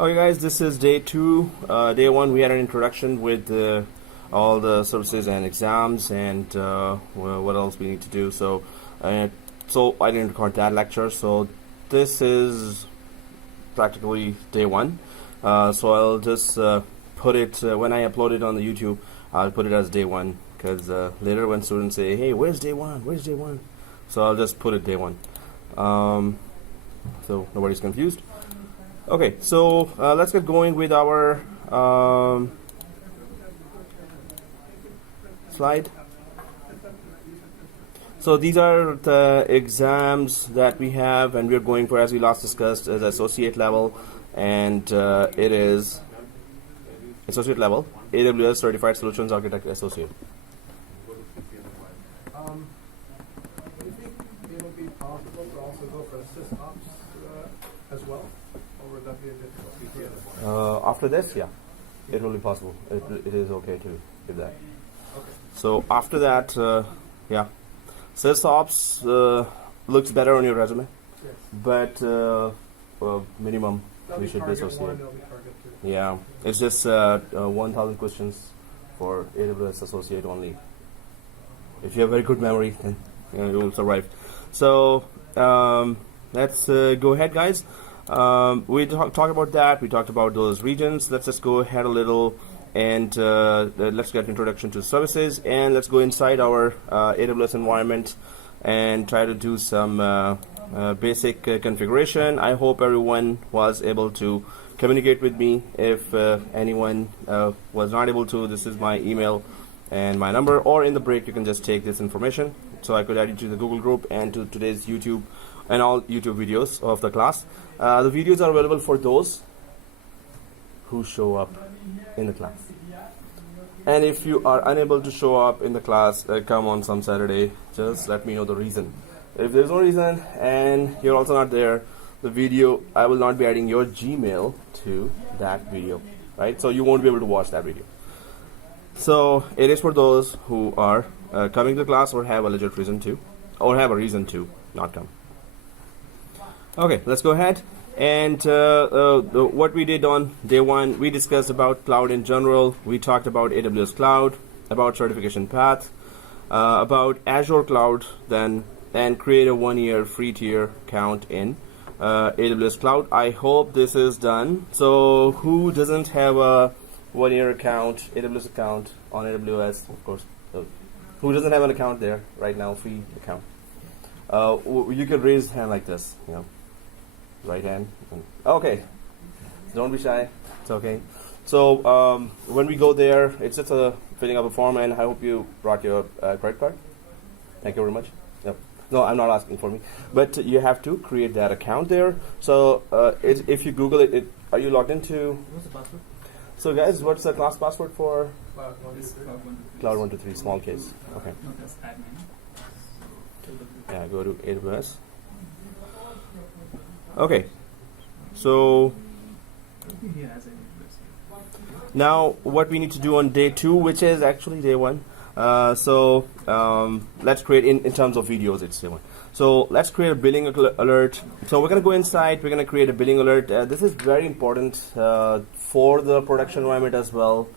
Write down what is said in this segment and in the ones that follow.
Okay guys, this is day 2. Day 1 we had an introduction with all the services and exams and what else we need to do. So I didn't record that lecture, so this is practically day 1. So I'll just put it, when I upload it on the YouTube, I'll put it as day 1, because later when students say, hey, where's day 1, where's day 1? So I'll just put it day 1, so nobody's confused. Okay, so let's get going with our slide. So these are the exams that we have, and we're going for, as we last discussed, as associate level, and it is associate level, AWS Certified Solutions Architect Associate. Do you think it will be possible to also go for SysOps as well? Or would that be a difficult? After this, yeah, it will be possible. It is okay to do that. Okay. So after that, yeah, SysOps looks better on your resume, Yes. but minimum That'll we be should be target associate. 1, that'll be target 2. Yeah, it's just 1,000 questions for AWS Associate only. If you have very good memory, then you will survive. So let's go ahead, guys. We talked about that. We talked about those regions. Let's just go ahead a little and let's get introduction to services, and let's go inside our AWS environment and try to do some basic configuration. I hope everyone was able to communicate with me. If anyone was not able to, this is my email and my number, or in the break you can just take this information, so I could add you to the Google group and to today's YouTube and all YouTube videos of the class. The videos are available for those who show up in the class. And if you are unable to show up in the class, come on some Saturday, just let me know the reason. If there's no reason and you're also not there, the video, I will not be adding your Gmail to that video, right? So you won't be able to watch that video. So it is for those who are coming to the class or have a legit reason to, or have a reason to not come. Okay, let's go ahead. And what we did on day 1, we discussed about cloud in general. We talked about AWS Cloud, about certification path, about Azure Cloud, then, and create a 1-year free tier account in AWS Cloud. I hope this is done. So who doesn't have a 1-year account, AWS account on AWS, of course. Who doesn't have an account there right now, free account? You could raise hand like this, you know. Right hand. Okay. Don't be shy. It's okay. So when we go there, it's just a filling up a form, and I hope you brought your credit card. Thank you very much. Yep. No, I'm not asking for me, but you have to create that account there. So if you Google it, are you logged into? What's the password? So guys, what's the class password for Cloud 123. Cloud 123 small case? Okay. No, that's admin. Yeah, go to AWS. Okay, so now what we need to do on day 2, which is actually day 1. Let's create in terms of videos, it's day 1. So let's create a billing alert. So we're going to go inside, we're going to create a billing alert. This is very important for the production environment as well,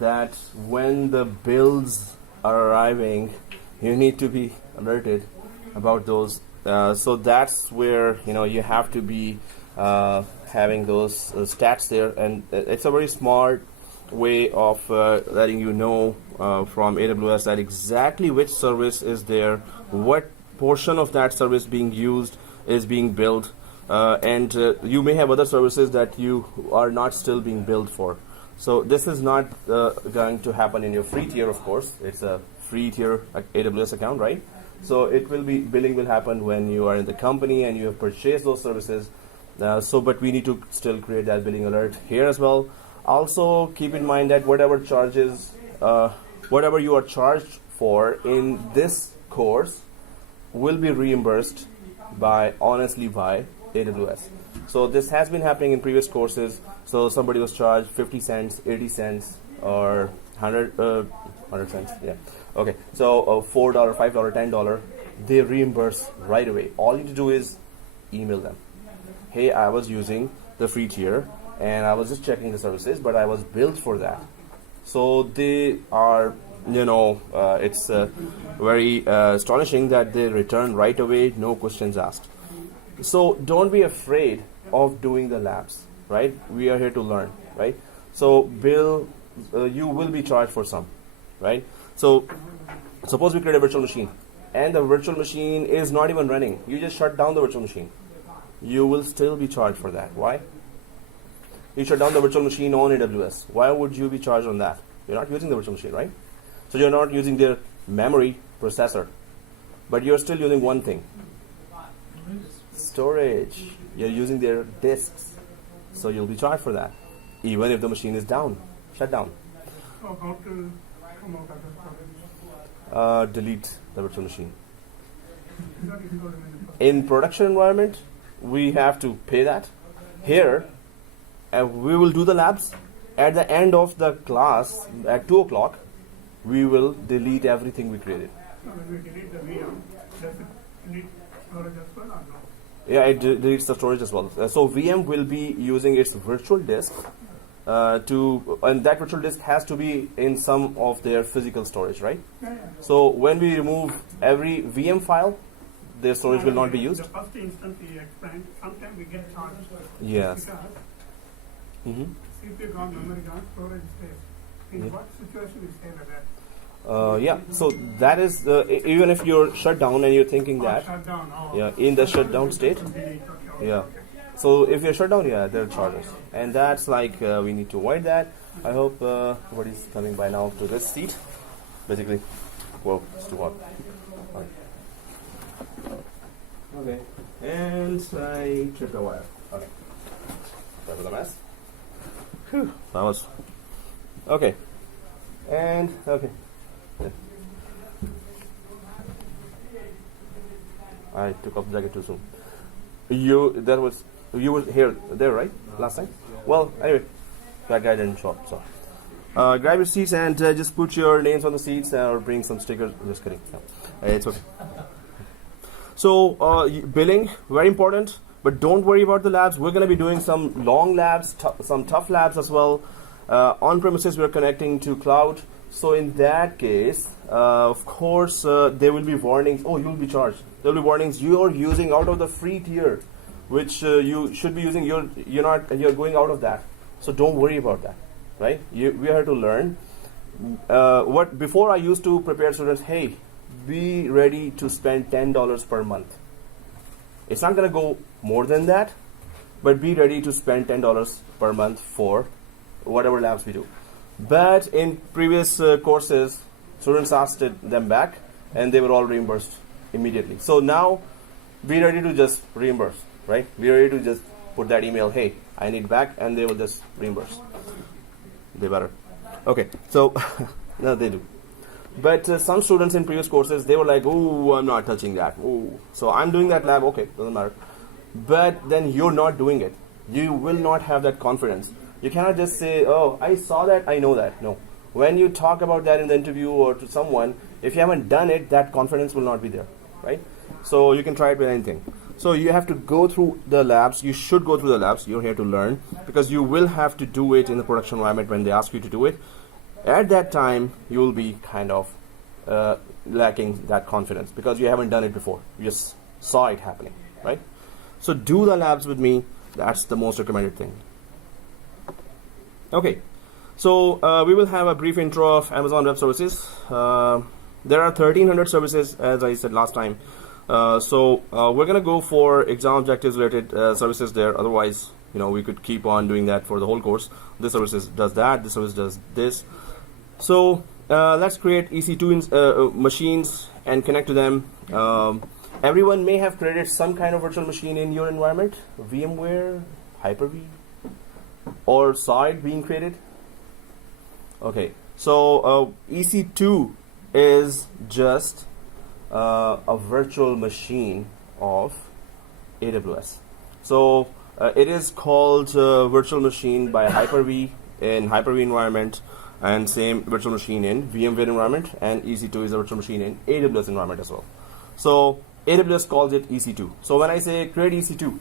that when the bills are arriving, you need to be alerted about those. So that's where you have to be having those stats there, and it's a very smart way of letting you know from AWS that exactly which service is there, what portion of that service being used is being billed, and you may have other services that you are not still being billed for. So this is not going to happen in your free tier, of course. It's a free tier AWS account, right? So billing will happen when you are in the company and you have purchased those services. But we need to still create that billing alert here as well. Also keep in mind that whatever charges, whatever you are charged for in this course will be reimbursed honestly by AWS. So this has been happening in previous courses. So somebody was charged 50 cents, 80 cents, or 100 cents. Yeah. Okay. So $4, $5, $10, they reimburse right away. All you need to do is email them. Hey, I was using the free tier. and I was just checking the services, but I was built for that. So they are, it's very astonishing that they return right away, no questions asked. So don't be afraid of doing the labs, right? We are here to learn, right? So Bill, you will be charged for some, right? So suppose we create a virtual machine and the virtual machine is not even running. You just shut down the virtual machine. You will still be charged for that. Why? You shut down the virtual machine on AWS. Why would you be charged on that? You're not using the virtual machine, right? So you're not using their memory processor, but you're still using one thing. Storage. You're using their disks. So you'll be charged for that, even if the machine is down, shut down. So how to come out of that? Delete the virtual machine. Is that included in the process? In production environment, we have to pay that. Here, we will do the labs. At the end of the class, at 2 o'clock, we will delete everything we created. So when we delete the VM, does it delete storage as well or no? Yeah, it deletes the storage as well. So VM will be using its virtual disk and that virtual disk has to be in some of their physical storage, right? Yeah. So when we remove every VM file, their storage will not be used. The first instance we explained, sometimes we get charged. Yes. Because Mm-hmm. CPU gone, memory gone, storage stays. In Yeah. what situation we stay like that? Yeah, so that is, even if you're shut down and you're thinking that, Shut down. Oh, yeah, in the shutdown state, delete. Okay. yeah. So if you're shut down, yeah, there are charges. And that's like, we need to avoid that. I hope everybody's coming by now to this seat. Basically, whoa, it's too hot. Okay, and I tripped a wire. Okay, that was a mess. Whew, that was, okay. And, okay. Yeah. I took off the jacket too soon. You were there, right? Last time? Well, anyway, that guy didn't show up, so. Grab your seats and just put your names on the seats or bring some stickers. Just kidding. No. It's okay. So, billing, very important, but don't worry about the labs. We're going to be doing some long labs, some tough labs as well. On premises, we're connecting to cloud. So in that case, of course, there will be warnings. Oh, you will be charged. There will be warnings. You are using out of the free tier, which you should be using. You're going out of that. So don't worry about that, right? We are here to learn. Before I used to prepare students. Hey, be ready to spend $10 per month. It's not going to go more than that, but be ready to spend $10 per month for whatever labs we do. But in previous courses, students asked them back and they were all reimbursed immediately. So now, be ready to just reimburse, right? Be ready to just put that email, hey, I need back, and they will just reimburse. They better. Okay, so, no, they do. But some students in previous courses, they were like, oh, I'm not touching that. Ooh. So I'm doing that lab, okay, doesn't matter. But then you're not doing it. You will not have that confidence. You cannot just say, oh, I saw that, I know that. No. When you talk about that in the interview or to someone, if you haven't done it, that confidence will not be there, right? So you can try it with anything. So you have to go through the labs. You should go through the labs. You're here to learn because you will have to do it in the production environment when they ask you to do it. At that time, you will be kind of lacking that confidence because you haven't done it before. You just saw it happening, right? So do the labs with me. That's the most recommended thing. Okay, so we will have a brief intro of Amazon Web Services. There are 1,300 services, as I said last time. So we're going to go for exam objectives related services there. Otherwise, we could keep on doing that for the whole course. This service does that. This service does this. So let's create EC2 machines and connect to them. Everyone may have created some kind of virtual machine in your environment. VMware, Hyper-V, or side being created. Okay, so EC2 is just a virtual machine of AWS. So it is called virtual machine by Hyper-V in Hyper-V environment, and same virtual machine in VMware environment, and EC2 is a virtual machine in AWS environment as well. So AWS calls it EC2. So when I say create EC2,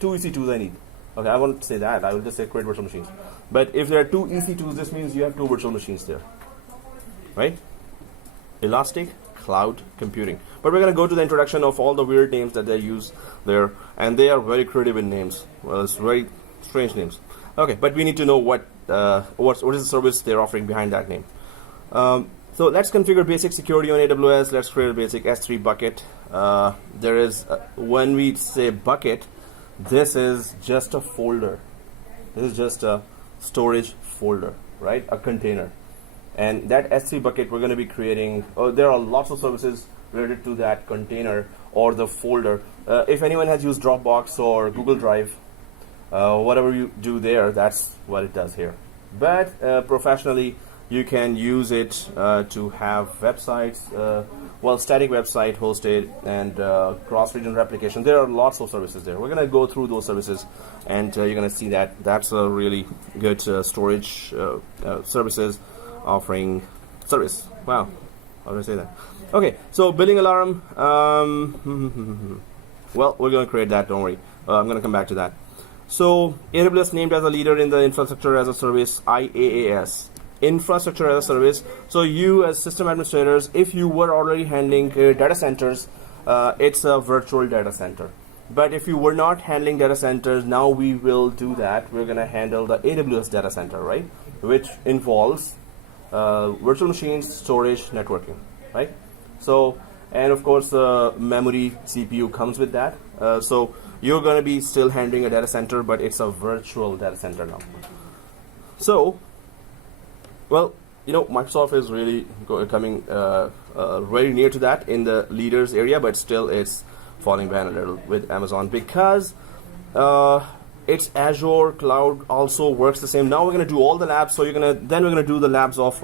two EC2s I need. Okay, I won't say that. I will just say create virtual machines. But if there are two EC2s, this means you have two virtual machines there, right? Elastic Cloud Computing. But we're going to go to the introduction of all the weird names that they use there, and they are very creative in names. Well, it's very strange names. Okay, but we need to know what is the service they're offering behind that name. So let's configure basic security on AWS. Let's create a basic S3 bucket. There is when we say bucket, this is just a folder. This is just a storage folder, right? A container. And that S3 bucket we're going to be creating. There are lots of services related to that container or the folder. If anyone has used Dropbox or Google Drive, whatever you do there, that's what it does here. But professionally, you can use it to have websites, static website hosted and cross-region replication. There are lots of services there. We're going to go through those services, and you're going to see that that's a really good storage services offering service. Wow, how do I say that? Okay, so billing alarm. Well, we're going to create that. Don't worry. I'm going to come back to that. So AWS named as a leader in the infrastructure as a service, IaaS. Infrastructure as a service. So you as system administrators, if you were already handling data centers, it's a virtual data center. But if you were not handling data centers, now we will do that. We're going to handle the AWS data center, right? Which involves virtual machines, storage, networking, right? So, and of course, memory, CPU comes with that. So you're going to be still handling a data center, but it's a virtual data center now. So, well, you know, Microsoft is really coming very near to that in the leaders area, but still it's falling behind a little with Amazon because it's Azure Cloud also works the same. Now we're going to do all the labs, so we're going to do the labs of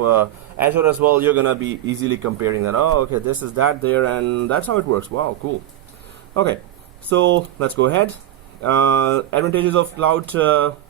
Azure as well. You're going to be easily comparing that. Oh, okay, this is that there, and that's how it works. Wow, cool. Okay, so let's go ahead. Advantages of cloud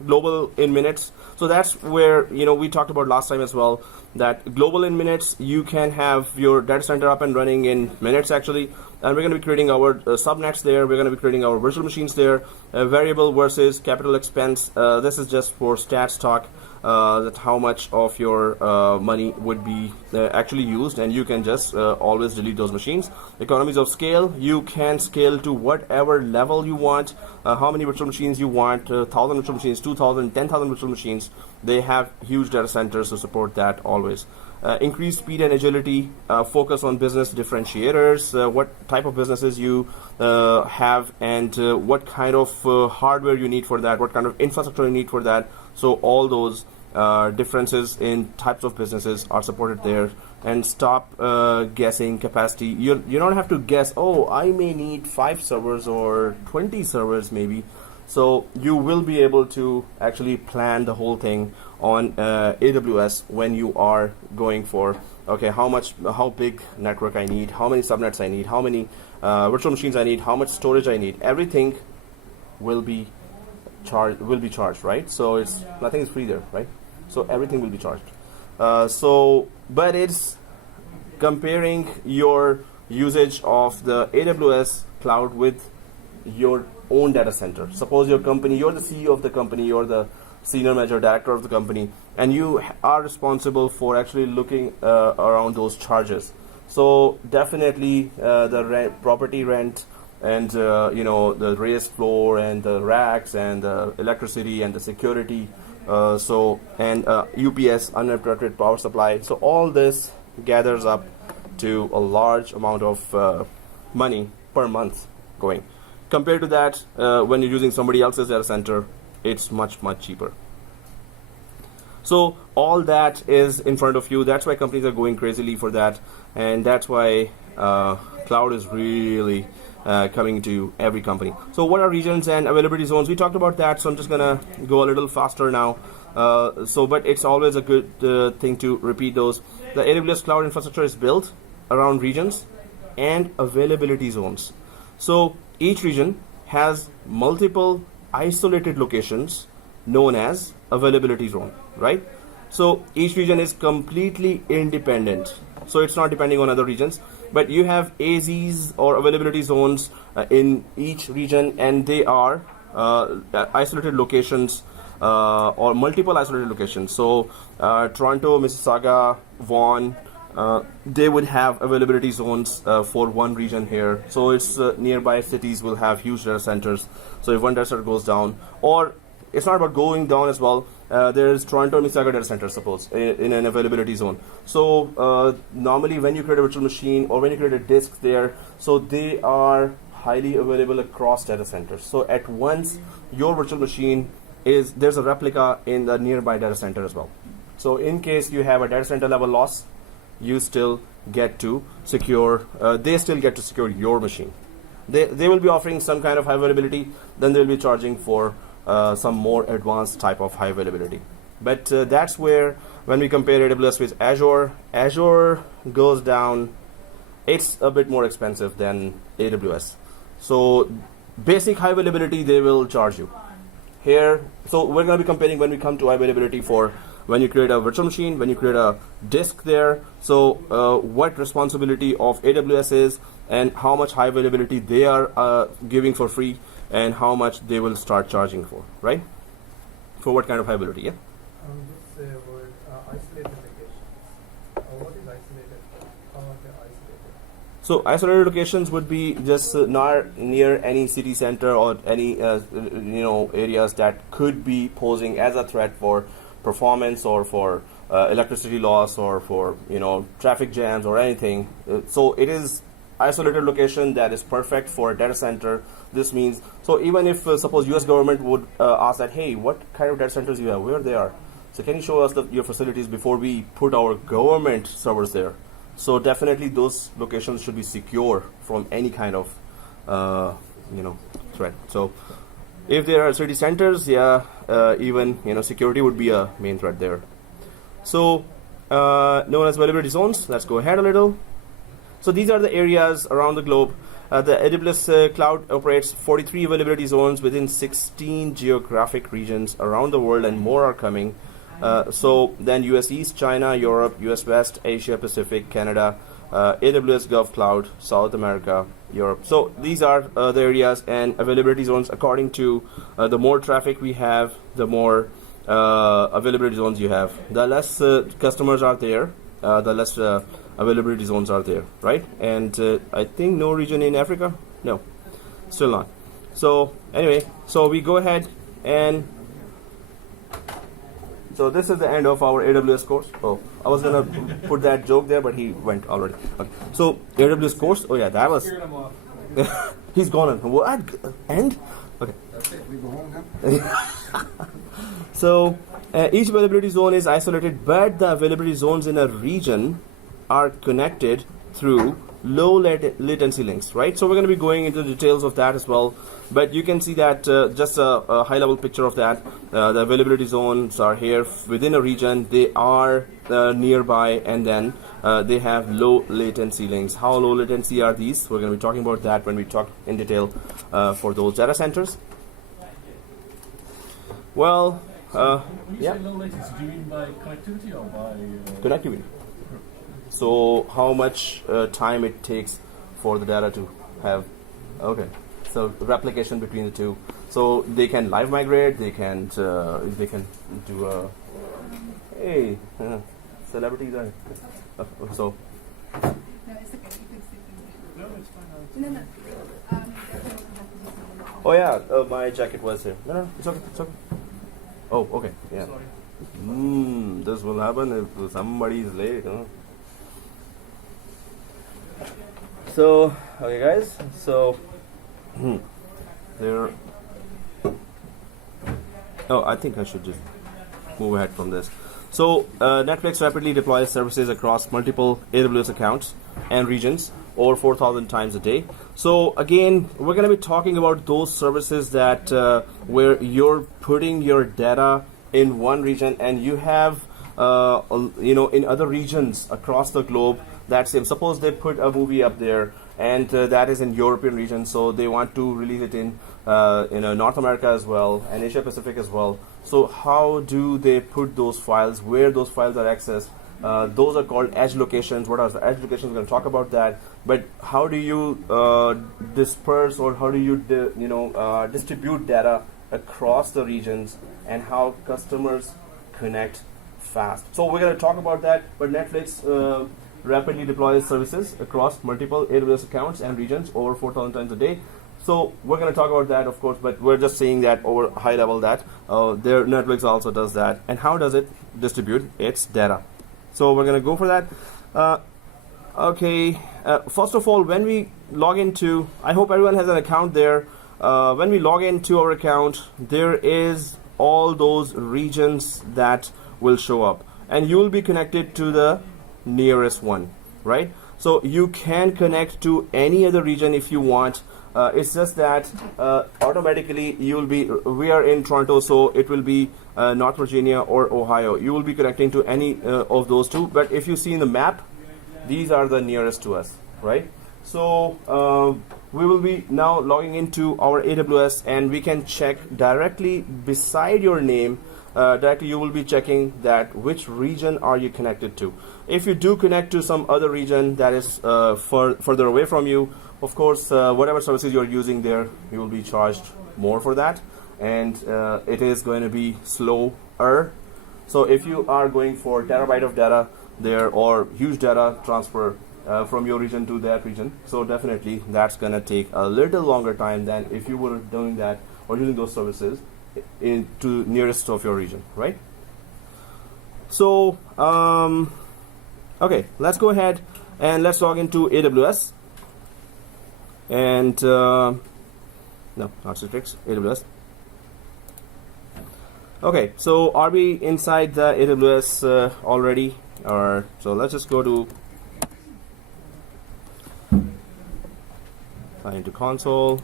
global in minutes. So that's where, you know, we talked about last time as well, that global in minutes, you can have your data center up and running in minutes actually. And we're going to be creating our subnets there. We're going to be creating our virtual machines there. Variable versus capital expense. This is just for stats talk. That how much of your money would be actually used, and you can just always delete those machines. Economies of scale, you can scale to whatever level you want, how many virtual machines you want, 1,000 virtual machines, 2,000, 10,000 virtual machines. They have huge data centers to support that always. Increased speed and agility, focus on business differentiators, what type of businesses you have, and what kind of hardware you need for that, what kind of infrastructure you need for that. So all those differences in types of businesses are supported there. And stop guessing capacity. You don't have to guess, oh, I may need 5 servers or 20 servers maybe. So you will be able to actually plan the whole thing on AWS when you are going for, okay, how big network I need, how many subnets I need, how many virtual machines I need, how much storage I need. Everything will be charged, right? So it's nothing is free there, right? So everything will be charged. But it's comparing your usage of the AWS cloud with your own data center. Suppose your company, you're the CEO of the company, you're the senior manager, director of the company, and you are responsible for actually looking around those charges. So definitely the property rent and the raised floor and the racks and the electricity and the security, UPS, uninterrupted power supply. So all this gathers up to a large amount of money per month going. Compared to that, when you're using somebody else's data center, it's much, much cheaper. So all that is in front of you. That's why companies are going crazily for that, and that's why cloud is really coming to every company. So what are regions and availability zones? We talked about that, so I'm just gonna go a little faster now. But it's always a good thing to repeat those. The AWS cloud infrastructure is built around regions and availability zones. So each region has multiple isolated locations known as availability zone, right? So each region is completely independent. So it's not depending on other regions, but you have AZs or availability zones in each region, and they are isolated locations or multiple isolated locations. So Toronto, Mississauga, Vaughan, they would have availability zones for one region here. So it's nearby cities will have huge data centers. So if one data center goes down, or it's not about going down as well. There's Toronto and Mississauga data center, suppose, in an availability zone. So normally when you create a virtual machine or when you create a disk there, so they are highly available across data centers. So at once, your virtual machine there's a replica in the nearby data center as well. So in case you have a data center level loss, you still get to secure, they still get to secure your machine. They will be offering some kind of high availability, then they'll be charging for some more advanced type of high availability. But that's where, when we compare AWS with Azure, Azure goes down, it's a bit more expensive than AWS. So basic high availability, they will charge you. Here, so we're going to be comparing when we come to high availability for when you create a virtual machine, when you create a disk there. So what responsibility of AWS is, and how much high availability they are giving for free, and how much they will start charging for, right? For what kind of high availability, yeah? Just say a word, isolated locations. What is isolated? How are they isolated? So isolated locations would be just not near any city center or any areas that could be posing as a threat for performance or for electricity loss or for traffic jams or anything. So it is isolated location that is perfect for a data center. This means, so even if suppose US government would ask that, hey, what kind of data centers you have, where they are, so can you show us your facilities before we put our government servers there? So definitely those locations should be secure from any kind of threat. So if there are city centers, even security would be a main threat there. So known as availability zones. Let's go ahead a little. So these are the areas around the globe. The AWS cloud operates 43 availability zones within 16 geographic regions around the world, and more are coming. So then US East, China, Europe, US West, Asia Pacific, Canada, AWS Gulf Cloud, South America, Europe. So these are the areas and availability zones according to the more traffic we have, the more availability zones you have. The less customers are there, the less availability zones are there, right? And I think no region in Africa? No, still not. So anyway, so we go ahead and so this is the end of our AWS course. Oh, I was gonna put that joke there, but he went already. Okay. So AWS course. Oh yeah, that was. He's gone. What? End? Okay. That's it. We go home now. So each availability zone is isolated, but the availability zones in a region are connected through low latency links, right? So we're going to be going into the details of that as well, but you can see that just a high level picture of that. The availability zones are here within a region, they are nearby, and then they have low latency links. How low latency are these? We're going to be talking about that when we talk in detail for those data centers. Well, when you yeah. say low latency, do you mean by connectivity or by Connectivity. So how much time it takes for the data to have, okay, so replication between the two. So they can live migrate, they can do a, hey, celebrities are, so. No, it's okay. You can sit in there. No, it's fine. No. Oh yeah, my jacket was here. No, it's okay, it's okay. Oh, okay, yeah. Sorry. This will happen if somebody is late, huh? So, okay guys, so there. Oh, I think I should just move ahead from this. So, Netflix rapidly deploys services across multiple AWS accounts and regions over 4,000 times a day. So again, we're going to be talking about those services that where you're putting your data in one region and you have in other regions across the globe. That's same. Suppose they put a movie up there, and that is in European region, so they want to release it in North America as well and Asia Pacific as well. So how do they put those files? Where those files are accessed? Those are called edge locations. What are the edge locations? We're going to talk about that. But how do you disperse, or how do you distribute data across the regions, and how customers connect fast? So we're going to talk about that. But Netflix rapidly deploys services across multiple AWS accounts and regions over 4,000 times a day. So we're going to talk about that, of course, but we're just saying that over high level that their Netflix also does that. And how does it distribute its data? So we're going to go for that. Okay. First of all, when we log into, I hope everyone has an account there. When we log into our account, there is all those regions that will show up, and you will be connected to the nearest one, right? So you can connect to any other region if you want. It's just that automatically we are in Toronto, so it will be North Virginia or Ohio. You will be connecting to any of those two. But if you see in the map, these are the nearest to us, right? So we will be now logging into our AWS, and we can check directly beside your name. Directly you will be checking that which region are you connected to. If you do connect to some other region that is further away from you, of course, whatever services you're using there, you will be charged more for that, and it is going to be slower. So if you are going for terabyte of data there, or huge data transfer from your region to that region, so definitely that's going to take a little longer time than if you were doing that or using those services to nearest of your region, right? So okay, let's go ahead and let's log into AWS. And no, not Citrix, AWS. Okay, so are we inside the AWS already? Or so let's just go to sign into console.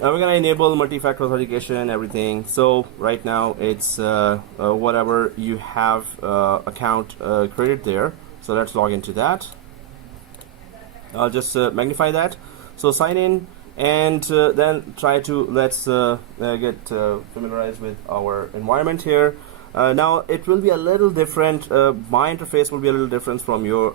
Now we're gonna enable multi-factor authentication and everything. So right now it's whatever you have account created there. So let's log into that. I'll just magnify that. So sign in, and then try to let's get familiarized with our environment here. Now it will be a little different. My interface will be a little different from your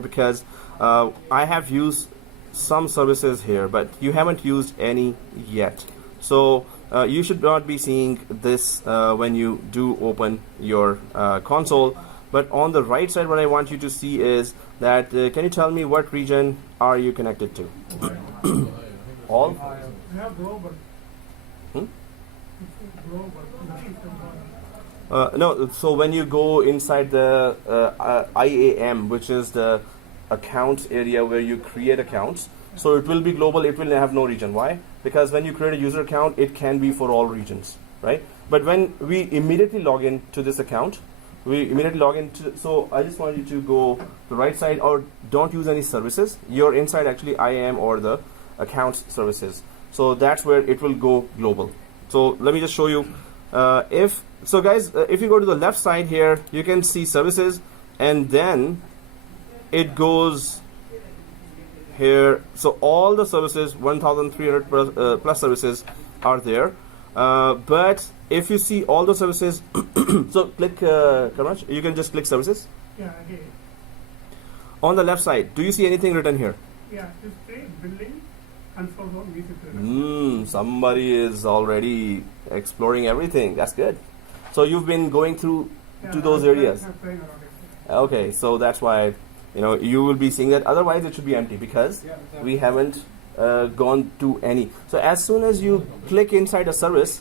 because I have used some services here, but you haven't used any yet. So you should not be seeing this when you do open your console. But on the right side, what I want you to see is that, can you tell me what region are you connected to? All? We have global. Global. No, so when you go inside the IAM, which is the accounts area where you create accounts, so it will be global, it will have no region. Why? Because when you create a user account, it can be for all regions, right? But when we immediately log in to this account, so I just want you to go to the right side, or don't use any services. You're inside actually IAM or the accounts services. So that's where it will go global. So let me just show you. If you go to the left side here, you can see services, and then it goes here. So all the services, 1,300 plus services are there. But if you see all the services, so click Karmaj, you can just click services. Yeah, okay. On the left side, do you see anything written here? Yeah, just say building, console zone, vCenter. Somebody is already exploring everything. That's good. So you've been going through to those areas. Okay, so that's why you will be seeing that. Otherwise, it should be empty because we haven't gone to any. So as soon as you click inside a service,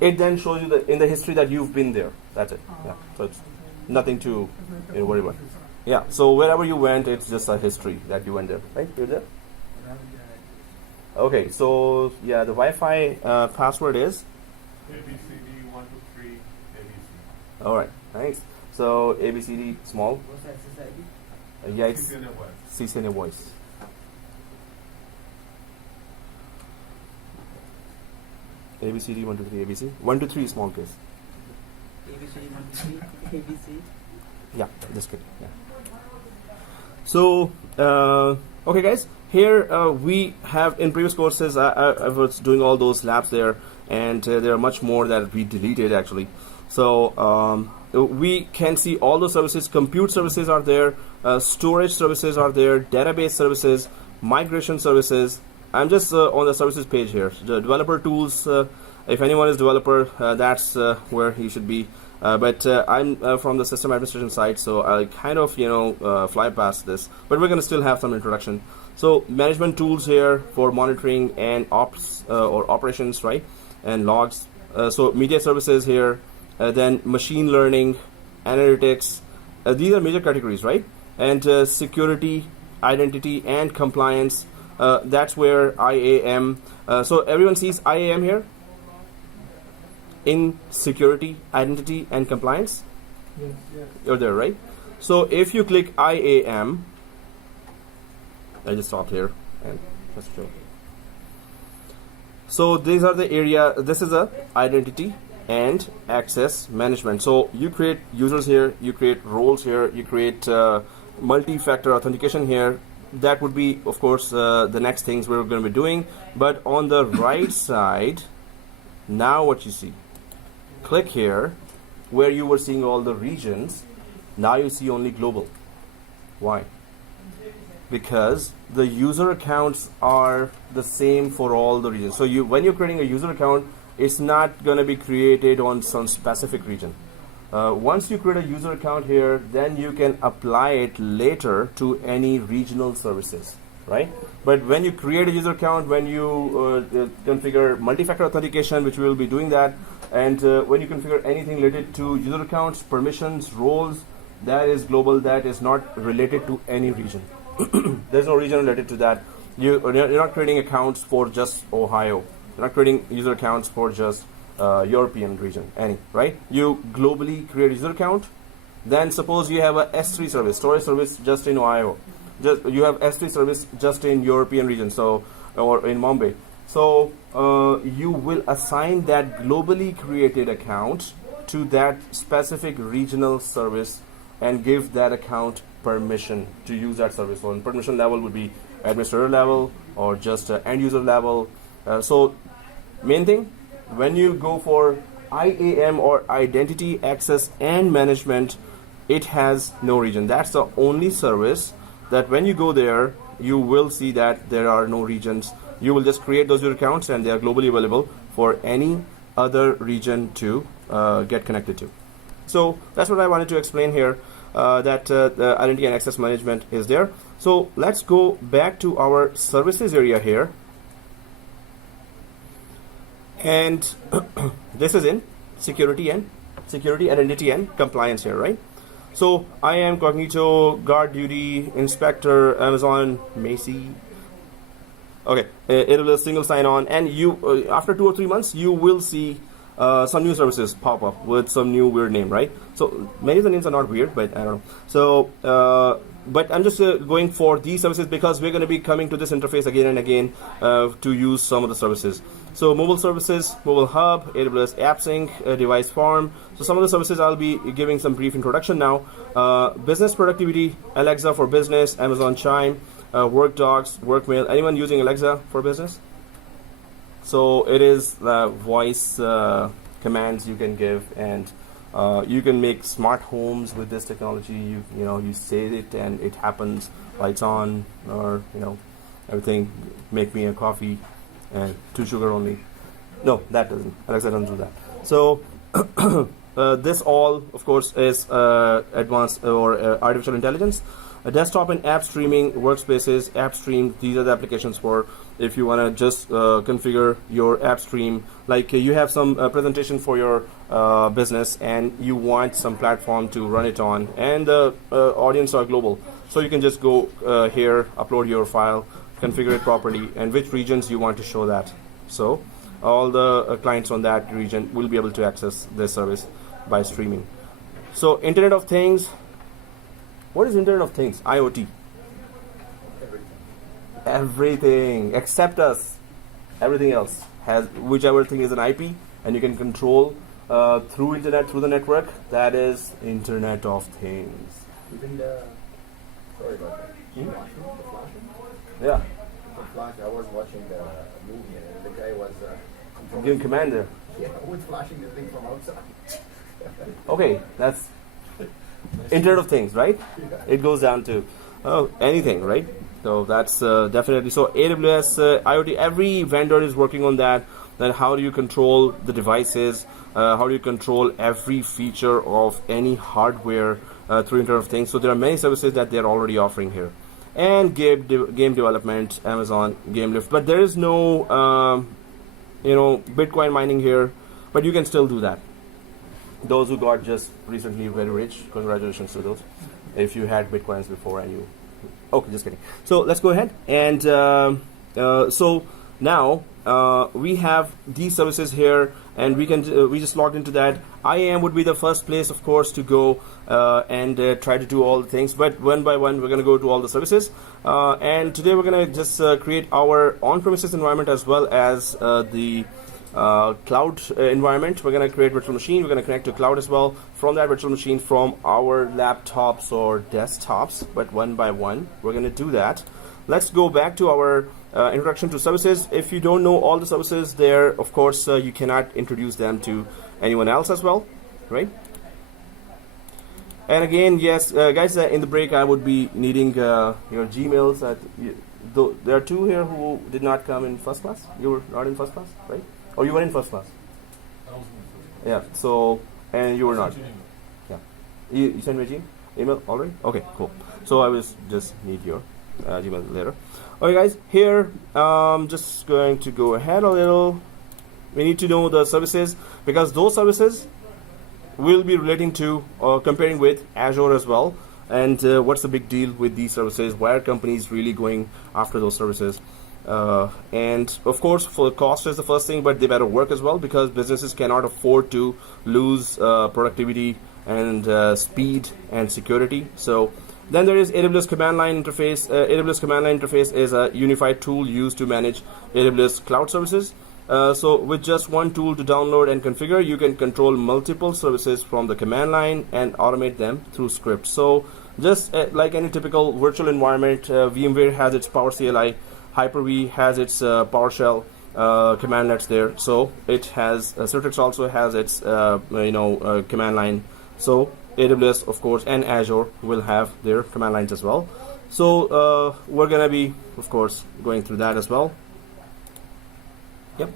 it then shows you in the history that you've been there. That's it. Yeah. So it's nothing to worry about. Yeah. So wherever you went, it's just a history that you went there. Right? You're there. Okay. So yeah, the Wi-Fi password is ABCD123 ABC. All right. Thanks. So ABCD small. What's that society? Yeah, it's CCNA voice. CCNA voice. ABCD 1 2 3 ABC 1 2 3 small case. ABC 1 2 3 ABC. Yeah, just kidding. Yeah. So okay, guys. Here we have in previous courses. I was doing all those labs there, and there are much more that we deleted actually. So we can see all the services. Compute services are there, storage services are there, database services, migration services. I'm just on the services page here. The developer tools, if anyone is developer, that's where he should be. But I'm from the system administration side, so I kind of fly past this. But we're going to still have some introduction. So management tools here for monitoring and ops or operations, right? And logs. So media services here. Then machine learning, analytics. These are major categories, right? And security, identity, and compliance. That's where IAM. So everyone sees IAM here in security, identity, and compliance. Yes, yes. You're there, right? So if you click IAM, I just stopped here and let's show. So these are the area. This is a identity and access management. So you create users here, you create roles here, you create multi-factor authentication here. That would be, of course, the next things we're going to be doing. But on the right side, now what you see, click here where you were seeing all the regions. Now you see only global. Why? Because the user accounts are the same for all the regions. So when you're creating a user account, it's not going to be created on some specific region. Once you create a user account here, then you can apply it later to any regional services, right? But when you create a user account, when you configure multi-factor authentication, which we will be doing that, and when you configure anything related to user accounts, permissions, roles, that is global, that is not related to any region. There's no region related to that. You're not creating accounts for just Ohio. You're not creating user accounts for just European region, right? You globally create a user account. Then suppose you have a S3 service, storage service just in Ohio. You have S3 service just in European region, so or in Mumbai. So you will assign that globally created account to that specific regional service and give that account permission to use that service. So permission level would be administrator level or just end user level. So main thing, when you go for IAM or identity access and management, it has no region. That's the only service that when you go there, you will see that there are no regions. You will just create those user accounts and they are globally available for any other region to get connected to. So that's what I wanted to explain here, that the identity and access management is there. So let's go back to our services area here. And this is in security, identity, and compliance here, right? So I am Cognito, Guard Duty, Inspector, Amazon, Macy. Okay, it will single sign-on, and you after 2 or 3 months, you will see some new services pop up with some new weird name, right? So many of the names are not weird, but I don't know. So, but I'm just going for these services because we're going to be coming to this interface again and again to use some of the services. So mobile services, mobile hub, AWS AppSync, device farm. So some of the services I'll be giving some brief introduction now. Business productivity, Alexa for business, Amazon Chime, work docs, workmail. Anyone using Alexa for business? So it is the voice commands you can give, and you can make smart homes with this technology. You say it and it happens. Lights on, or everything. Make me a coffee and 2 sugar only. No, that doesn't. Alexa doesn't do that. So this all, of course, is advanced or artificial intelligence. Desktop and app streaming, workspaces, app stream. These are the applications for if you want to just configure your app stream. Like you have some presentation for your business and you want some platform to run it on, and the audience are global. So you can just go here, upload your file, configure it properly, and which regions you want to show that. So all the clients on that region will be able to access this service by streaming. So Internet of Things. What is Internet of Things? IoT. Everything except us. Everything else has whichever thing is an IP, and you can control through internet, through the network. That is Internet of Things. Even the sorry about that. The flashing? Yeah. The flash. I was watching the movie and the guy was Giving command there. yeah, with flashing the thing from outside. Okay, that's Internet of Things, right? It goes down to anything, right? So that's definitely so. AWS IoT. Every vendor is working on that. Then how do you control the devices? How do you control every feature of any hardware through Internet of Things? So there are many services that they're already offering here. And game development, Amazon, GameLift. But there is no, Bitcoin mining here. But you can still do that. Those who got just recently very rich, congratulations to those. If you had Bitcoins before and you... Okay, just kidding. So let's go ahead. And so now we have these services here, and we can we just logged into that. IAM would be the first place, of course, to go and try to do all the things. But one by one, we're going to go to all the services. And today we're going to just create our on-premises environment as well as the cloud environment. We're going to create virtual machine. We're going to connect to cloud as well from that virtual machine from our laptops or desktops. But one by one, we're going to do that. Let's go back to our introduction to services. If you don't know all the services there, of course, you cannot introduce them to anyone else as well, right? And again, yes, guys, in the break, I would be needing your Gmails. There are two here who did not come in first class. You were not in first class, right? Or you were in first class? Yeah, so, and you were not. Yeah. You sent me a email already? Okay, cool. So I will just need your Gmail later. Okay, guys, here, just going to go ahead a little. We need to know the services because those services will be relating to comparing with Azure as well. And what's the big deal with these services? Why are companies really going after those services? And of course, for cost is the first thing, but they better work as well because businesses cannot afford to lose productivity and speed and security. So then there is AWS command line interface. AWS command line interface is a unified tool used to manage AWS cloud services. So with just one tool to download and configure, you can control multiple services from the command line and automate them through scripts. So just like any typical virtual environment, VMware has its Power CLI, Hyper-V has its PowerShell commandlets there. So it has Citrix also has its command line. So AWS, of course, and Azure will have their command lines as well. So we're gonna be, of course, going through that as well. Yep.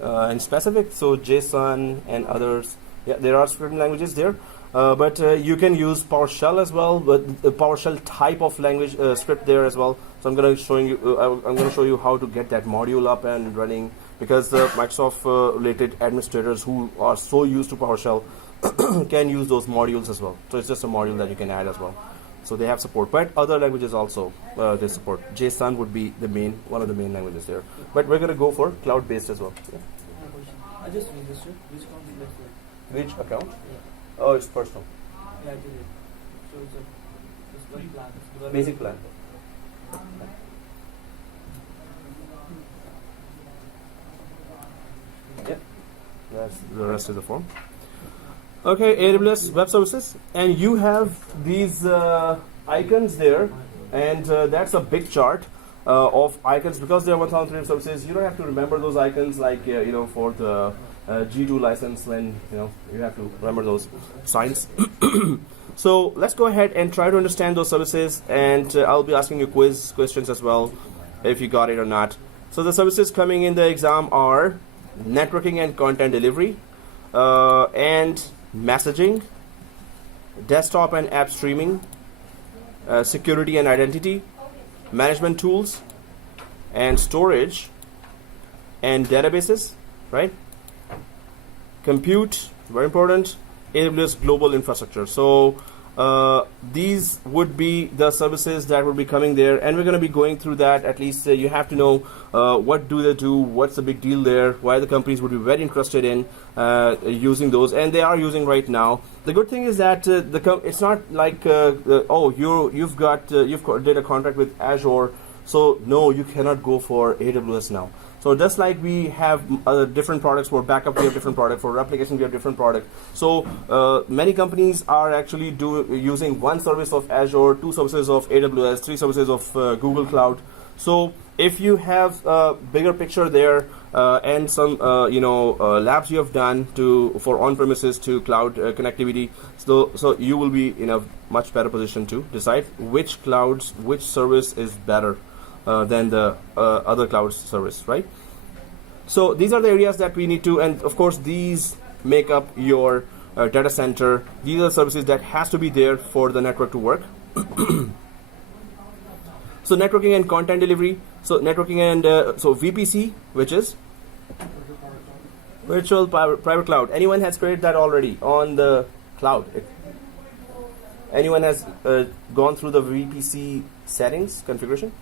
In specific, so JSON and others. Yeah, there are scripting languages there, but you can use PowerShell as well. But the PowerShell type of language script there as well. So I'm going to showing you. I'm going to show you how to get that module up and running because the Microsoft related administrators who are so used to PowerShell can use those modules as well. So it's just a module that you can add as well. So they have support, but other languages also they support. JSON would be the one of the main languages there. But we're going to go for cloud-based as well. Yeah. I just registered. Which account is left with? Which account? Yeah. Oh, it's personal. Yeah, I did it. So it's one plan. It's Basic plan. Yeah, that's the rest of the form. Okay, AWS Web Services, and you have these icons there, and that's a big chart of icons because there are 1,300 services. You don't have to remember those icons like for the G2 license when you have to remember those signs. So let's go ahead and try to understand those services, and I'll be asking you questions as well if you got it or not. So the services coming in the exam are networking and content delivery, and messaging, desktop and app streaming, security and identity, management tools, and storage, and databases, right? Compute, very important, AWS global infrastructure. So these would be the services that will be coming there, and we're going to be going through that. At least you have to know what do they do, what's the big deal there, why the companies would be very interested in using those, and they are using right now. The good thing is that it's not like you've did a contract with Azure, so no, you cannot go for AWS now. So just like we have different products for backup, we have different product for replication, we have different product. So many companies are actually using one service of Azure, 2 services of AWS, 3 services of Google Cloud. So if you have a bigger picture there, and some labs you have done for on-premises to cloud connectivity. So you will be in a much better position to decide which service is better than the other cloud service, right? So these are the areas that we need to, and of course these make up your data center. These are services that has to be there for the network to work. So networking and content delivery. So networking and so VPC, which is virtual private cloud. Anyone has created that already on the cloud? Anyone has gone through the VPC settings configuration?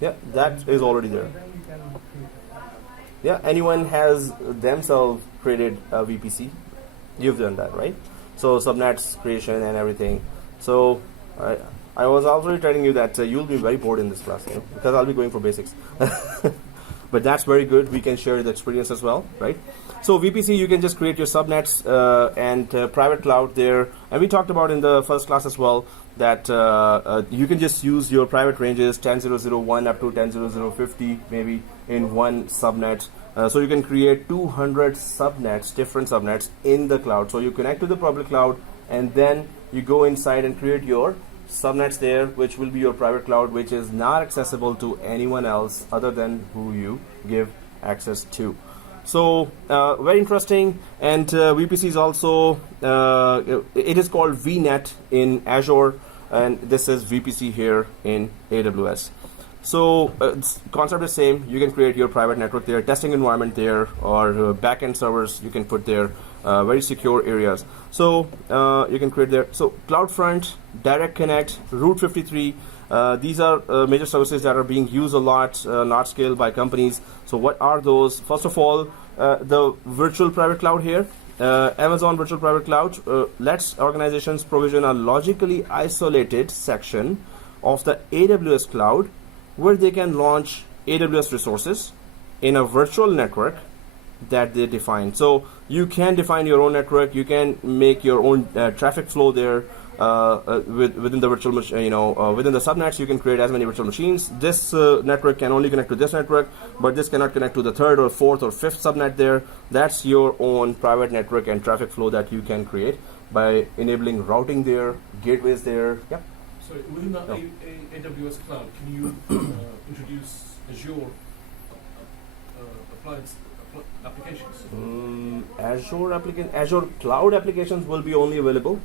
Yeah, that is already there. Yeah, anyone has themselves created a VPC? You've done that, right? So subnets creation and everything. So I was already telling you that you'll be very bored in this class, because I'll be going for basics. But that's very good. We can share the experience as well, right? So VPC, you can just create your subnets and private cloud there. And we talked about in the first class as well that you can just use your private ranges 10.0.0.1 up to 10.0.0.50 maybe in one subnet. So you can create 200 subnets, different subnets in the cloud. So you connect to the public cloud and then you go inside and create your subnets there, which will be your private cloud, which is not accessible to anyone else other than who you give access to. So very interesting. And VPC is also it is called VNet in Azure, and this is VPC here in AWS. So concept is same. You can create your private network there, testing environment there, or backend servers you can put there, very secure areas. So you can create there. So CloudFront, Direct Connect, Route 53. These are major services that are being used a lot, large scale by companies. So what are those? First of all, the virtual private cloud here. Amazon Virtual Private Cloud lets organizations provision a logically isolated section of the AWS cloud where they can launch AWS resources in a virtual network that they define. So you can define your own network. You can make your own traffic flow there within the virtual machine. Within the subnets, you can create as many virtual machines. This network can only connect to this network, but this cannot connect to the third or fourth or fifth subnet there. That's your own private network and traffic flow that you can create by enabling routing there, gateways there. Yep. So within the AWS cloud, can you introduce Azure applications? Azure cloud applications will be only available,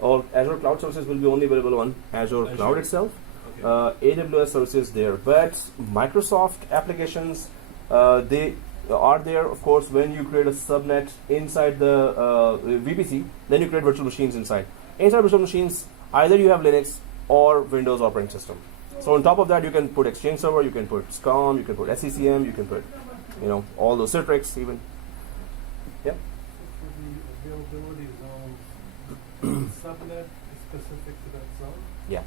or Azure cloud services will be only available on Azure cloud itself. Okay. AWS services there, but Microsoft applications they are there, of course, when you create a subnet inside the VPC. Then you create virtual machines inside. Inside virtual machines, either you have Linux or Windows operating system. So on top of that, you can put Exchange Server, you can put SCOM, you can put SCCM, you can put all those Citrix even. Yeah. For the availability zone, subnet is specific to that zone? Yeah.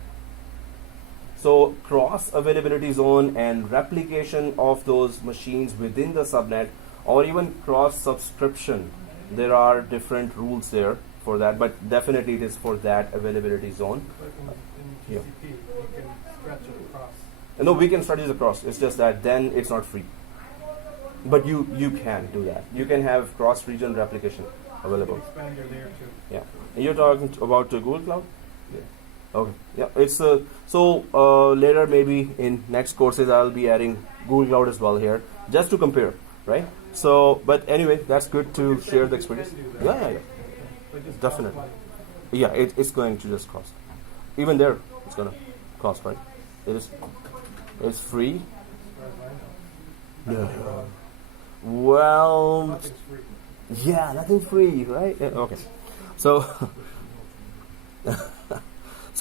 So cross availability zone and replication of those machines within the subnet, or even cross subscription. There are different rules there for that, but definitely it is for that availability zone. Like in GCP, you can stretch it across. No, we can stretch it across. It's just that then it's not free. But you can do that. You can have cross-region replication available. You can expand your layer too. Yeah. And you're talking about Google Cloud? Yeah. Okay. Yeah. It's so later maybe in next courses I'll be adding Google Cloud as well here, just to compare, right? So, but anyway, that's good to share the experience. Yeah. Definitely. Yeah, it's going to just cost. Even there, it's gonna cost, right? It's free. Yeah. Well, Nothing's free. yeah, nothing free, right? Yeah, okay. So,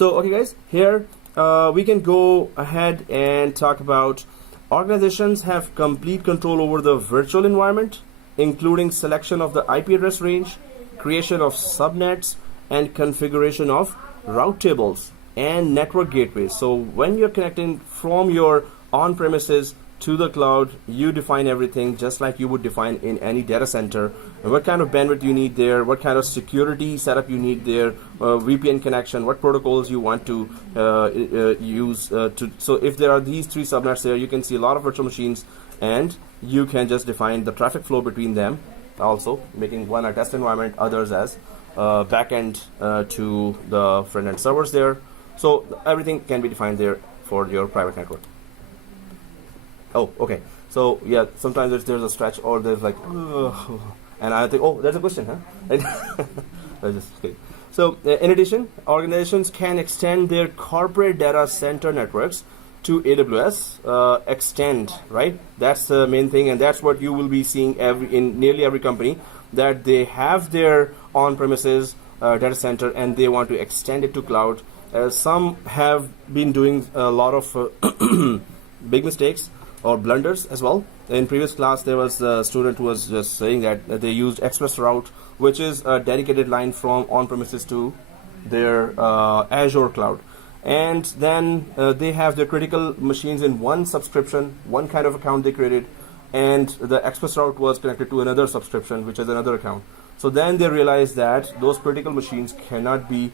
okay, guys, here we can go ahead and talk about organizations have complete control over the virtual environment, including selection of the IP address range, creation of subnets, and configuration of route tables and network gateways. So when you're connecting from your on-premises to the cloud, you define everything just like you would define in any data center. And what kind of bandwidth you need there, what kind of security setup you need there, VPN connection, what protocols you want to use. So if there are these three subnets there, you can see a lot of virtual machines, and you can just define the traffic flow between them, also making one a test environment, others as backend to the front-end servers there. So everything can be defined there for your private network. Oh, okay. So yeah, sometimes there's a stretch, or there's like, and I think, oh, there's a question, huh? I just kidding. So in addition, organizations can extend their corporate data center networks to AWS. Extend, right? That's the main thing, and that's what you will be seeing in nearly every company, that they have their on-premises data center and they want to extend it to cloud. Some have been doing a lot of big mistakes or blunders as well. In previous class, there was a student who was just saying that they used express route, which is a dedicated line from on-premises to their Azure cloud. And then they have their critical machines in one subscription, one kind of account they created, and the express route was connected to another subscription, which is another account. So then they realized that those critical machines cannot be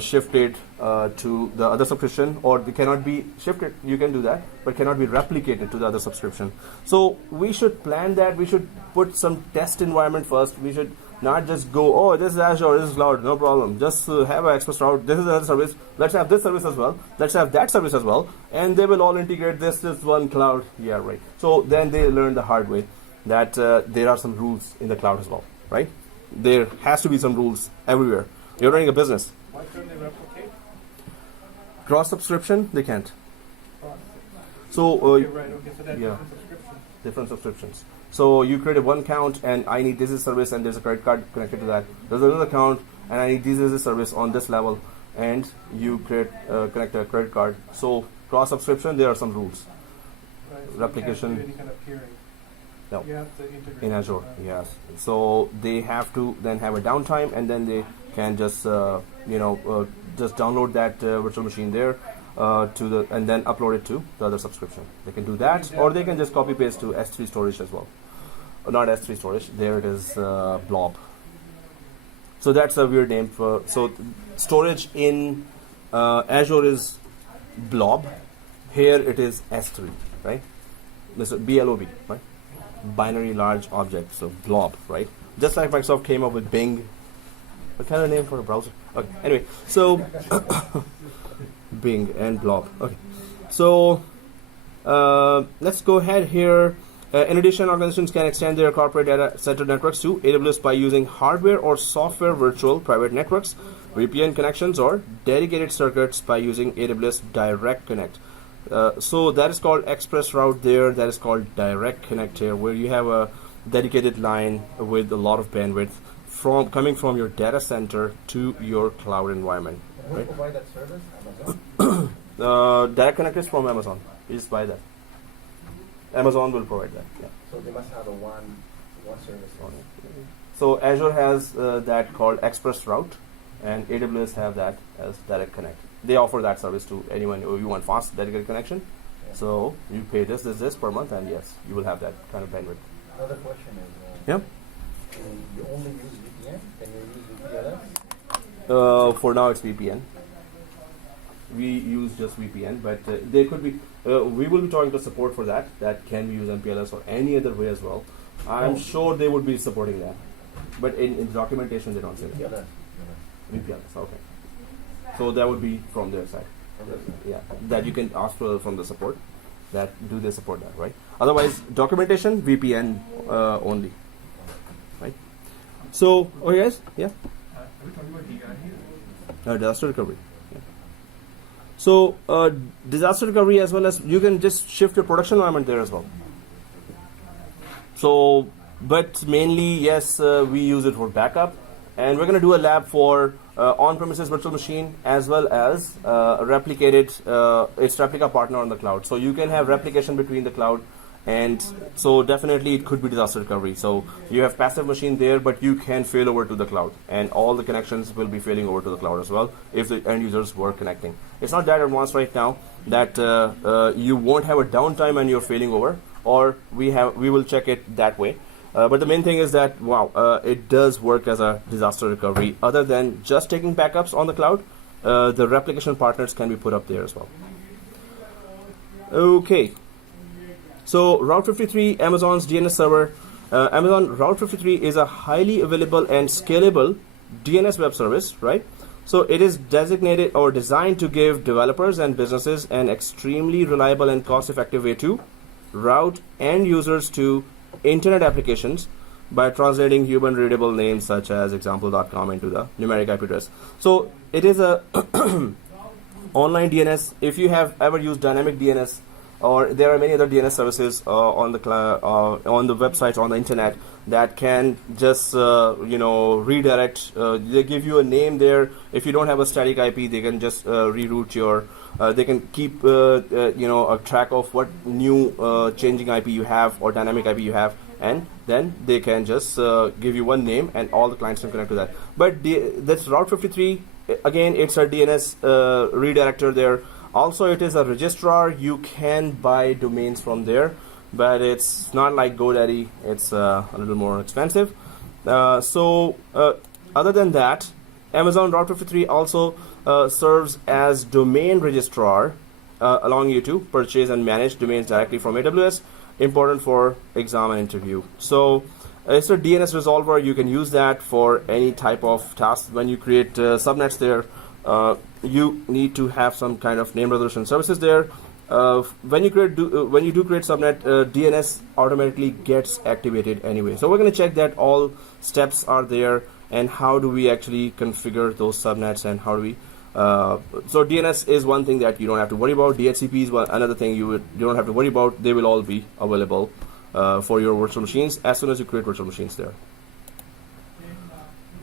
shifted to the other subscription, or they cannot be shifted. You can do that, but cannot be replicated to the other subscription. So we should plan that. We should put some test environment first. We should not just go, oh, this is Azure, this is cloud, no problem. Just have an express route. This is another service. Let's have this service as well. Let's have that service as well, and they will all integrate this one cloud. Yeah, right. So then they learn the hard way that there are some rules in the cloud as well, right? There has to be some rules everywhere. You're running a business. Why couldn't they replicate? Cross subscription, they can't. So Okay, right, okay, so that's yeah. different subscription. Different subscriptions. So you create a one account, and I need this is service, and there's a credit card connected to that. There's another account, and I need this is a service on this level, and you connect a credit card. So cross subscription, there are some rules. Right, so Replication. you can't do any kind of peering. No. You have to integrate. In Azure, Right. yes. So they have to then have a downtime, and then they can just just download that virtual machine there and then upload it to the other subscription. They can do that, or they can just copy paste to S3 storage as well. Not S3 storage. There it is, Blob. So that's a weird name for. So storage in Azure is Blob. Here it is S3, right? This is BLOB, right? Binary large object, so Blob, right? Just like Microsoft came up with Bing. What kind of name for a browser? Okay, anyway, so Bing and Blob. Okay, so let's go ahead here. In addition, organizations can extend their corporate data center networks to AWS by using hardware or software virtual private networks, VPN connections, or dedicated circuits by using AWS Direct Connect. So that is called express route there. That is called Direct Connect here, where you have a dedicated line with a lot of bandwidth coming from your data center to your cloud environment. Who Right? provide that service? Amazon? Direct Connect is from Amazon. You just buy that. Amazon will provide that. Yeah. So they must have a one service on it. So Azure has that called Express Route, and AWS have that as Direct Connect. They offer that service to anyone who you want fast dedicated connection. Yeah. So you pay this per month, and yes, you will have that kind of bandwidth. Another question is, Yeah. you only use VPN? Can you use VPLS? For now, it's VPN. We use just VPN, but there could be. We will be talking to support for that. That can be used MPLS or any other way as well. I'm sure they would be supporting that, but in documentation they don't say that. VPLS. VPLS, okay. So that would be from their side. Yeah, that you can ask for from the support. That do they support that, right? Otherwise, documentation VPN only, right? So, okay, guys, yeah. Are we talking about DI here? Disaster recovery. Yeah. So disaster recovery, as well as you can just shift your production environment there as well. So, but mainly, yes, we use it for backup, and we're going to do a lab for on-premises virtual machine as well as replicated its replica partner on the cloud. So you can have replication between the cloud and so definitely it could be disaster recovery. So you have passive machine there, but you can fail over to the cloud, and all the connections will be failing over to the cloud as well if the end users were connecting. It's not that advanced right now that you won't have a downtime and you're failing over, or we will check it that way. But the main thing is that it does work as a disaster recovery. Other than just taking backups on the cloud, the replication partners can be put up there as well. Okay. So Route 53, Amazon's DNS server. Amazon Route 53 is a highly available and scalable DNS web service, right? So it is designated or designed to give developers and businesses an extremely reliable and cost-effective way to route end users to internet applications by translating human-readable names such as example.com into the numeric IP address. So it is a online DNS. If you have ever used dynamic DNS, or there are many other DNS services on the websites on the internet that can just redirect. They give you a name there. If you don't have a static IP, they can just reroute your. They can keep a track of what new changing IP you have or dynamic IP you have, and then they can just give you one name, and all the clients can connect to that. But that's Route 53. Again, it's a DNS redirector there. Also, it is a registrar. You can buy domains from there, but it's not like GoDaddy. It's a little more expensive. Other than that, Amazon Route 53 also serves as domain registrar, allowing you to purchase and manage domains directly from AWS. Important for exam and interview. So it's a DNS resolver. You can use that for any type of task. When you create subnets there, you need to have some kind of name resolution services there. When you do create subnet, DNS automatically gets activated anyway. So we're going to check that all steps are there, and how do we actually configure those subnets, and how do we. So DNS is one thing that you don't have to worry about. DHCP is another thing you don't have to worry about. They will all be available for your virtual machines as soon as you create virtual machines there.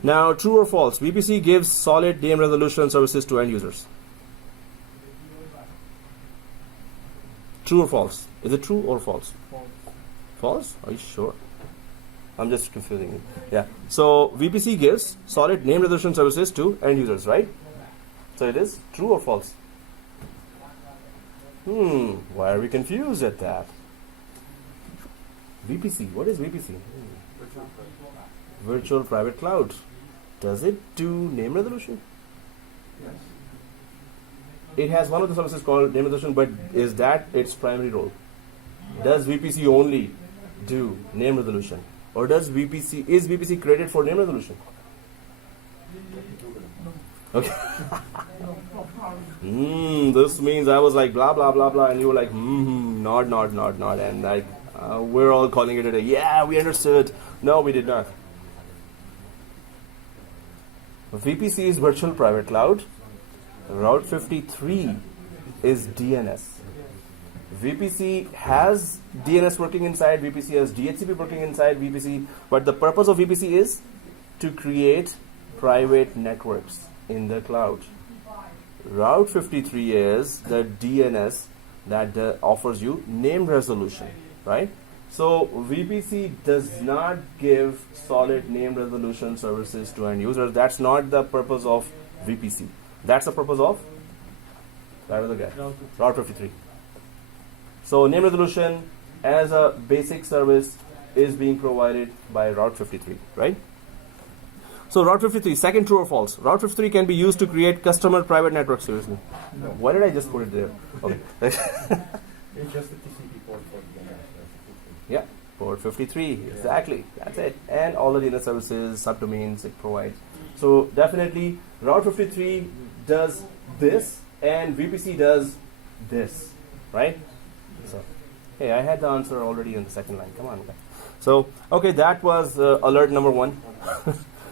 Now, true or false? VPC gives solid name resolution services to end users. True or false? Is it true or false? False? Are you sure? I'm just confusing you. Yeah. So VPC gives solid name resolution services to end users, right? So it is true or false? Why are we confused at that? VPC. What is VPC? Virtual Private Cloud. Does it do name resolution? Yes. It has one of the services called name resolution, but is that its primary role? Does VPC only do name resolution, or is VPC created for name resolution? Okay. This means I was like blah blah blah blah, and you were like not, and like we're all calling it a day. Yeah, we understood. No, we did not. VPC is Virtual Private Cloud. Route 53 is DNS. VPC has DNS working inside. VPC has DHCP working inside VPC. But the purpose of VPC is to create private networks in the cloud. Route 53 is the DNS that offers you name resolution, right? So VPC does not give solid name resolution services to end users. That's not the purpose of VPC. That's the purpose of that other guy, Route 53. So name resolution as a basic service is being provided by Route 53, right? So Route 53, second, true or false? Route 53 can be used to create customer private networks. Seriously? No. Why did I just put it there? Okay. It's just the TCP port for DNS. Yeah, port 53, exactly. That's it. And all the DNS services, subdomains it provides. So definitely Route 53 does this, and VPC does this, right? So, hey, I had the answer already in the second line. Come on, guys. So, okay, that was alert number 1.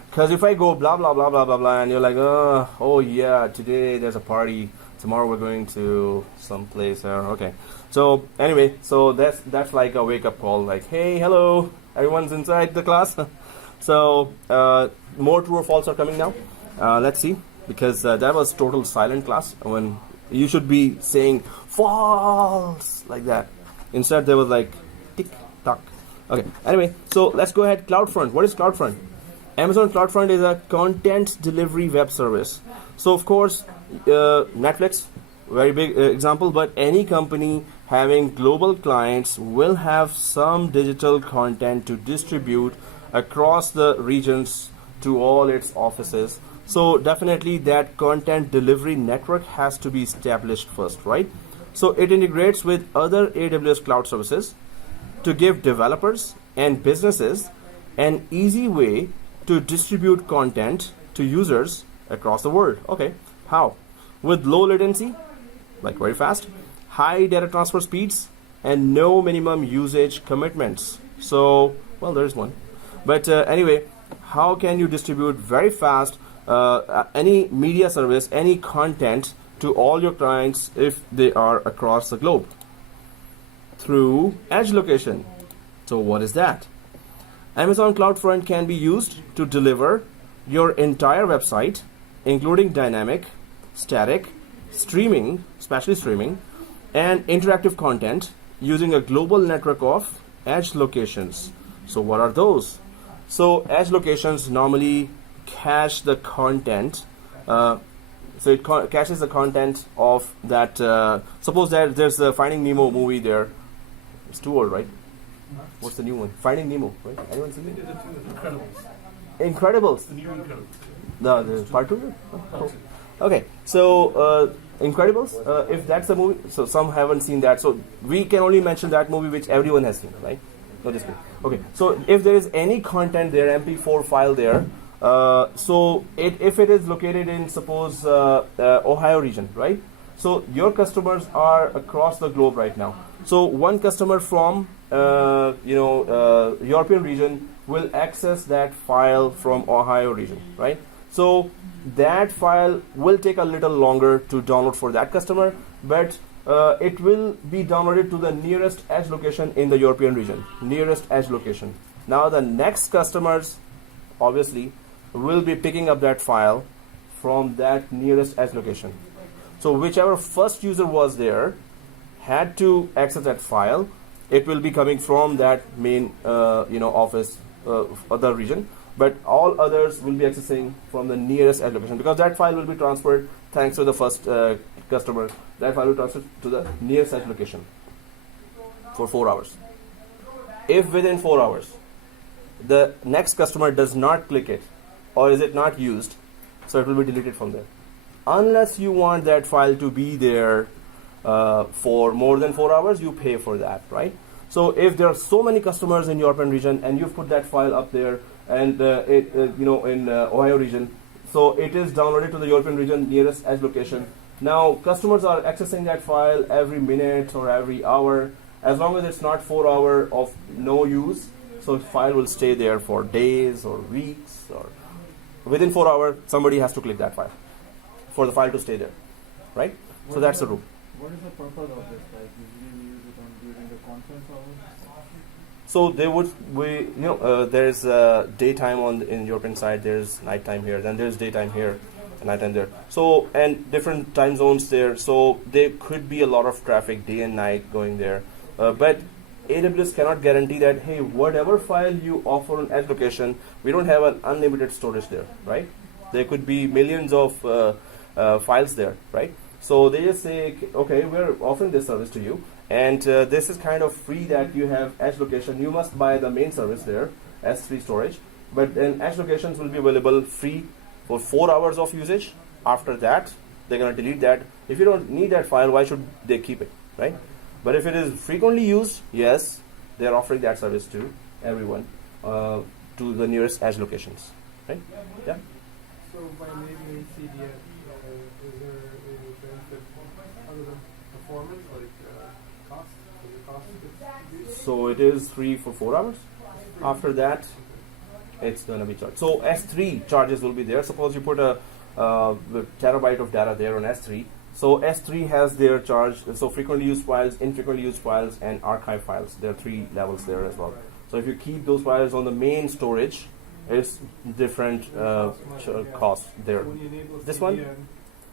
Because if I go blah, blah, blah, blah, blah, blah, and you're like, oh yeah, today there's a party. Tomorrow we're going to some place. Okay. So anyway, so that's like a wake-up call. Like, hey, hello, everyone's inside the class. So more true or false are coming now. Let's see, because that was total silent class. When you should be saying false like that. Instead, there was like Tick tock. Okay. Anyway, so let's go ahead. CloudFront. What is CloudFront? Amazon CloudFront is a content delivery web service. So of course, Netflix, very big example, but any company having global clients will have some digital content to distribute across the regions to all its offices. So definitely that content delivery network has to be established first, right? So it integrates with other AWS cloud services to give developers and businesses an easy way to distribute content to users across the world. Okay, how? With low latency, like very fast, high data transfer speeds, and no minimum usage commitments. So, well, there is one. But anyway, how can you distribute very fast any media service, any content to all your clients if they are across the globe? Through edge location. So what is that? Amazon CloudFront can be used to deliver your entire website, including dynamic, static, streaming, especially streaming, and interactive content using a global network of edge locations. So what are those? So edge locations normally cache the content. So it caches the content of that. Suppose that there's a Finding Nemo movie there. It's too old, right? What's the new one? Finding Nemo, right? Anyone seen it? Incredibles. The new Incredibles. The part 2? Oh. Okay, so Incredibles, if that's the movie, so some haven't seen that, so we can only mention that movie which everyone has seen, right? Not just me. Okay, so if there is any content there, MP4 file there, so if it is located in, suppose, Ohio region, right? So your customers are across the globe right now. So one customer from European region will access that file from Ohio region, right? So that file will take a little longer to download for that customer, but it will be downloaded to the nearest edge location in the European region, nearest edge location. Now the next customers obviously will be picking up that file from that nearest edge location. So whichever first user was there had to access that file, it will be coming from that main office other region, but all others will be accessing from the nearest edge location, because that file will be transferred thanks to the first customer. That file will transfer to the nearest edge location for 4 hours. If within 4 hours the next customer does not click it or is it not used, so it will be deleted from there. Unless you want that file to be there for more than 4 hours, you pay for that, right? So if there are so many customers in European region and you've put that file up there and in Ohio region, so it is downloaded to the European region nearest edge location. Now customers are accessing that file every minute or every hour, as long as it's not 4 hours of no use, so the file will stay there for days or weeks, or within 4 hours somebody has to click that file for the file to stay there, right? So that's the rule. What is the purpose of this? Like, usually we use it during the conference hours. So there's daytime in European side, there's nighttime here, then there's daytime here, and nighttime there. So, and different time zones there. So there could be a lot of traffic day and night going there. But AWS cannot guarantee that, hey, whatever file you offer on edge location, we don't have an unlimited storage there, right? There could be millions of files there, right? So they just say, okay, we're offering this service to you, and this is kind of free that you have edge location. You must buy the main service there, S3 storage, but then edge locations will be available free for 4 hours of usage. After that, they're going to delete that. If you don't need that file, why should they keep it, right? But if it is frequently used, yes, they're offering that service to everyone, to the nearest edge locations, right? Yeah. So by enabling CDN, is there any benefit other than performance, like cost? Does the cost get reduced? So it is free for 4 hours. After that, it's going to be charged. So S3 charges will be there. Suppose you put a terabyte of data there on S3. So S3 has their charge. So frequently used files, infrequently used files, and archive files. There are 3 levels there as well. So if you keep those files on the main storage, it's different costs there. When you enable This CDN, one? it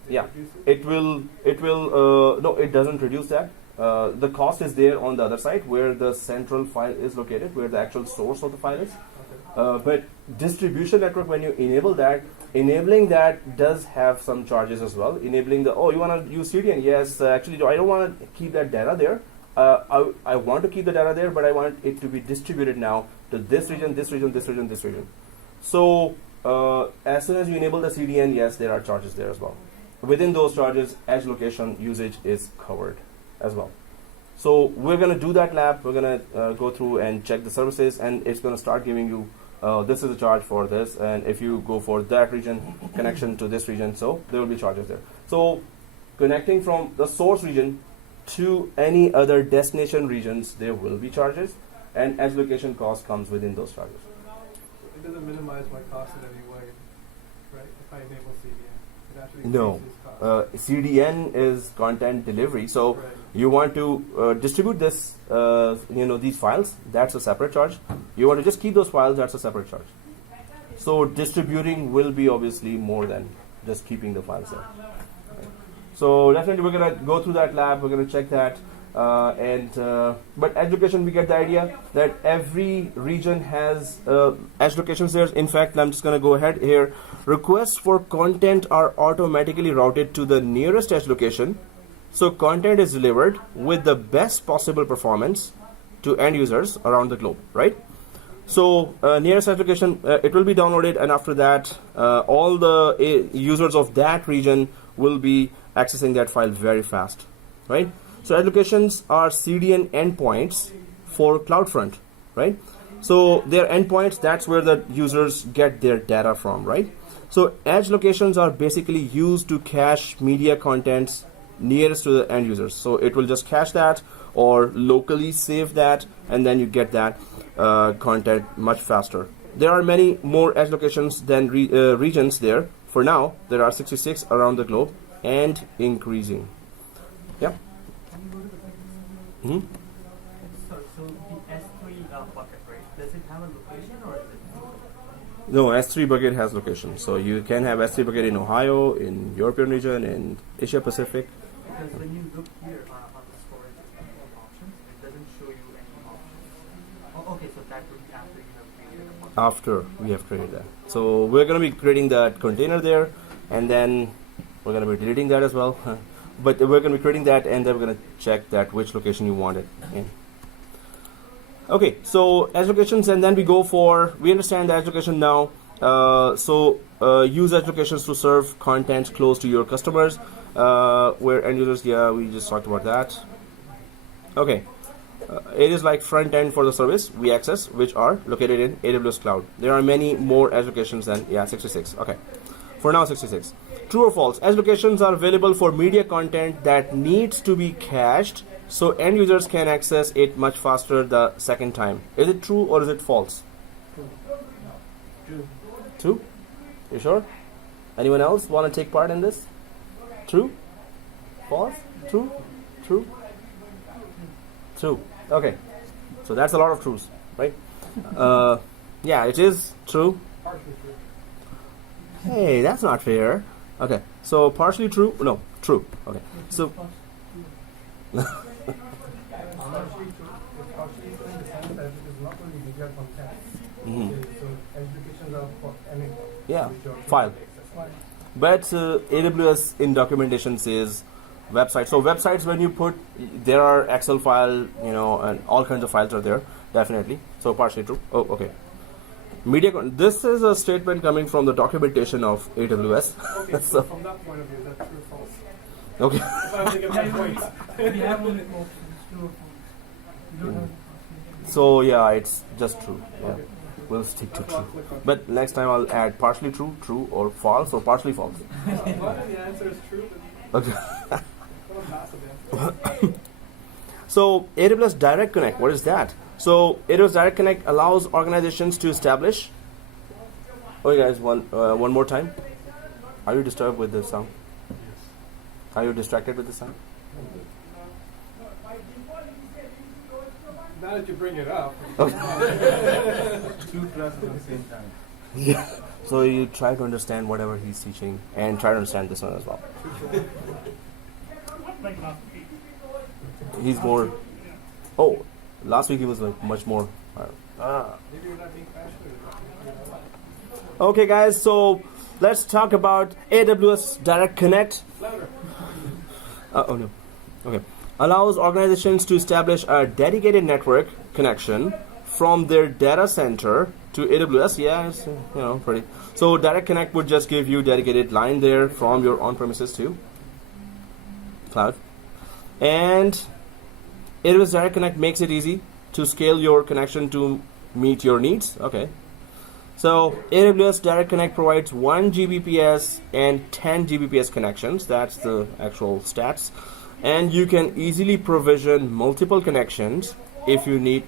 Yeah. reduces? It will no, it doesn't reduce that. the cost is there on the other side where the central file is located, where the actual source of the file is. But distribution network, when you enable that, enabling that does have some charges as well. Enabling the, oh, you want to use CDN? Yes, actually, I don't want to keep that data there. I want to keep the data there, but I want it to be distributed now to this region, this region, this region, this region. So as soon as you enable the CDN, yes, there are charges there as well. Within those charges, edge location usage is covered as well. So we're going to do that lab. We're going to go through and check the services, and it's going to start giving you this is a charge for this, and if you go for that region, connection to this region, so there will be charges there. So connecting from the source region to any other destination regions, there will be charges, and edge location cost comes within those charges. It doesn't minimize my cost in any way, right? If I enable CDN, it actually No. increases cost. CDN is content delivery, so Right. you want to distribute this, these files. That's a separate charge. You want to just keep those files. That's a separate charge. So distributing will be obviously more than just keeping the files there. Right. So definitely we're gonna go through that lab. We're gonna check that. But edge location, we get the idea that every region has edge locations there. In fact, I'm just going to go ahead here. Requests for content are automatically routed to the nearest edge location. So content is delivered with the best possible performance to end users around the globe, right? So nearest edge location, it will be downloaded, and after that, all the users of that region will be accessing that file very fast, right? So edge locations are CDN endpoints for CloudFront, right? So their endpoints, that's where the users get their data from, right? So edge locations are basically used to cache media contents nearest to the end users. So it will just cache that or locally save that, and then you get that content much faster. There are many more edge locations than regions there. For now, there are 66 around the globe and increasing. Yeah. Mm-hmm. So the S3 bucket, right? Does it have a location or is it? No, S3 bucket has location. So you can have S3 bucket in Ohio, in European region, in Asia Pacific. Because when you look here on the storage options, it doesn't show you any options. Oh, okay, so that would be after you have created a bucket. After we have created that. So we're going to be creating that container there, and then we're going to be deleting that as well. But we're going to be creating that, and then we're going to check that which location you want it in. Okay, so edge locations, and then we understand the edge location now. Use edge locations to serve content close to your customers, where end users, yeah, we just talked about that. Okay, it is like front end for the service we access, which are located in AWS Cloud. There are many more edge locations than, 66. Okay, for now 66. True or false? Edge locations are available for media content that needs to be cached so end users can access it much faster the second time. Is it true or is it false? True. True? You sure? Anyone else want to take part in this? True? False? True? True? True. Okay. So that's a lot of truths, right? Yeah, it is true. Partially true. Hey, that's not fair. Okay, so partially true? No, true. Okay, so Partially true. It's partially true in the sense that it is not only media content. Okay, so educations are for any yeah, which are file. file. But AWS in documentation says website. So websites, when you put, there are Excel file, and all kinds of files are there, definitely. So partially true. Oh, okay. This is a statement coming from the documentation of AWS. Okay, so from that point of view, that's true or false. Okay. If I was to give my points. We have only options, true or false. You don't have So yeah, it's just true. Yeah. Okay. We'll stick to That's all. true. Click on. But next time I'll add partially true, true, or false, or partially false. Well, the answer is true, but Okay. what a massive answer. So AWS Direct Connect, what is that? So AWS Direct Connect allows organizations to establish. Oh, you guys, one more time. Are you disturbed with the sound? Are you distracted with the sound? Now that you bring it up. Two classes at the same time. Yeah. So you try to understand whatever he's teaching and try to understand this one as well. he's more. Oh, last week he was like much more. Maybe you're not being passionate enough. Okay, guys. So let's talk about AWS Direct Connect. Louder. Oh no. Okay. Allows organizations to establish a dedicated network connection from their data center to AWS. Yeah, it's, pretty. So Direct Connect would just give you dedicated line there from your on-premises to cloud. And AWS Direct Connect makes it easy to scale your connection to meet your needs. Okay. So AWS Direct Connect provides 1 Gbps and 10 Gbps connections. That's the actual stats. And you can easily provision multiple connections if you need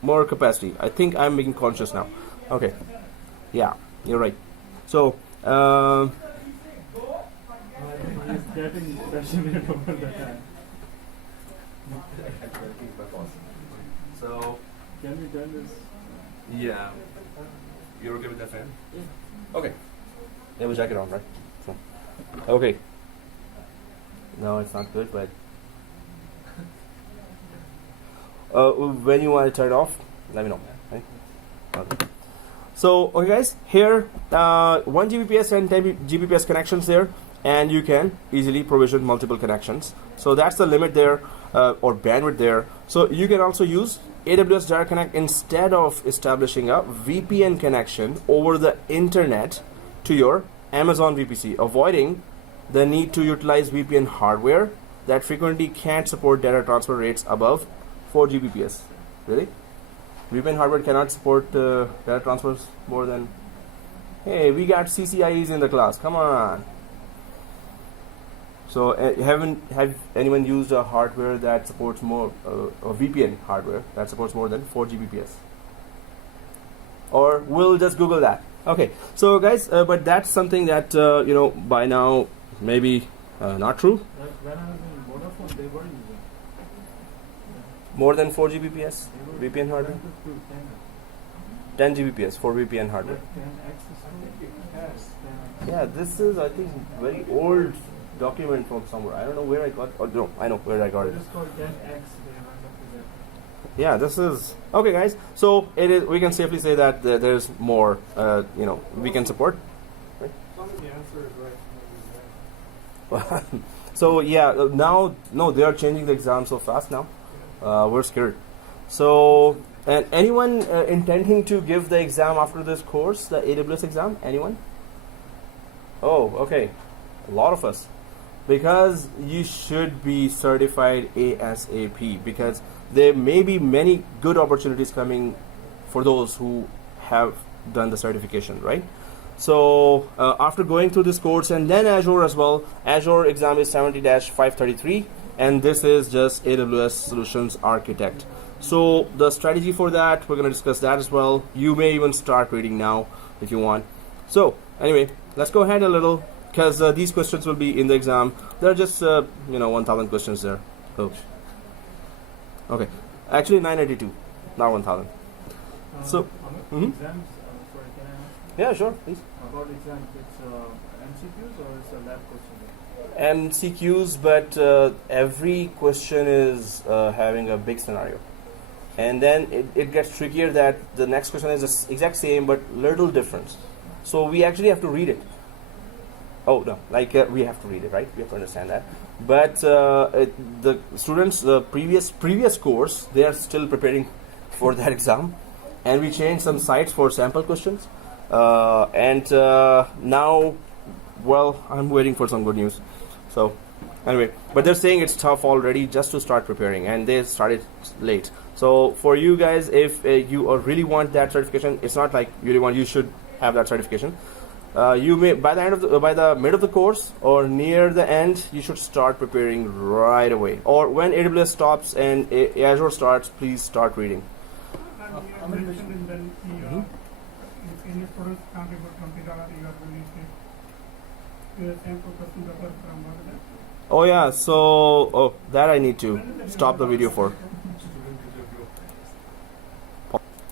more capacity. I think I'm making conscious now. Okay. Yeah, you're right. So, He's getting passionate over the time. so Can we turn this? yeah. You're okay with that, fan? Yeah. Okay. You have a jacket on, right? So, okay. No, it's not good, but when you want to turn it off, let me know. Right? Okay. So, okay, guys, here 1 Gbps and 10 Gbps connections there, and you can easily provision multiple connections. So that's the limit there, or bandwidth there. So you can also use AWS Direct Connect instead of establishing a VPN connection over the internet to your Amazon VPC, avoiding the need to utilize VPN hardware that frequently can't support data transfer rates above 4 Gbps. Really? VPN hardware cannot support data transfers more than... Hey, we got CCIEs in the class. Come on. So, have anyone used a hardware that supports more, a VPN hardware that supports more than 4 Gbps? Or we'll just Google that. Okay. So, guys, but that's something that by now maybe not true. When I was in Vodafone, they were using. More than 4 Gbps VPN hardware. 10 Gbps for VPN hardware. 10 access to yes. Yeah, this is I think very old document from somewhere. I don't know where I got. Oh no, I know where I got it. It's called 10x. Yeah, this is okay, guys. So it is. We can safely say that there's more. We can support. As long as the answer is right. So yeah, now no, they are changing the exam so fast now. We're scared. So, and anyone intending to give the exam after this course, the AWS exam? Anyone? Oh, okay. A lot of us. Because you should be certified ASAP, because there may be many good opportunities coming for those who have done the certification, right? So after going through this course and then Azure as well, Azure exam is 70-533, and this is just AWS Solutions Architect. So the strategy for that, we're going to discuss that as well. You may even start reading now if you want. So anyway, let's go ahead a little, because these questions will be in the exam. They're just 1,000 questions there. Oops. Okay, actually 982, not 1,000. So Exams, sorry, can I ask? yeah, sure, please. About exams, it's MCQs or it's a lab question? MCQs, but every question is having a big scenario, and then it gets trickier that the next question is the exact same but little difference. So we actually have to read it. Oh no, we have to read it, right? We have to understand that. But the students, the previous course, they are still preparing for that exam, and we changed some sites for sample questions. And now, well, I'm waiting for some good news. So anyway, but they're saying it's tough already just to start preparing, and they started late. So for you guys, if you really want that certification, it's not like you really want, you should have that certification. You may by the mid of the course or near the end, you should start preparing right away. Or when AWS stops and Azure starts, please start reading. You mentioned in the any students contribute $20, you are going to take sample question paper from what is that? Oh yeah, so that I need to stop the video for.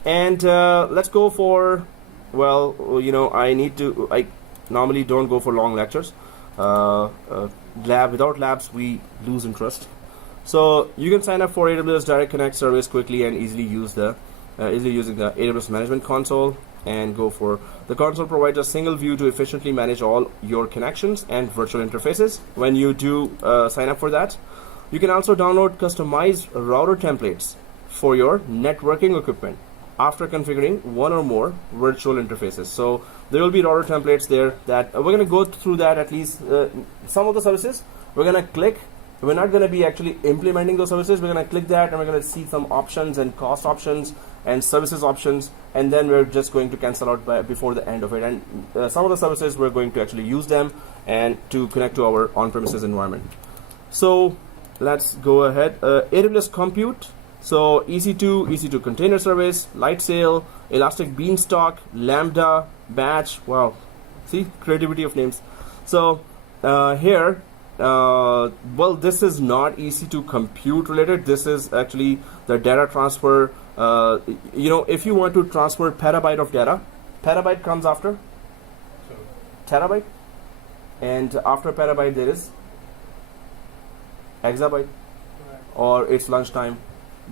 And let's go for, well, I normally don't go for long lectures. Without labs we lose interest. So you can sign up for AWS Direct Connect service quickly and easily use the easily using the AWS Management Console, and go for the console provides a single view to efficiently manage all your connections and virtual interfaces. When you do sign up for that, you can also download customized router templates for your networking equipment after configuring one or more virtual interfaces. So there will be router templates there that we're going to go through that, at least some of the services we're going to click. We're not going to be actually implementing those services. We're going to click that and we're going to see some options and cost options and services options, and then we're just going to cancel out before the end of it. And some of the services we're going to actually use them and to connect to our on-premises environment. So let's go ahead. AWS Compute. So EC2 Container Service, Lightsail, Elastic Beanstalk, Lambda, Batch. Wow, see, creativity of names. So here, well, this is not EC2 Compute related. This is actually the data transfer. You know, if you want to transfer petabyte of data, petabyte comes after terabyte, and after petabyte there is exabyte, or it's lunchtime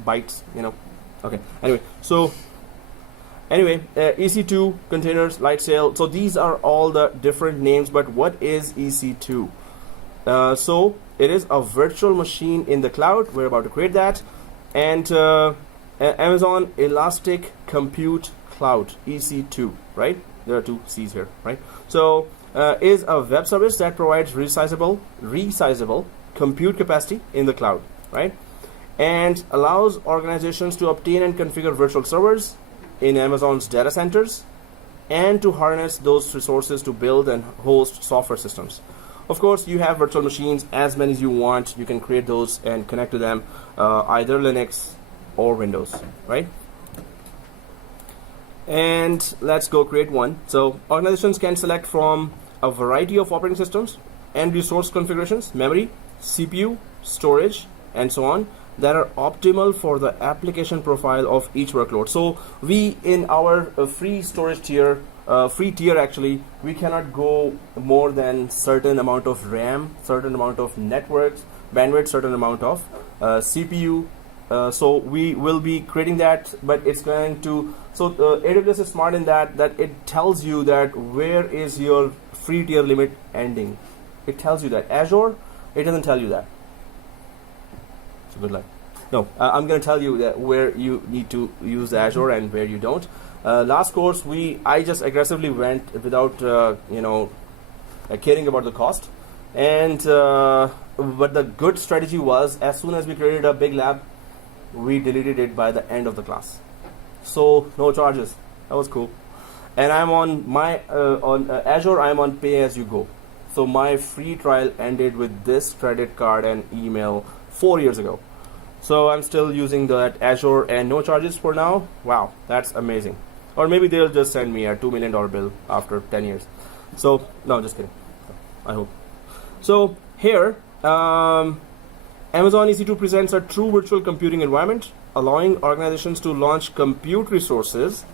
bytes, you know. Okay, anyway, so EC2 containers, Lightsail. So these are all the different names, but what is EC2? So it is a virtual machine in the cloud. We're about to create that, and Amazon Elastic Compute Cloud, EC2, right? There are two C's here, right? So is a web service that provides resizable compute capacity in the cloud, right? And allows organizations to obtain and configure virtual servers in Amazon's data centers, and to harness those resources to build and host software systems. Of course, you have virtual machines, as many as you want. You can create those and connect to them, either Linux or Windows, right? And let's go create one. So organizations can select from a variety of operating systems and resource configurations, memory, CPU, storage, and so on, that are optimal for the application profile of each workload. So we, in our free storage tier, free tier actually, we cannot go more than certain amount of RAM, certain amount of networks, bandwidth, certain amount of CPU. So we will be creating that, but it's going to, so AWS is smart in that it tells you that where is your free tier limit ending. It tells you that. Azure, it doesn't tell you that. So good luck. No, I'm going to tell you that where you need to use Azure and where you don't. Last course, I just aggressively went without caring about the cost, and but the good strategy was, as soon as we created a big lab, we deleted it by the end of the class. So no charges. That was cool. And I'm on my on Azure. I'm on pay as you go. So my free trial ended with this credit card and email 4 years ago. So I'm still using that Azure and no charges for now. Wow, that's amazing. Or maybe they'll just send me a $2 million bill after 10 years. So no, just kidding. I hope. So here, Amazon EC2 presents a true virtual computing environment, allowing organizations to launch compute resources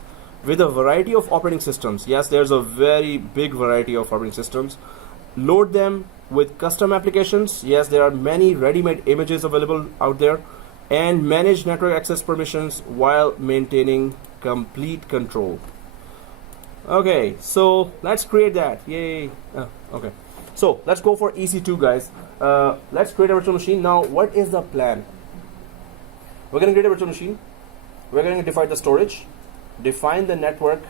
with a variety of operating systems. Yes, there's a very big variety of operating systems. Load them with custom applications. Yes, there are many ready-made images available out there, and manage network access permissions while maintaining complete control. Okay, so let's create that. Yay. Okay, so let's go for EC2, guys. Let's create a virtual machine. Now, what is the plan? We're going to create a virtual machine. We're going to define the storage, define the network,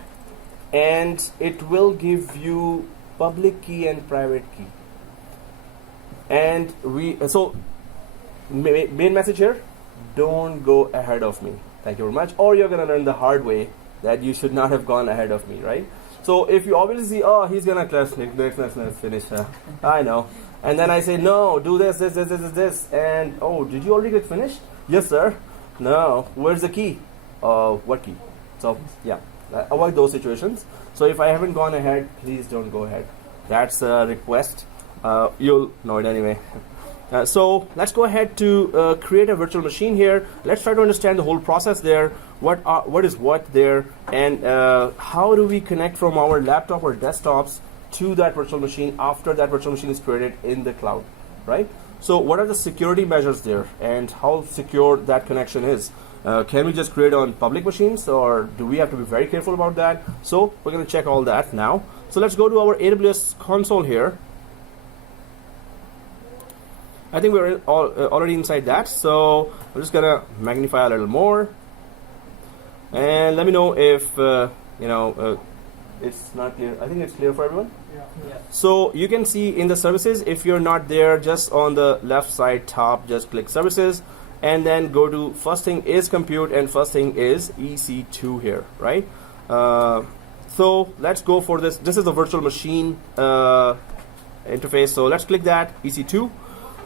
and it will give you public key and private key. And so main message here: don't go ahead of me. Thank you very much. Or you're gonna learn the hard way that you should not have gone ahead of me, right? So if you obviously see, oh, he's gonna let's finish. I know. And then I say, no, do this, and oh, did you already get finished? Yes, sir. No. Where's the key? What key? So yeah, avoid those situations. So if I haven't gone ahead, please don't go ahead. That's a request. You'll know it anyway. So let's go ahead to create a virtual machine here. Let's try to understand the whole process there. What is what there, and how do we connect from our laptop or desktops to that virtual machine after that virtual machine is created in the cloud, right? So what are the security measures there, and how secure that connection is? Can we just create on public machines, or do we have to be very careful about that? So we're going to check all that now. So let's go to our AWS console here. I think we're already inside that, so I'm just going to magnify a little more. And let me know if, it's not clear. I think it's clear for everyone. Yeah. So you can see in the services, if you're not there, just on the left side top, just click services, and then go to first thing is compute, and first thing is EC2 here, right? So let's go for this. This is the virtual machine interface. So let's click that, EC2.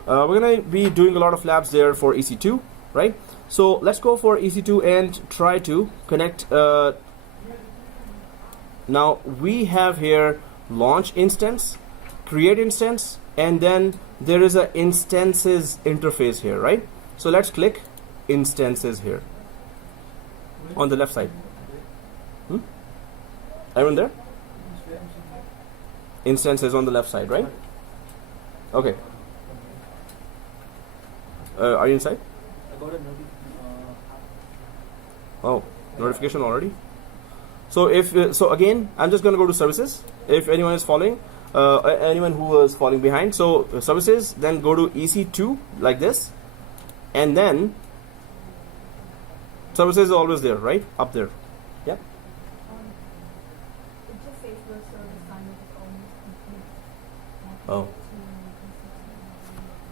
We're going to be doing a lot of labs there for EC2, right? So let's go for EC2 and try to connect. Now we have here launch instance, create instance, and then there is a instances interface here, right? So let's click instances here on the left side. Everyone there? Instances on the left side, right? Okay. Are you inside? I got a Oh, notification already. So if so, again, I'm just going to go to services. If anyone is following, anyone who is falling behind, so services, then go to EC2 like this, and then services is always there, right? Up there. Yeah. It just says the service sign up is almost complete. Oh.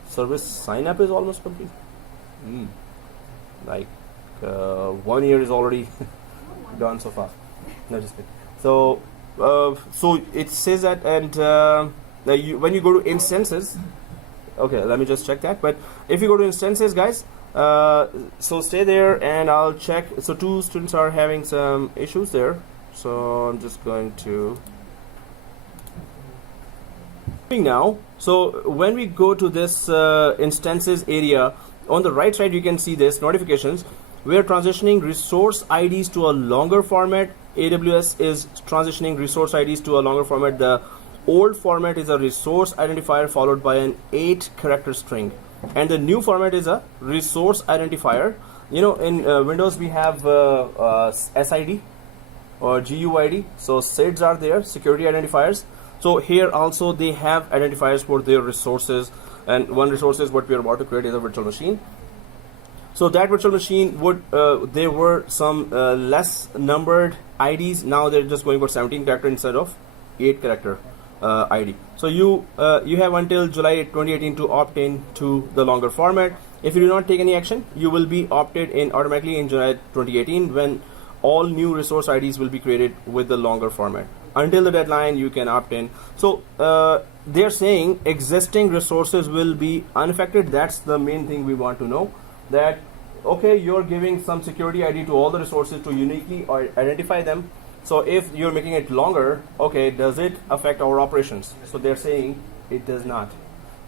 Service sign up is almost complete. Like 1 year is already done so far. No, just kidding. So, so it says that, and when you go to instances, okay, let me just check that. But if you go to instances, guys, so stay there, and I'll check. So 2 students are having some issues there. So I'm just going to now. So when we go to this instances area, on the right side you can see this notifications. We are transitioning resource IDs to a longer format. AWS is transitioning resource IDs to a longer format. The old format is a resource identifier followed by an 8-character string, and the new format is a resource identifier. You know, in Windows we have SID or GUID. So SIDs are there, security identifiers. So here also they have identifiers for their resources, and one resource is what we are about to create is a virtual machine. So that virtual machine would there were some less numbered IDs. Now they're just going for 17 character instead of 8 character ID. So you have until July 2018 to opt in to the longer format. If you do not take any action, you will be opted in automatically in July 2018 when all new resource IDs will be created with the longer format. Until the deadline, you can opt in. So they're saying existing resources will be unaffected. That's the main thing we want to know. That okay, you're giving some security ID to all the resources to uniquely or identify them. So if you're making it longer, okay, does it affect our operations? So they're saying it does not.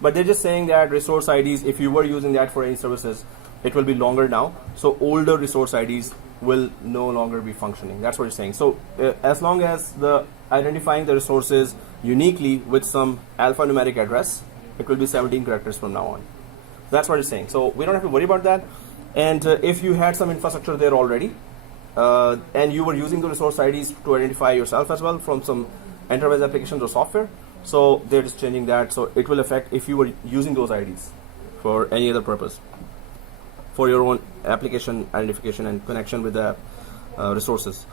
But they're just saying that resource IDs, if you were using that for any services, it will be longer now. So older resource IDs will no longer be functioning. That's what it's saying. So as long as the identifying the resources uniquely with some alphanumeric address, it will be 17 characters from now on. That's what it's saying. So we don't have to worry about that. And if you had some infrastructure there already, and you were using the resource IDs to identify yourself as well from some enterprise applications or software, so they're just changing that. So it will affect if you were using those IDs for any other purpose, for your own application identification and connection with the resources.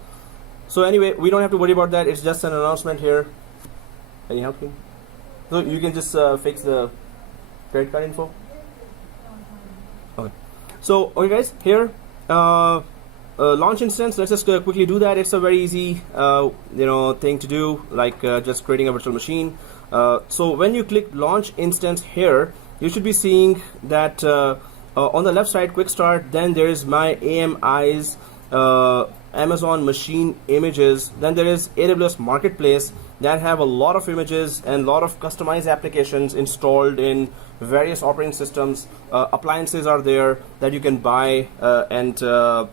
So anyway, we don't have to worry about that. It's just an announcement here. Any help me? So you can just fix the credit card info. Okay. So okay guys, here launch instance. Let's just quickly do that. It's a very easy thing to do, like just creating a virtual machine. So when you click launch instance here, you should be seeing that on the left side, quick start, then there is my AMIs, Amazon machine images, then there is AWS marketplace that have a lot of images and a lot of customized applications installed in various operating systems. Appliances are there that you can buy, and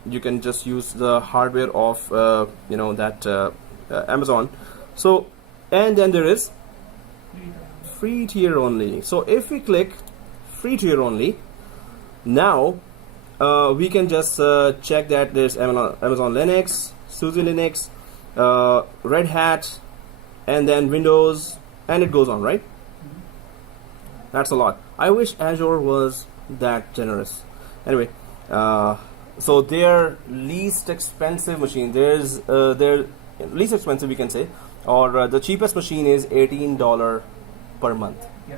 you can just use the hardware of Amazon. So, and then there is free tier only. So if we click free tier only. Now we can just check that there's Amazon Linux, SUSE Linux, Red Hat, and then Windows, and it goes on, right? That's a lot. I wish Azure was that generous. Anyway, so their least expensive machine, their least expensive, we can say, or the cheapest machine is $18 per month. Yeah.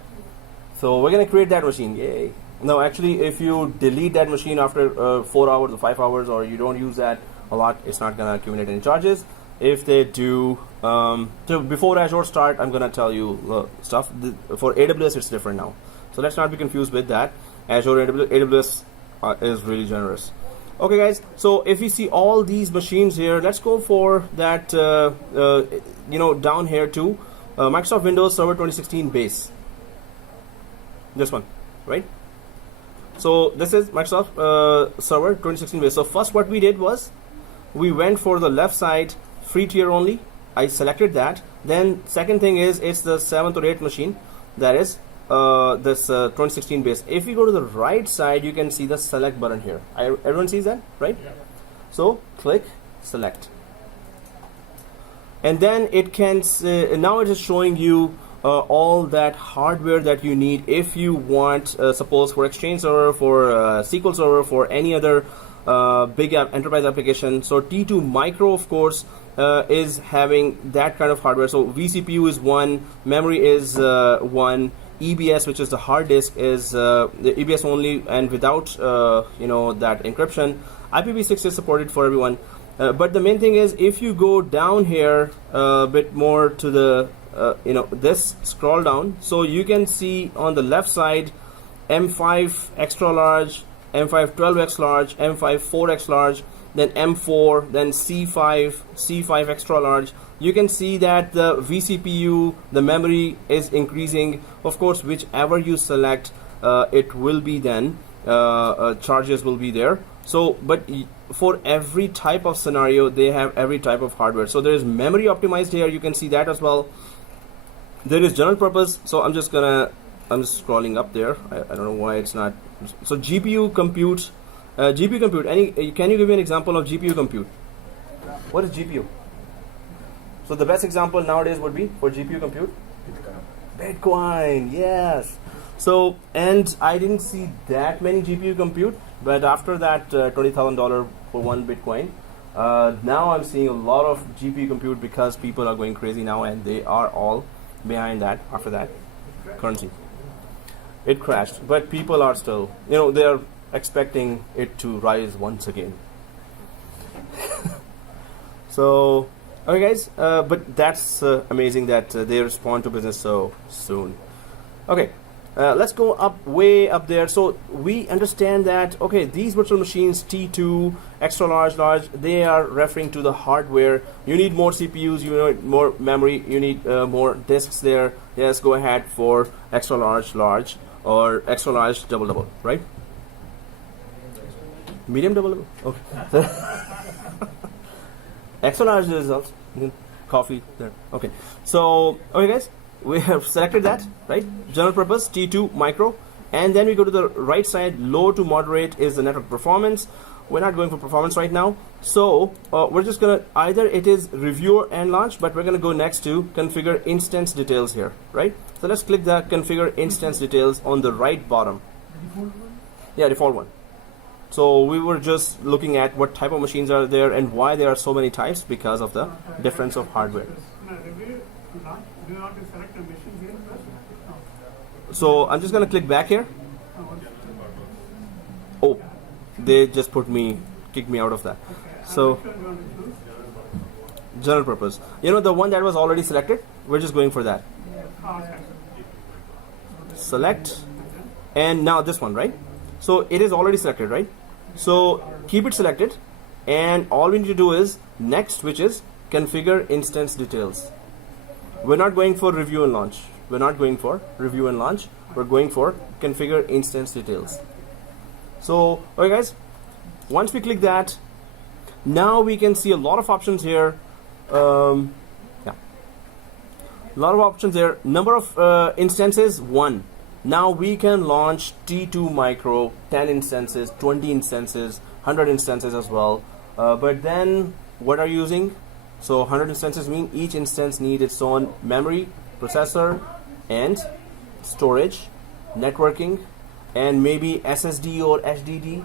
So we're gonna create that machine. Yay! No, actually, if you delete that machine after 4 hours or 5 hours, or you don't use that a lot, it's not gonna accumulate any charges. If they do, so before Azure start, I'm gonna tell you stuff. For AWS, it's different now. So let's not be confused with that. Azure AWS is really generous. Okay, guys. So if you see all these machines here, let's go for that. Down here too, Microsoft Windows Server 2016 base. This one, right? So this is Microsoft Server 2016 base. So first, what we did was we went for the left side free tier only. I selected that. Then second thing is it's the 7th or 8th machine, that is this 2016 base. If you go to the right side, you can see the select button here. Everyone sees that, right? Yeah. So click select, and then it can now it is showing you all that hardware that you need if you want, suppose for Exchange Server, for SQL Server, for any other big enterprise application. So T2 Micro, of course, is having that kind of hardware. So vCPU is one, memory is one, EBS, which is the hard disk, is the EBS only and without that encryption. IPv6 is supported for everyone. But the main thing is, if you go down here a bit more to the this, scroll down, so you can see on the left side M5 extra large, M5 12x large, M5 4x large, then M4, then C5 extra large. You can see that the vCPU, the memory is increasing. Of course, whichever you select, it will be then charges will be there. So, but for every type of scenario, they have every type of hardware. So there is memory optimized here. You can see that as well. There is general purpose. So I'm just scrolling up there. I don't know why it's not. So GPU compute. Can you give me an example of GPU compute? What is GPU? So the best example nowadays would be for GPU compute? Bitcoin, yes. So, and I didn't see that many GPU compute, but after that $20,000 for one Bitcoin, now I'm seeing a lot of GPU compute because people are going crazy now, and they are all behind that after that currency. It crashed, but people are still, they're expecting it to rise once again. So, okay guys, but that's amazing that they respond to business so soon. Okay, let's go way up there. So we understand that, okay, these virtual machines, T2, extra large, they are referring to the hardware. You need more CPUs, you need more memory, you need more disks there. Yes, go ahead for extra large, or extra large double, right? Medium double. Okay. Extra large results. Coffee there. Okay. So, okay guys, we have selected that, right? General purpose T2 micro, and then we go to the right side. Low to moderate is the network performance. We're not going for performance right now, so we're just gonna, either it is review and launch, but we're gonna go next to configure instance details here, right? So let's click the configure instance details on the right bottom. Yeah, default one. So we were just looking at what type of machines are there and why there are so many types, because of the difference of hardware. So I'm just going to click back here. Oh, they just kicked me out of that. So general purpose, the one that was already selected, we're just going for that. Select, and now this one, right? So it is already selected, right? So keep it selected, and all we need to do is next, which is configure instance details. We're not going for review and launch. We're going for configure instance details. So, okay guys, once we click that, now we can see a lot of options here. A lot of options there. Number of instances, 1. Now we can launch T2 micro, 10 instances, 20 instances, 100 instances as well. But then what are you using? So 100 instances mean each instance needs its own memory, processor, and storage, networking, and maybe SSD or HDD,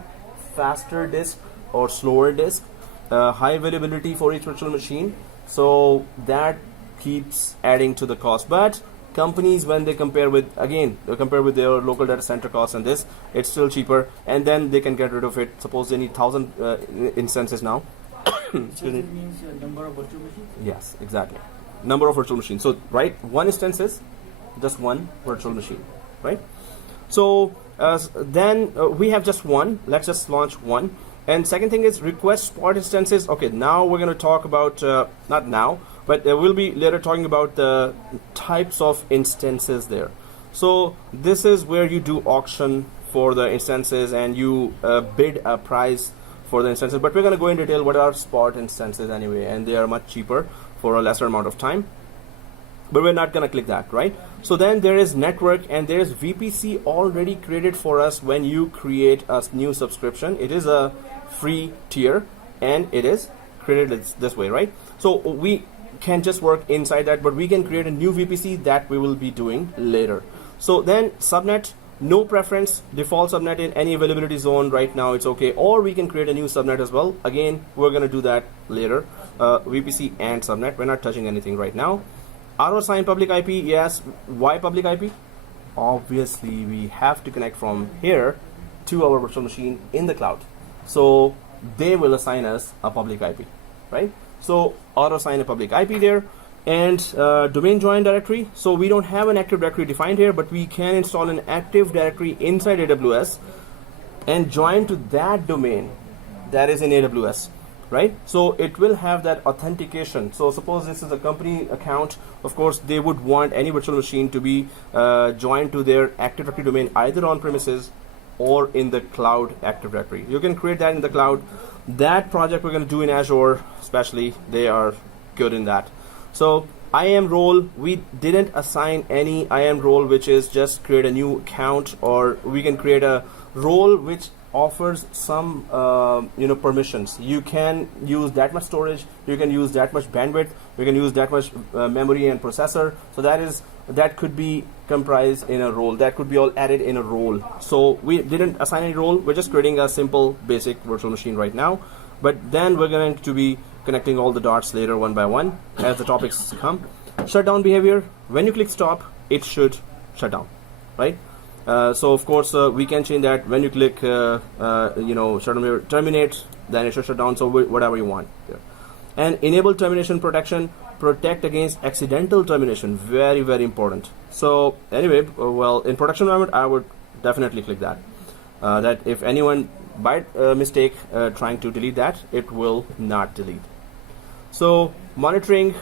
faster disk or slower disk, high availability for each virtual machine. So that keeps adding to the cost. But companies, when they compare with, again, they compare with their local data center costs and this, it's still cheaper, and then they can get rid of it. Suppose they need 1,000 instances now. Excuse me. means number of virtual machines? Yes, exactly. Number of virtual machines. So, right, one instance is just one virtual machine, right? So, then we have just one. Let's just launch one. And second thing is request spot instances. Okay, now we're going to talk about, not now, but we'll be later talking about the types of instances there. So, this is where you do auction for the instances and you bid a price for the instances, but we're going to go in detail what are spot instances anyway, and they are much cheaper for a lesser amount of time, but we're not going to click that, right? So then there is network, and there is VPC already created for us when you create a new subscription. It is a free tier and it is created this way, right? So we can just work inside that, but we can create a new VPC that we will be doing later. So then subnet, no preference, default subnet in any availability zone right now, it's okay, or we can create a new subnet as well. Again, we're going to do that later. VPC and subnet, we're not touching anything right now. Auto-assign public IP, yes. Why public IP? Obviously, we have to connect from here to our virtual machine in the cloud. So they will assign us a public IP, right? So auto-assign a public IP there. And domain join directory. So we don't have an active directory defined here, but we can install an active directory inside AWS and join to that domain that is in AWS, right? So it will have that authentication. So suppose this is a company account, of course they would want any virtual machine to be joined to their active directory domain either on premises or in the cloud active directory. You can create that in the cloud. That project we're going to do in Azure, especially, they are good in that. So IAM role, we didn't assign any IAM role, which is just create a new account, or we can create a role which offers some permissions. You can use that much storage, you can use that much bandwidth, you can use that much memory and processor. So that could be comprised in a role, that could be all added in a role. So we didn't assign any role, we're just creating a simple basic virtual machine right now, but then we're going to be connecting all the dots later one by one as the topics come. Shutdown behavior, when you click stop, it should shut down, right? So of course we can change that. When you click shutdown behavior, terminate, then it should shut down. So whatever you want there. And enable termination protection, protect against accidental termination, very, very important. So anyway, well, in production environment I would definitely click that, that if anyone by mistake trying to delete that, it will not delete. So monitoring,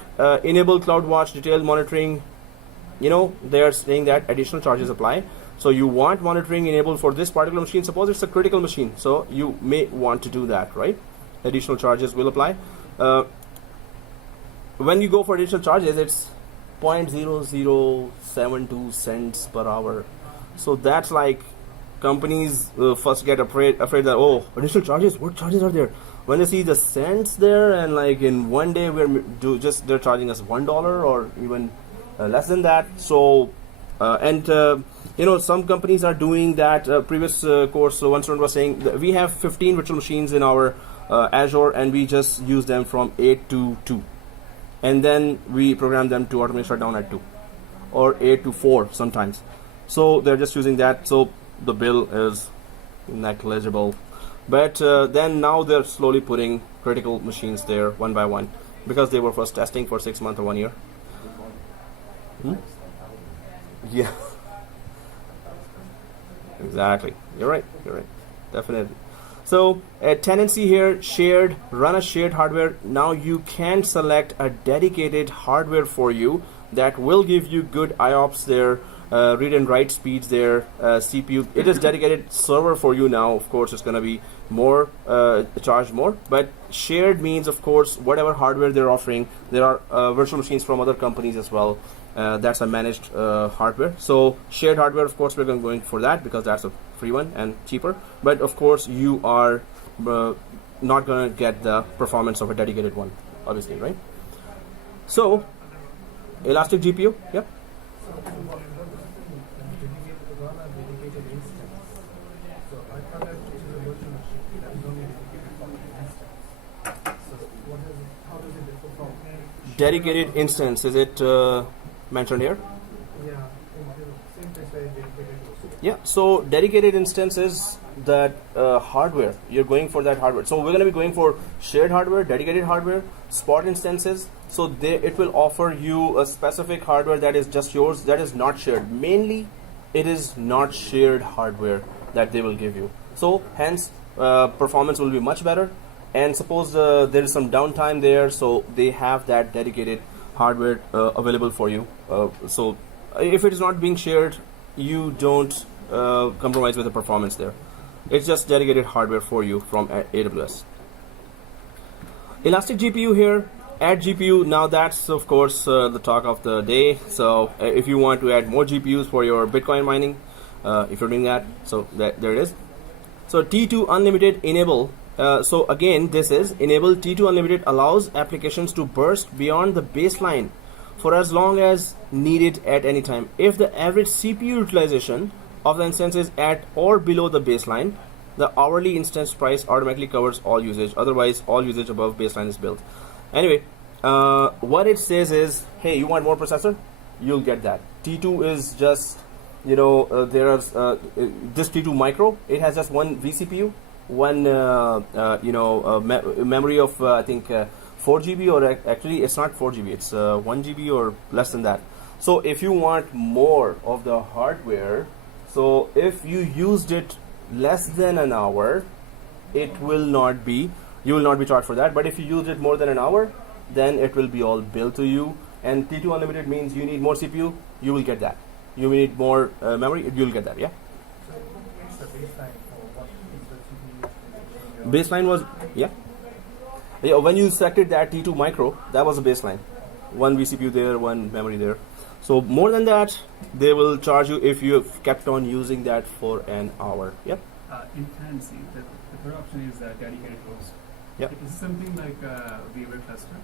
enable CloudWatch detailed monitoring. They are saying that additional charges apply. So you want monitoring enabled for this particular machine. Suppose it's a critical machine, so you may want to do that, right? Additional charges will apply. When you go for additional charges, it's 0.0072 cents per hour. So that's like companies first get afraid that, oh, additional charges, what charges are there? When they see the cents there, and like in one day they're charging us $1 or even less than that. So some companies are doing that. Previous course, one student was saying that we have 15 virtual machines in our Azure, and we just use them from 8 to 2, and then we program them to automatically shut down at 2 or 8 to 4 sometimes. So they're just using that. So the bill is negligible, but then now they're slowly putting critical machines there one by one, because they were first testing for 6 months or 1 year. Yeah, exactly, you're right, definitely. So tenancy here, shared, run a shared hardware. Now you can select a dedicated hardware for you that will give you good IOPS there, read and write speeds there, CPU. It is dedicated server for you now. Of course, it's going to be more, charge more. But shared means, of course, whatever hardware they're offering. There are virtual machines from other companies as well. That's a managed hardware. So shared hardware, of course, we're going for that because that's a free one and cheaper. But of course, you are not going to get the performance of a dedicated one, obviously, right? So elastic GPU, yep. Dedicated instance, is it mentioned here? Yeah, so dedicated instance is that hardware. You're going for that hardware. So we're going to be going for shared hardware, dedicated hardware, spot instances. So it will offer you a specific hardware that is just yours, that is not shared. Mainly, it is not shared hardware that they will give you. So hence, performance will be much better. And suppose there is some downtime there, so they have that dedicated hardware available for you. So if it is not being shared, you don't compromise with the performance there. It's just dedicated hardware for you from AWS. Elastic GPU here, add GPU. Now that's of course the talk of the day. So if you want to add more GPUs for your Bitcoin mining, if you're doing that, so there it is. So T2 Unlimited enable. So again, this is enable T2 Unlimited allows applications to burst beyond the baseline for as long as needed at any time. If the average CPU utilization of the instance is at or below the baseline, the hourly instance price automatically covers all usage. Otherwise, all usage above baseline is billed. Anyway, what it says is, hey, you want more processor? You'll get that. T2 is just, there's this T2 Micro. It has just one vCPU. One memory of I think 4 GB, or actually it's not 4 GB, it's 1 GB or less than that. So if you want more of the hardware, so if you used it less than an hour, you will not be charged for that. But if you used it more than an hour, then it will be all billed to you. And T2 Unlimited means you need more CPU, you will get that. You need more memory, you'll get that. Yeah. So what's the baseline for what is the CPU? Baseline was, yeah, when you selected that T2 Micro, that was a baseline. One vCPU there, one memory there. So more than that, they will charge you if you have kept on using that for an hour. Yep. In Tansy, the third option is dedicated host. Yep. Is it something like VMware cluster?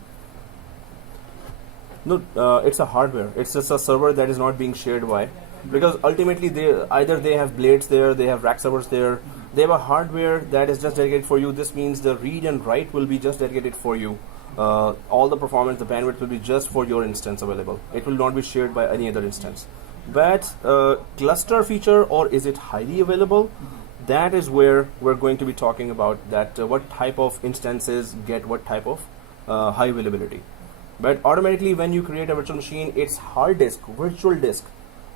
No, it's a hardware. It's just a server that is not being shared by, because ultimately they have blades there, they have rack servers there. They have a hardware that is just dedicated for you. This means the read and write will be just dedicated for you. All the performance, the bandwidth will be just for your instance available. It will not be shared by any other instance. But cluster feature, or is it highly available? That is where we're going to be talking about that. What type of instances get what type of high availability. But automatically when you create a virtual machine, its hard disk, virtual disk,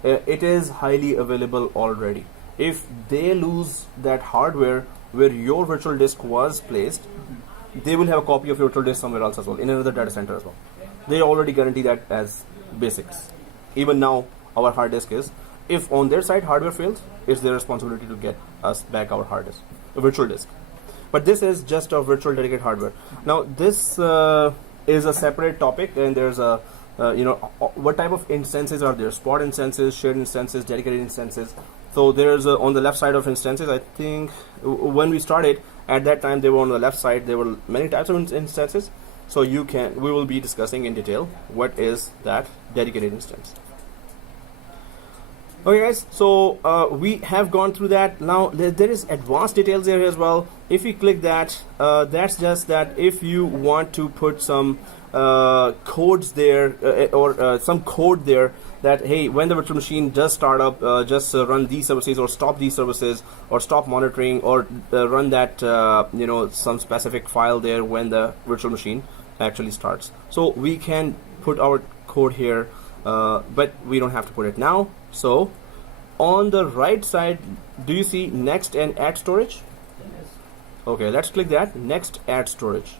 it is highly available already. If they lose that hardware where your virtual disk was placed, they will have a copy of your virtual disk somewhere else as well, in another data center as well. They already guarantee that as basics. Even now, our hard disk is, if on their side hardware fails, it's their responsibility to get us back our hard disk, a virtual disk. But this is just a virtual dedicated hardware. Now this is a separate topic, and there's a what type of instances are there? Spot instances, shared instances, dedicated instances. So there's on the left side of instances, I think when we started at that time, they were on the left side. There were many types of instances. So we will be discussing in detail what is that dedicated instance. Okay guys, so we have gone through that. Now there is advanced details there as well. If you click that, that's just that if you want to put some codes there or some code there that, hey, when the virtual machine does start up, just run these services or stop these services or stop monitoring or run that some specific file there when the virtual machine actually starts. So we can put our code here, but we don't have to put it now. So on the right side, do you see next and add storage? Yes. Okay, let's click that, next add storage.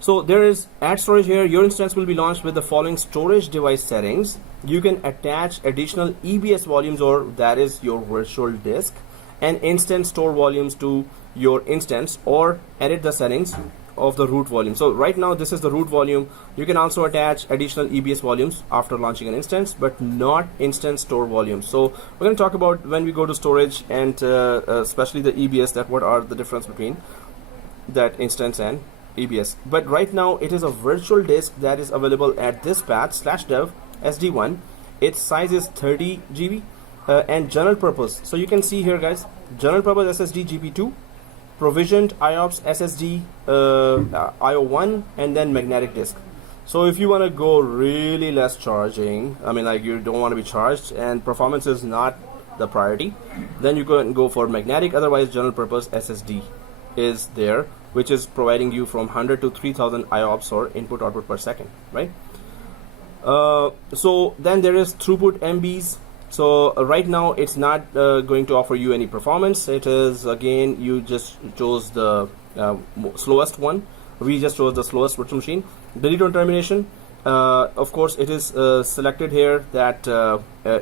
So there is add storage here. Your instance will be launched with the following storage device settings. you can attach additional EBS volumes, or that is your virtual disk, and instant store volumes to your instance, or edit the settings of the root volume. So right now this is the root volume. You can also attach additional EBS volumes after launching an instance, but not instant store volumes. So we're going to talk about when we go to storage, and especially the EBS, that what are the difference between that instance and EBS. But right now it is a virtual disk that is available at this path /dev SD1. Its size is 30 GB and general purpose. So you can see here, guys, general purpose SSD GP2, provisioned IOPS SSD IO1, and then magnetic disk. So if you want to go really less charging, I mean, like you don't want to be charged and performance is not the priority, then you can go for magnetic. Otherwise, general purpose SSD is there, which is providing you from 100 to 3000 IOPS, or input output per second, right? So then there is throughput MBs. So right now it's not going to offer you any performance. It is, again, you just chose the slowest one. We just chose the slowest virtual machine. Delete on termination. Of course, it is selected here that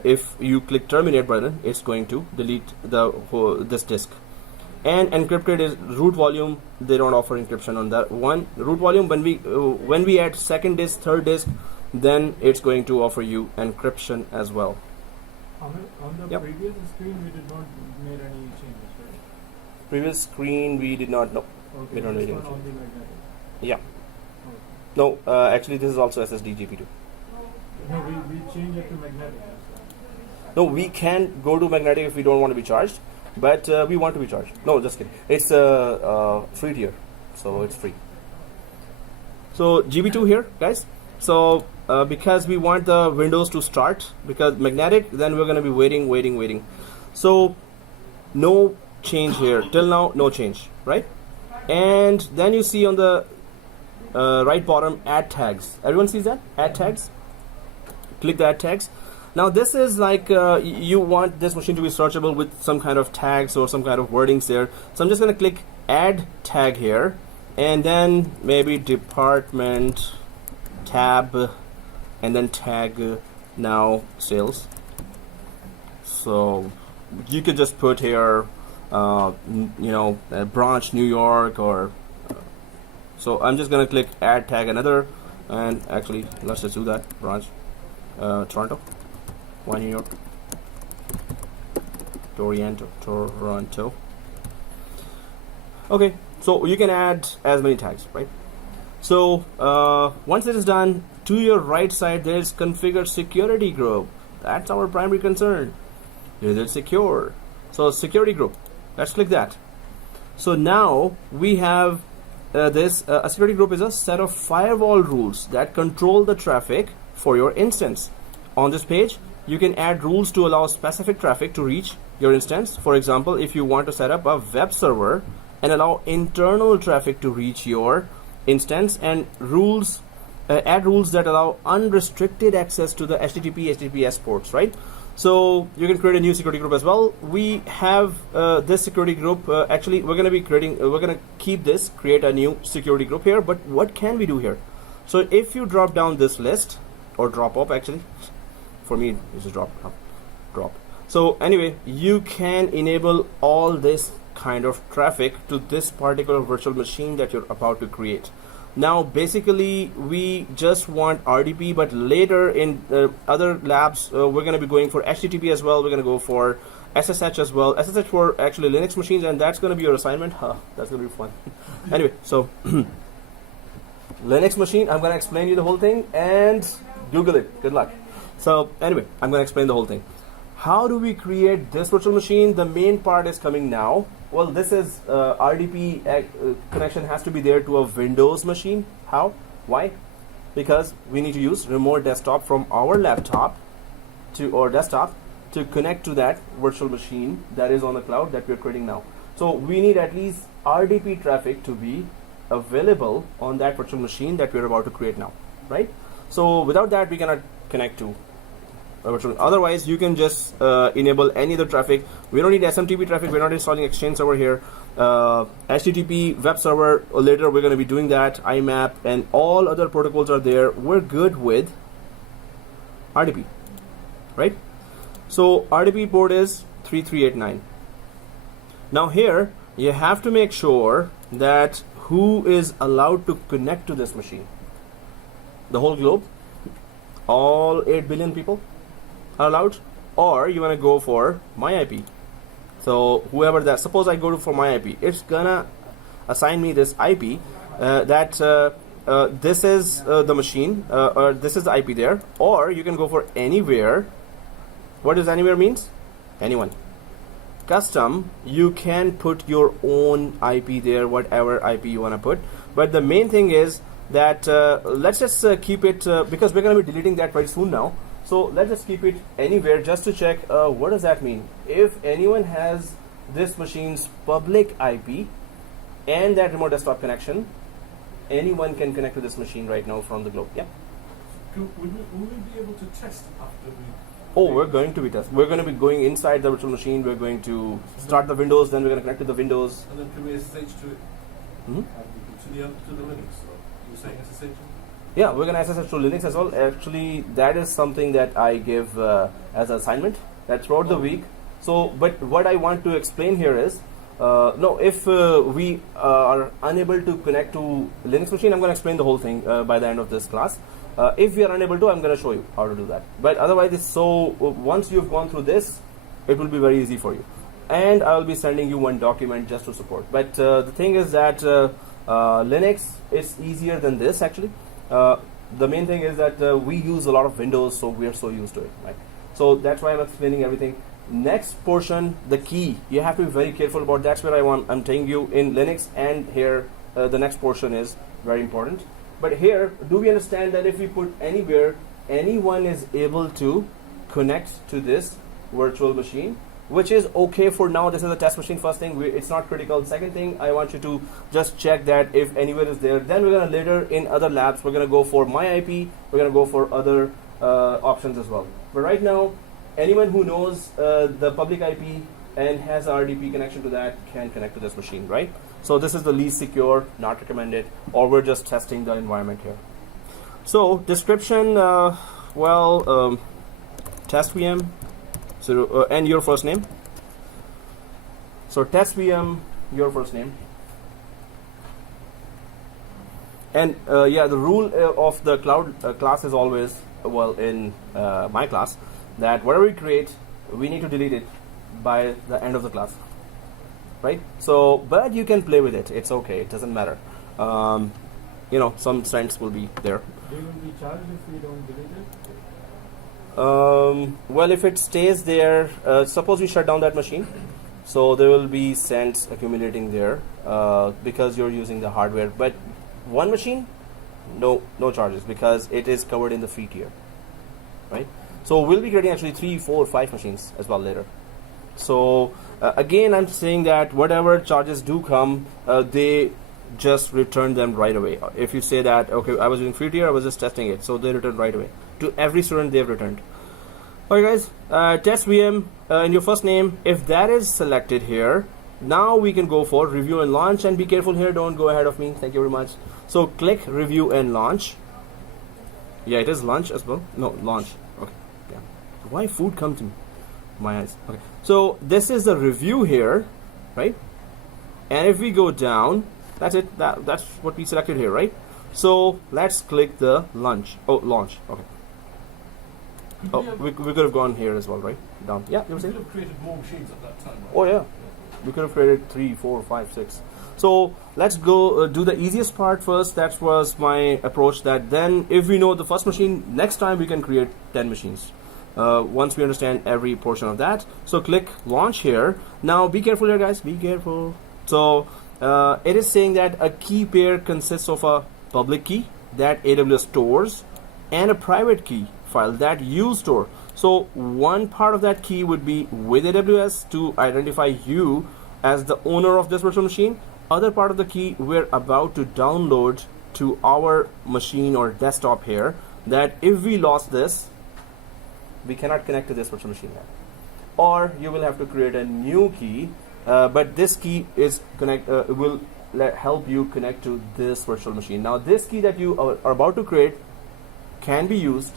if you click terminate button, it's going to delete this disk. And encrypted is root volume. They don't offer encryption on that one. Root volume, when we add second disk, third disk, then it's going to offer you encryption as well. On the Yep. previous screen, we did not made any changes, right? Previous screen we did not know. Okay, We don't this need one anything. on the magnetic. Yeah. Okay. No, actually this is also SSD GP2. No, we changed it to magnetic. That's No, we can go to magnetic if we don't want to be charged, but we want to be charged. No, just kidding. It's free tier, so it's free. So GB2 here, guys. So because we want the Windows to start, because magnetic, then we're going to be waiting. So no change here till now, no change, right? And then you see on the right bottom, add tags. Everyone sees that? Add tags. Click the add tags. Now this is like you want this machine to be searchable with some kind of tags or some kind of wordings there. So I'm just going to click add tag here, and then maybe department tab, and then tag now sales. So you could just put here branch New York, or so I'm just gonna click add tag another, and actually let's just do that. Branch Toronto, one New York, Toronto. Okay, so you can add as many tags, right? So once it is done, to your right side there is configure security group. That's our primary concern. Is it secure? So security group, let's click that. So now we have this a security group is a set of firewall rules that control the traffic for your instance. On this page you can add rules to allow specific traffic to reach your instance. For example, if you want to set up a web server and allow internal traffic to reach your instance, and rules add rules that allow unrestricted access to the HTTPS ports, right? So you can create a new security group as well. We have this security group. Actually, we're going to be creating. We're going to keep this. Create a new security group here. But what can we do here? So if you drop down this list, or drop up, actually, for me it's a drop. So anyway, you can enable all this kind of traffic to this particular virtual machine that you're about to create. Now basically we just want RDP, but later in other labs we're going to be going for HTTP as well. We're going to go for SSH as well. SSH for actually Linux machines, and that's going to be your assignment. That's going to be fun. Anyway, so Linux machine, I'm going to explain you the whole thing, and Google it. Good luck. So anyway, I'm going to explain the whole thing. How do we create this virtual machine? The main part is coming now. Well, this is RDP connection has to be there to a Windows machine. How? Why? Because we need to use remote desktop from our laptop or desktop to connect to that virtual machine that is on the cloud that we're creating now. So we need at least RDP traffic to be available on that virtual machine that we're about to create now, right? So without that, we cannot connect to virtual. Otherwise, you can just enable any other traffic. We don't need SMTP traffic. We're not installing Exchange server here. HTTP web server, later we're going to be doing that. IMAP and all other protocols are there. We're good with RDP. right? So RDP port is 3389. Now here you have to make sure that who is allowed to connect to this machine. The whole globe, all 8 billion people are allowed, or you want to go for my IP. So whoever that, suppose I go for my IP, it's gonna assign me this IP this is the machine, or this is the IP there, or you can go for anywhere. What does anywhere means? Anyone. Custom, you can put your own IP there, whatever IP you want to put. But the main thing is that let's just keep it, because we're going to be deleting that very soon now. So let's just keep it anywhere just to check what does that mean. If anyone has this machine's public IP and that remote desktop connection, anyone can connect to this machine right now from the globe. Yeah. Will we be able to test after we? Oh, we're going to be test. We're going to be going inside the virtual machine. We're going to start the Windows, then we're going to connect to the Windows. And then can we SSH to it? Mm-hmm. To the Linux. So you're saying SSH? Yeah, we're going to SSH to Linux as well. Actually, that is something that I give as an assignment that throughout the week. So, but what I want to explain here is, no, if we are unable to connect to Linux machine, I'm going to explain the whole thing by the end of this class. If we are unable to, I'm going to show you how to do that. But otherwise, it's so once you've gone through this, it will be very easy for you. And I will be sending you one document just to support. But the thing is that Linux is easier than this actually. The main thing is that we use a lot of Windows, so we are so used to it. Right? So that's why I'm explaining everything. Next portion, the key. You have to be very careful about. That's where I'm telling you in Linux, and here the next portion is very important. But here, do we understand that if we put anywhere, anyone is able to connect to this virtual machine, which is okay for now. This is a test machine. First thing, it's not critical. Second thing, I want you to just check that if anywhere is there. Then we're gonna later in other labs, we're gonna go for my IP. We're gonna go for other options as well. But right now, anyone who knows the public IP and has RDP connection to that can connect to this machine, right? So this is the least secure, not recommended, or we're just testing the environment here. So description, test VM, so, and your first name. So test VM, your first name. And yeah, the rule of the cloud class is always, in my class, that whatever we create, we need to delete it by the end of the class. Right? So, but you can play with it. It's okay. It doesn't matter. Some cents will be there. They will be charged if we don't delete it? Well, if it stays there, suppose we shut down that machine, so there will be cents accumulating there because you're using the hardware. But one machine, no charges because it is covered in the free tier. Right? So we'll be creating actually 3, 4, 5 machines as well later. So again, I'm saying that whatever charges do come, they just return them right away. If you say that, okay, I was using free tier, I was just testing it, so they return right away. To every student, they've returned. Alright guys, test VM in your first name. If that is selected here, now we can go for review and launch. And be careful here, don't go ahead of me. Thank you very much. So click review and launch. Yeah, it is launch as well. No, launch. Okay. Yeah. Why food come to my eyes? Okay. So this is the review here, right? And if we go down, that's it. That's what we selected here, right? So let's click the launch. Oh, launch. Okay. Oh, we could have gone here as well, right? Down. Yeah, you were saying? We could have created more machines at that time, right? Oh yeah. We could have created 3, 4, 5, 6. So let's go do the easiest part first. That was my approach. That then, if we know the first machine, next time we can create 10 machines. Once we understand every portion of that. So click launch here. Now be careful here guys, be careful. So it is saying that a key pair consists of a public key that AWS stores and a private key file that you store. So one part of that key would be with AWS to identify you as the owner of this virtual machine. Other part of the key we're about to download to our machine or desktop here, that if we lost this, we cannot connect to this virtual machine now. Or you will have to create a new key, but this key is will help you connect to this virtual machine. Now this key that you are about to create can be used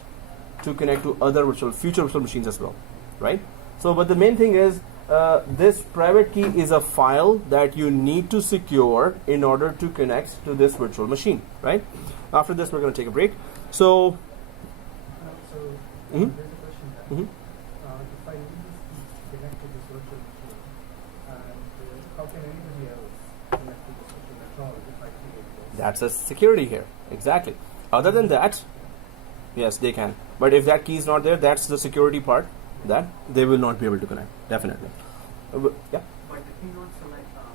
to connect to other future virtual machines as well, right? So, but the main thing is this private key is a file that you need to secure in order to connect to this virtual machine, right? After this, we're going to take a break. So, There's a question there. If I need this key to connect to this virtual machine, and how can anybody else connect to this machine at all if I create this? that's a security here, exactly. Other than that, yes, they can. But if that key is not there, that's the security part that they will not be able to connect, definitely. Yeah. But the key notes are like public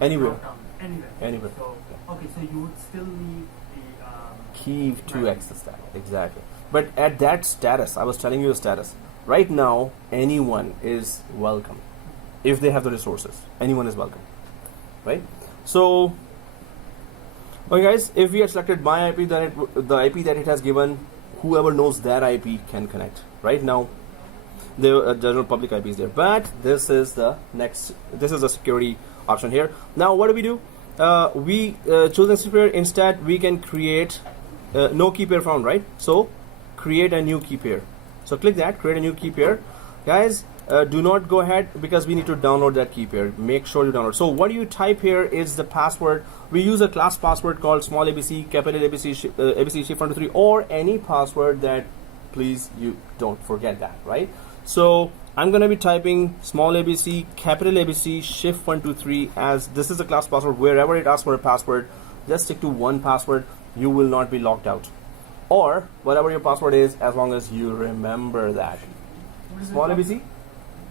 Anywhere. Anywhere. Anywhere. So, okay, so you would still need the Key to right. access that, exactly. But at that status, I was telling you a status. Right now, anyone is welcome. If they have the resources, anyone is welcome, right? So, okay guys, if we had selected my IP, then the IP that it has given, whoever knows that IP can connect. Right now, the general public IP is there, but this is the security option here. Now, what do? We chosen secure. Instead, we can create no key pair found, right? So, create a new key pair. So, click that, create a new key pair, guys. Do not go ahead because we need to download that key pair. Make sure you download. So what you type here is the password. We use a class password called small abc, capital abc, abc shift 1 2 3, or any password that, please, you don't forget that, right? So I'm gonna be typing small abc, capital abc, shift 1 2 3, as this is a class password. Wherever it asks for a password, just stick to one password. You will not be locked out, or whatever your password is, as long as you remember that. Small abc,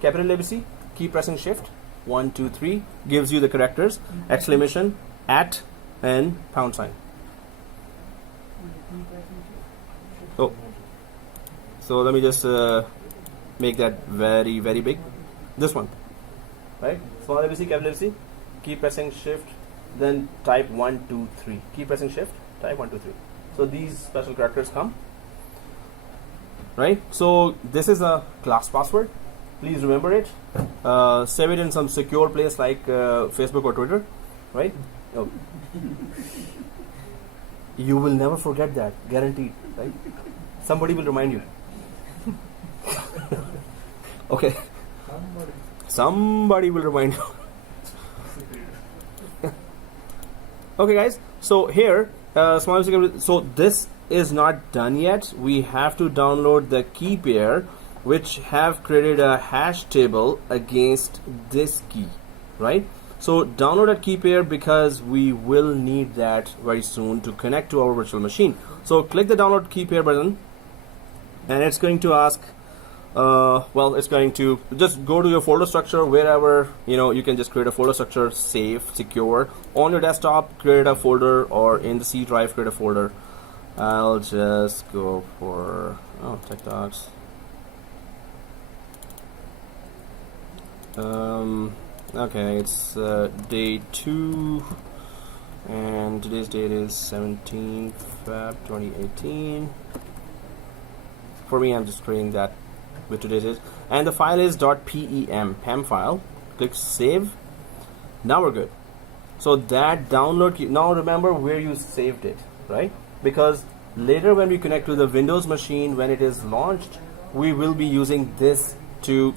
capital ABC, keep pressing shift 1 2 3, gives you the characters, exclamation, at, and pound sign. Oh, so let me just make that very, very big. This one, right? Small ABC, capital ABC, keep pressing shift, then type 1 2 3. Keep pressing shift, type 1 2 3. So these special characters come, right? So this is a class password. Please remember it. Save it in some secure place like Facebook or Twitter, right? Oh. You will never forget that, guaranteed, right? Somebody will remind you. Okay. Somebody will remind you. Okay, guys. So here, small security. So this is not done yet. We have to download the key pair, which have created a hash table against this key, right? So download a key pair because we will need that very soon to connect to our virtual machine. So click the download key pair button, and it's going to ask, well, it's going to just go to your folder structure, wherever, you can just create a folder structure, safe, secure. On your desktop, create a folder, or in the C drive, create a folder. I'll just go for, tech docs. Okay, it's day 2, and today's date is 17Feb2018. For me, I'm just creating that with today's date, and the file is .pem file. Click save. Now we're good. So that download key, now remember where you saved it, right? Because later when we connect to the Windows machine, when it is launched, we will be using this to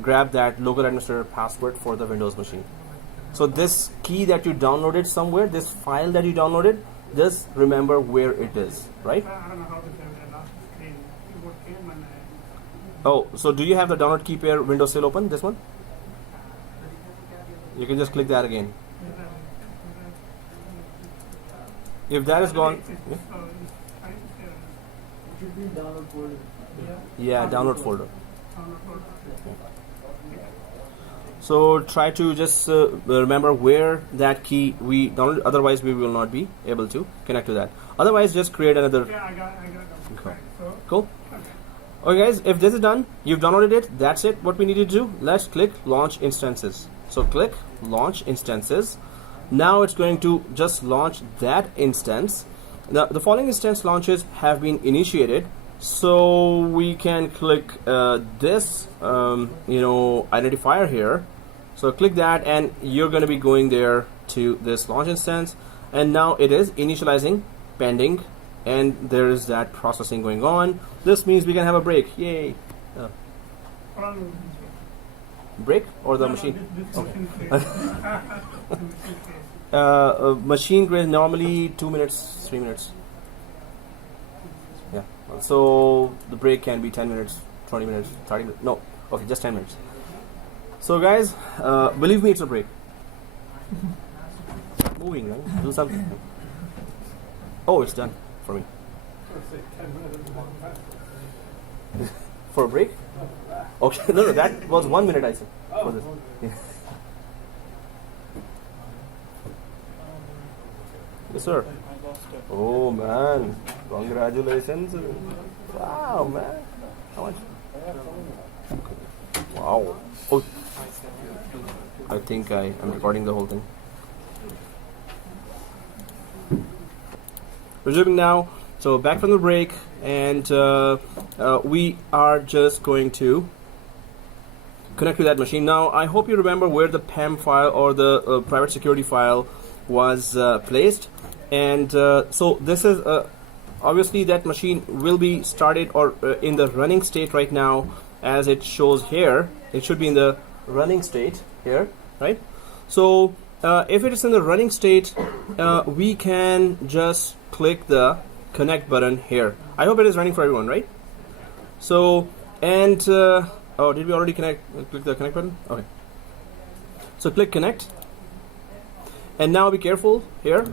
grab that local administrator password for the Windows machine. So this key that you downloaded somewhere, this file that you downloaded, just remember where it is, right? I don't know how to save the last screen. Keyboard came and Oh, so do you have the download key pair window still open, this one? You can just click that again. If that is gone, yeah, It should be in download folder. yeah, download folder. So try to just remember where that key we downloaded, otherwise we will not be able to connect to that. Otherwise, just create another. Yeah, I got Okay. So, Cool. Okay guys, if this is done, you've downloaded it, that's it, what we need to do. Let's click launch instances. So click launch instances. Now it's going to just launch that instance. Now the following instance launches have been initiated, so we can click this identifier here. So click that, and you're going to be going there to this launch instance, and now it is initializing, pending, and there is that processing going on. This means we can have a break. Yay! Break or the machine? Machine grade normally 2 minutes, 3 minutes. Yeah. So the break can be 10 minutes, 20 minutes, 30 minutes. No. Okay, just 10 minutes. So guys, believe me, it's a break. Moving, right? Do something. Oh, it's done for me. For a break? Okay, no, that was 1 minute I said. For this. Yeah. Yes, sir. Oh man, congratulations! Wow, man. How much? Wow. Oh, I think I'm recording the whole thing. Resuming now. So back from the break, and we are just going to connect to that machine. Now, I hope you remember where the PAM file or the private security file was placed. And so this is obviously that machine will be started or in the running state right now, as it shows here. It should be in the running state here, right? So if it is in the running state, we can just click the connect button here. I hope it is running for everyone, right? So, and oh, did we already click the connect button? Okay. So click connect. And now be careful here.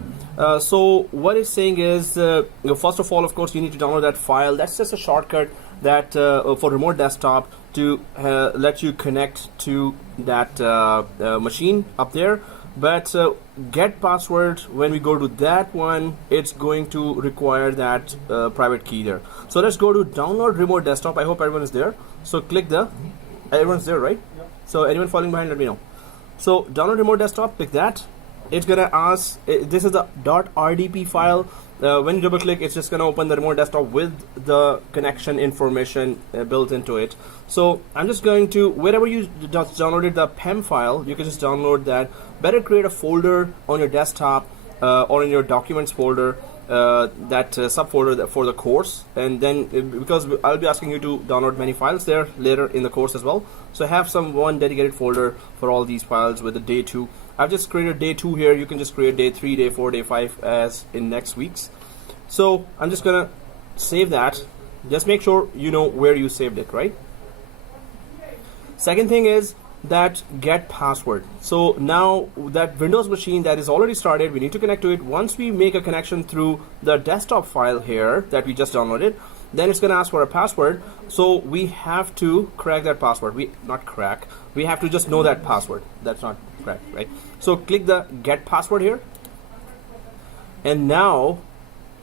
So what it's saying is, first of all, of course, you need to download that file. That's just a shortcut that for remote desktop to let you connect to that machine up there. But get password, when we go to that one, it's going to require that private key there. So let's go to download remote desktop. I hope everyone is there. So click the, everyone's there, right? Yep. So anyone falling behind, let me know. So download remote desktop, click that. It's gonna ask, this is the .rdp file. When you double click, it's just gonna open the remote desktop with the connection information built into it. So I'm just going to, wherever you just downloaded the PEM file, you can just download that. Better create a folder on your desktop or in your documents folder, that subfolder for the course, and then because I'll be asking you to download many files there later in the course as well. So have one dedicated folder for all these files with the day 2. I've just created day 2 here. You can just create day 3, day 4, day 5 as in next week's. So I'm just gonna save that. Just make sure you know where you saved it, right? Second thing is that get password. So now that Windows machine that is already started, we need to connect to it. Once we make a connection through the desktop file here that we just downloaded, then it's going to ask for a password. So we have to crack that password. We have to just know that password. That's not correct, right? So click the get password here, and now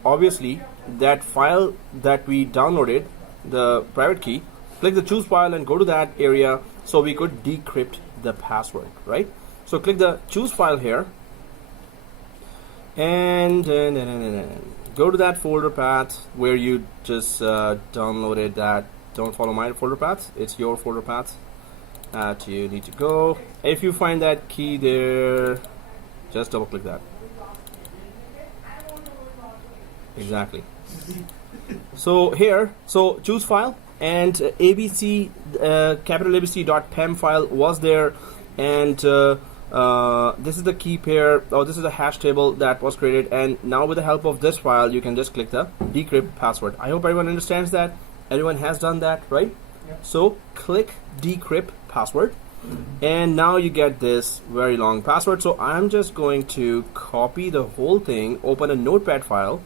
obviously that file that we downloaded, the private key, click the choose file and go to that area so we could decrypt the password, right? So click the choose file here, and go to that folder path where you just downloaded that. Don't follow my folder path, it's your folder path that you need to go. If you find that key there, just double click that. Exactly. So here, so choose file, and ABC, capital ABC.pem file was there, and this is the key pair, or this is the hash table that was created, and now with the help of this file you can just click the decrypt password. I hope everyone understands that. Everyone has done that, right? Yeah. So click decrypt password, and now you get this very long password. So I'm just going to copy the whole thing, open a notepad file,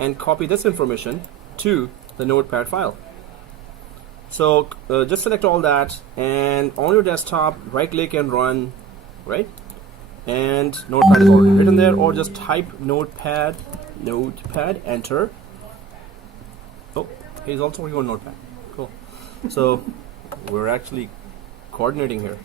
and copy this information to the notepad file. So just select all that, and on your desktop right click and run, right? And notepad is already written there, or just type notepad, enter. Oh, he's also working on notepad. Cool. So we're actually coordinating here.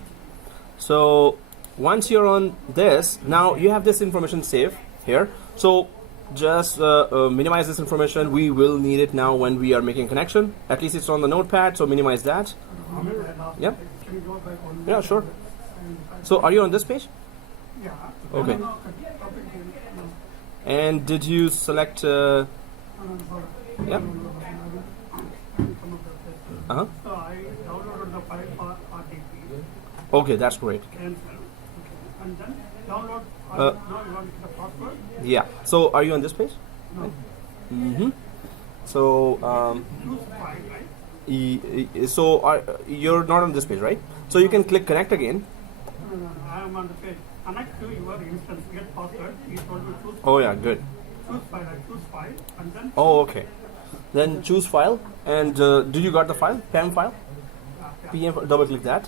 So once you're on this, now you have this information saved here. So just minimize this information. We will need it now when we are making a connection. At least it's on the notepad, so minimize that. Yeah. Yeah, sure. So are you on this page? Yeah. Okay. And did you select? Yeah. Uh-huh. So I downloaded the file for RDP. Okay, that's great. And then download. Now you want the password? Yeah. So are you on this page? No. Mm-hmm. So Choose file, right? so you're not on this page, right? So you can click connect again. No, I am on the page. Connect to your instance. Get password. You told me choose. Oh yeah, good. Choose file. I choose file and then. Oh okay. Then choose file and did you got the file? PM file? PM. Double click that.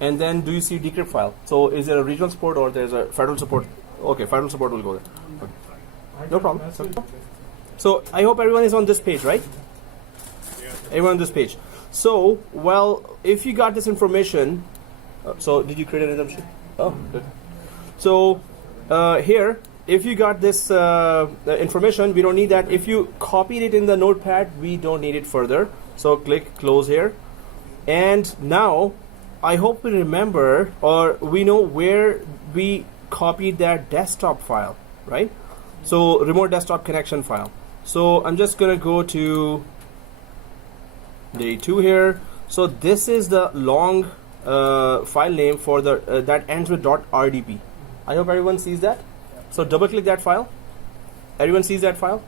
And then do you see decrypt file? So is there a regional support or there's a federal support? Okay, federal support will go there. Okay. No problem. So I hope everyone is on this page, right? Everyone on this page. So, well, if you got this information, so did you create an assumption? Oh, good. So here, if you got this information, we don't need that. If you copied it in the notepad, we don't need it further. So click close here. And now, I hope we remember or we know where we copied that desktop file, right? So remote desktop connection file. So I'm just gonna go to day 2 here. So this is the long file name for the that ends with .rdp. I hope everyone sees that. So double click that file. Everyone sees that file?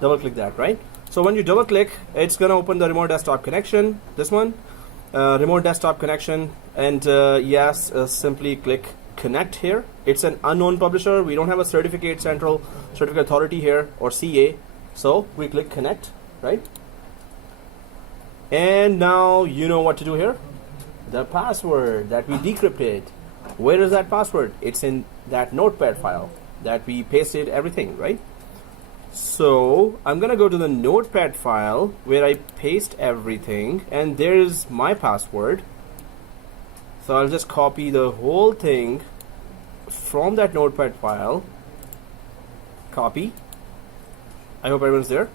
Double click that, right? So when you double click, it's gonna open the remote desktop connection. This one, remote desktop connection, and yes, simply click connect here. It's an unknown publisher. We don't have a certificate authority here or CA. So we click connect, right? And now you know what to do here. The password that we decrypted. Where is that password? It's in that notepad file that we pasted everything, right? So I'm gonna go to the notepad file where I paste everything, and there's my password. So I'll just copy the whole thing from that notepad file. Copy. I hope everyone's there.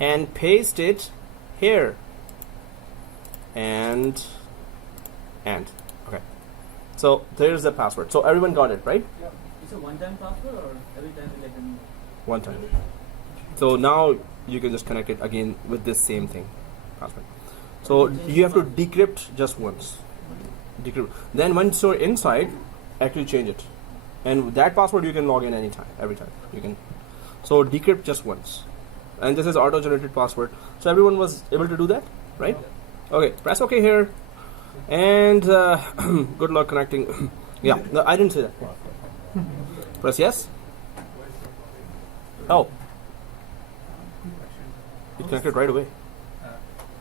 And paste it here. And okay. So there's the password. So everyone got it, right? Yeah. It's a one-time password or every time you get a new? One time. So now you can just connect it again with this same thing, password. So you have to decrypt just once. Decrypt. Then once you're inside, actually change it. And that password you can log in anytime, every time. You can. So decrypt just once. And this is auto-generated password. So everyone was able to do that, right? Okay, press OK here. And good luck connecting. Yeah, no, I didn't say that. Press yes. Oh. It connected right away.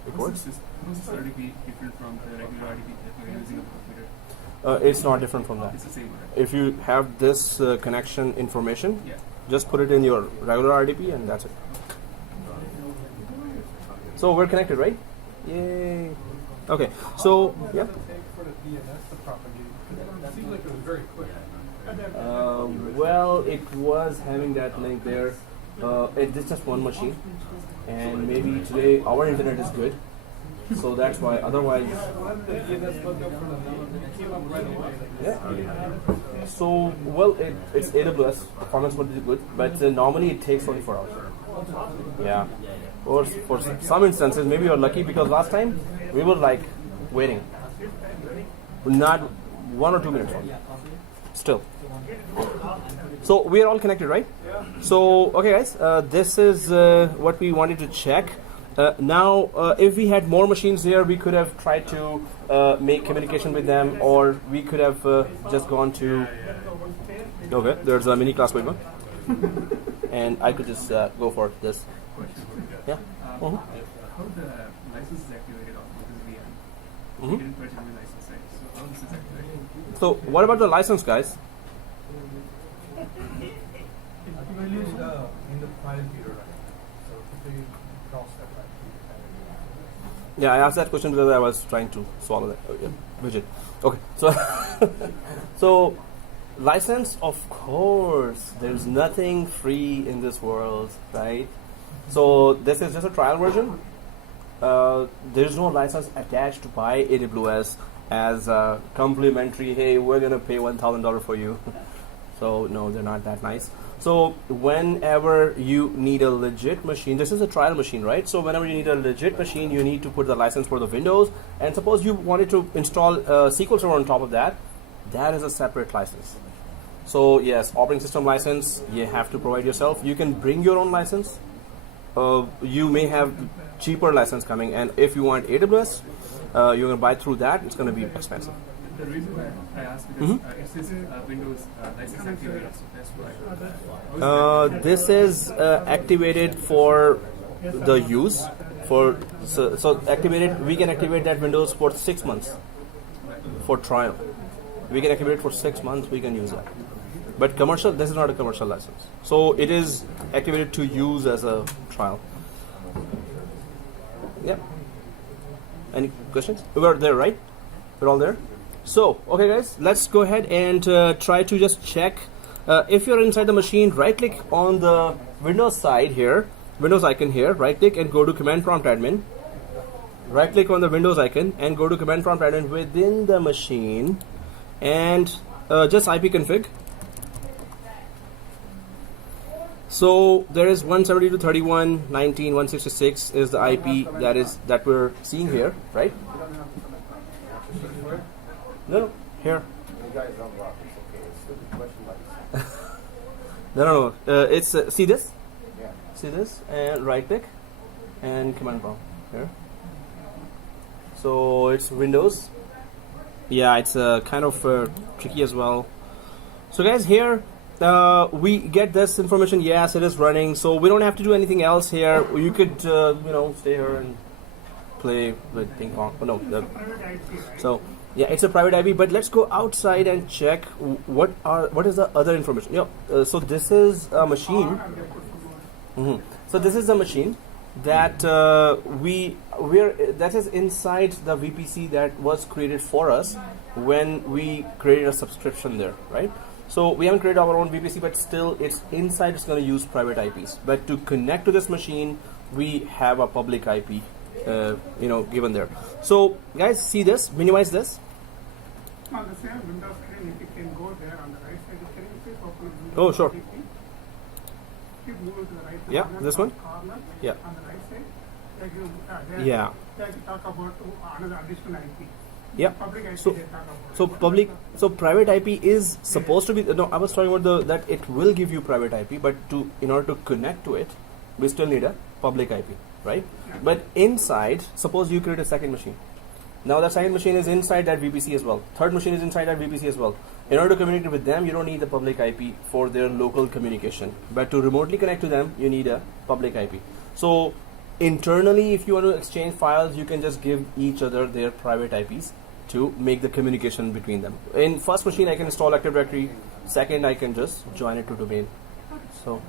It works. How is this RDP different from the regular RDP that we're using on the computer? It's not different from that. It's the same, right? If you have this connection information, Yeah. just put it in your regular RDP and that's it. So we're connected, right? Yay. Okay, so, yeah. For the DNS to propagate, it seems like it was very quick. Well, it was having that link there. It's just one machine, and maybe today our internet is good, so that's why. Otherwise, yeah. So well, it's AWS performance would be good, but normally it takes 24 hours. Yeah. Or for some instances, maybe you're lucky because last time we were like waiting, not 1 or 2 minutes only. Still. So we are all connected, right? So okay guys, this is what we wanted to check. Now if we had more machines here, we could have tried to make communication with them, or we could have just gone to, okay, there's a mini class paper and I could just go for this. Yeah. How the license is activated on this VM? We didn't purchase any license, right? So how this is activated? So what about the license, guys? Actually, in the file period, so if we cross that line. Yeah, I asked that question because I was trying to swallow that widget. Okay, so so license, of course, there's nothing free in this world, right? So this is just a trial version. There's no license attached by AWS as a complimentary. Hey, we're gonna pay $1,000 for you. So no, they're not that nice. So whenever you need a legit machine, this is a trial machine, right? So whenever you need a legit machine, you need to put the license for the Windows. And suppose you wanted to install SQL Server on top of that, that is a separate license. So yes, operating system license, you have to provide yourself. You can bring your own license. You may have cheaper license coming, and if you want AWS, you're going to buy through that. It's going to be expensive. The reason I asked because it says Windows license activated, so that's why. This is activated for the use. So activated. We can activate that Windows for 6 months for trial. We can activate it for 6 months. We can use that. But commercial, this is not a commercial license. So it is activated to use as a trial. Yeah. Any questions? We're there, right? We're all there. So, okay guys, let's go ahead and try to just check. If you're inside the machine, right click on the Windows side here, Windows icon here, right click and go to Command Prompt Admin. Right click on the Windows icon and go to Command Prompt Admin within the machine and just ipconfig. So there is 172.31.19.166 is the IP that we're seeing here, right? No, here. You guys don't rock. It's okay. It's still a question like No. It's see this? yeah. See this? And right click and command prompt here. So it's Windows. Yeah, it's kind of tricky as well. So guys, here we get this information. Yes, it is running. So we don't have to do anything else here. You could stay here and play with ping pong. Oh, no. So. Yeah, it's a private IP, but let's go outside and check what is the other information. Yeah, so this is a machine. So this is a machine that that is inside the VPC that was created for us when we created a subscription there, right? So we haven't created our own VPC, but still it's inside. It's going to use private IPs. But to connect to this machine, we have a public IP. Given there. So guys, see this, minimize this. On the same Windows screen, if you can go there on the right side, can you please open Windows? Oh, sure. Keep moving to the right Yeah, corner, this one? corner, Yeah. on the right side. There Yeah. They talk about another additional IP. Yeah. Public IP So- they talk about. So private IP is supposed to be, no, I was talking about that it will give you private IP, but in order to connect to it, we still need a public IP, right? But inside, suppose you create a second machine. Now that second machine is inside that VPC as well. Third machine is inside that VPC as well. In order to communicate with them, you don't need the public IP for their local communication. But to remotely connect to them, you need a public IP. So internally, if you want to exchange files, you can just give each other their private IPs to make the communication between them. In first machine, I can install Active Directory. Second, I can just join it to domain. So,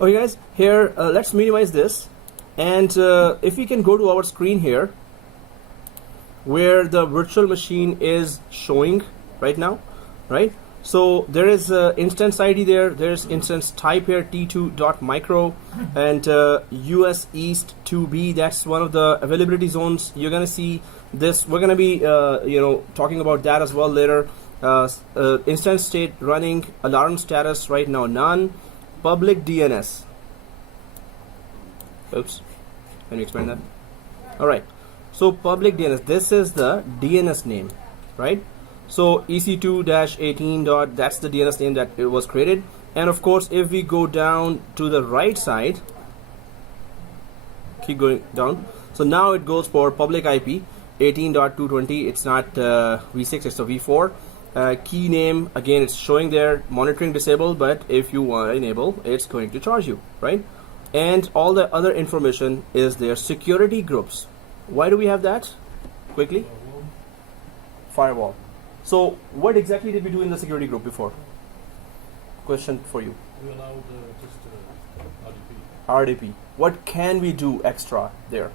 okay guys, here, let's minimize this. And if we can go to our screen here, where the virtual machine is showing right now, right? So there is instance ID there. There's instance type here, t2.micro, and US East 2B. That's one of the availability zones. You're gonna see this. We're gonna be talking about that as well later. Instance state running, alarm status right now none, public DNS. Oops, can you explain that? All right. So public DNS, this is the DNS name, right? So EC2-18. That's the DNS name that it was created. And of course, if we go down to the right side, keep going down. So now it goes for public IP 18.220. It's not V6, it's a V4. Key name, again, it's showing there, monitoring disabled, but if you want to enable, it's going to charge you, right? And all the other information is there. Security groups. Why do we have that? Quickly. Firewall. So what exactly did we do in the security group before? Question for you. We allowed just RDP. RDP. What can we do extra there?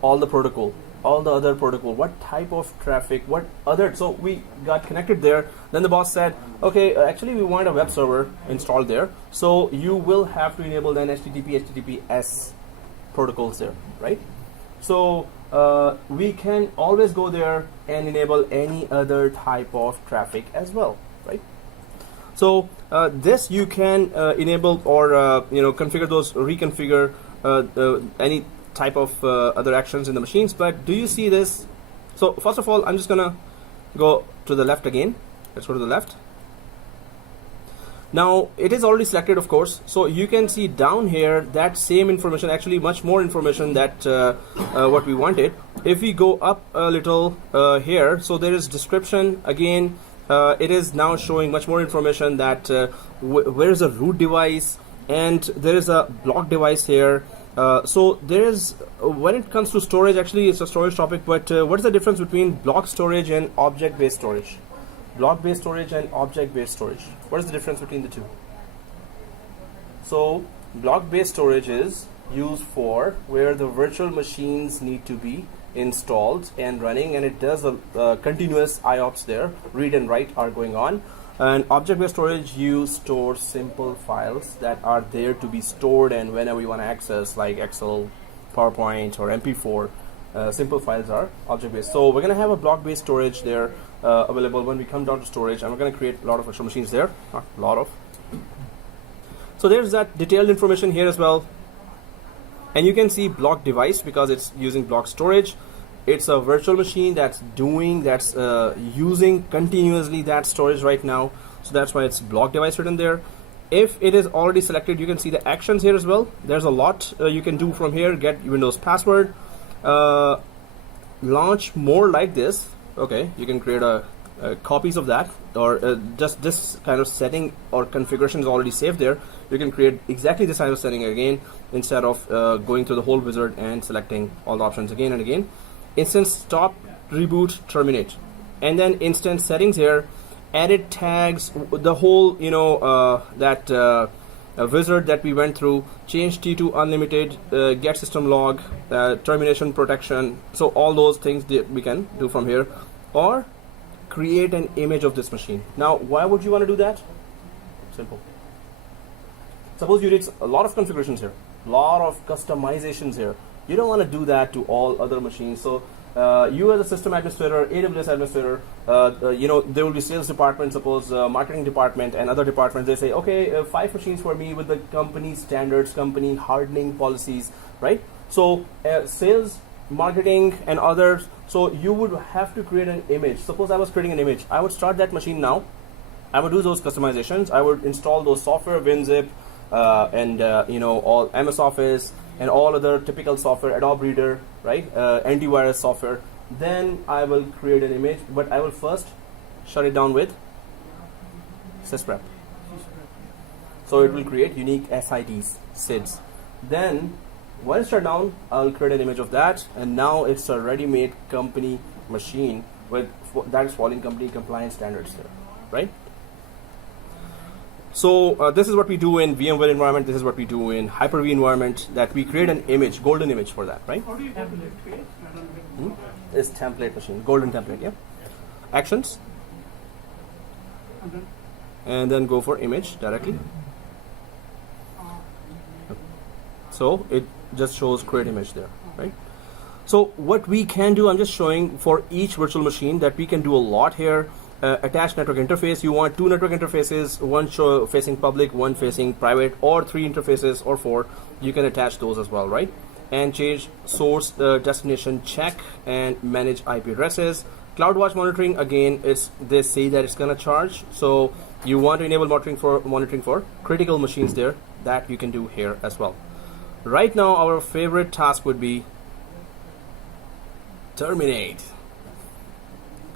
All the protocol. All the other protocol. What type of traffic? What other? So we got connected there. Then the boss said, okay, actually we want a web server installed there. So you will have to enable then HTTP, HTTPS protocols there, right? So we can always go there and enable any other type of traffic as well, right? So this you can enable or configure those, reconfigure any type of other actions in the machines. But do you see this? So first of all, I'm just gonna go to the left again. Let's go to the left. Now it is already selected, of course, so you can see down here that same information, actually much more information that what we wanted. If we go up a little here, so there is description again. It is now showing much more information that where is a root device, and there is a block device here. So there is, when it comes to storage, actually it's a storage topic, but what is the difference between block storage and object-based storage? Block-based storage and object-based storage. What is the difference between the two? So block-based storage is used for where the virtual machines need to be installed and running, and it does a continuous IOPS there. Read and write are going on. And object-based storage, you store simple files that are there to be stored, and whenever you want to access, like Excel, PowerPoint, or MP4, simple files are object-based. So we're going to have a block-based storage there available when we come down to storage, and we're going to create a lot of virtual machines there. Not a lot of. So there's that detailed information here as well. And you can see block device because it's using block storage. It's a virtual machine that's using continuously that storage right now. So that's why it's block device written there. If it is already selected, you can see the actions here as well. There's a lot you can do from here. Get Windows password. Launch more like this. Okay, you can create copies of that, or just this kind of setting or configuration is already saved there. You can create exactly this kind of setting again instead of going through the whole wizard and selecting all the options again and again. Instance stop, reboot, terminate, and then instance settings here. Edit tags, the whole wizard that we went through. Change T to unlimited, get system log, termination protection. So all those things that we can do from here, or create an image of this machine. Now, why would you want to do that? Simple. Suppose you did a lot of configurations here, a lot of customizations here. You don't want to do that to all other machines. So you as a system administrator, AWS administrator, there will be sales department, suppose marketing department and other departments. They say, okay, 5 machines for me with the company standards, company hardening policies, right? So sales, marketing and others. So you would have to create an image. Suppose I was creating an image. I would start that machine now. I would do those customizations. I would install those software, WinZip, and all MS Office and all other typical software, Adobe Reader, right? Antivirus software. Then I will create an image, but I will first shut it down with sysprep. So it will create unique SIDs. Then once shut down, I'll create an image of that, and now it's a ready-made company machine that is following company compliance standards there, right? So this is what we do in VMware environment. This is what we do in Hyper-V environment. That we create an image, golden image for that, right? How do you template create? It's template machine, golden template, yeah. Actions, and then go for image directly. So it just shows create image there, right? So what we can do, I'm just showing for each virtual machine that we can do a lot here. Attach network interface. You want 2 network interfaces, one facing public, one facing private, or 3 interfaces, or 4. You can attach those as well, right? And change source destination check and manage IP addresses. CloudWatch monitoring, again, they say that it's gonna charge, so you want to enable monitoring for critical machines there. That you can do here as well. Right now, our favorite task would be terminate.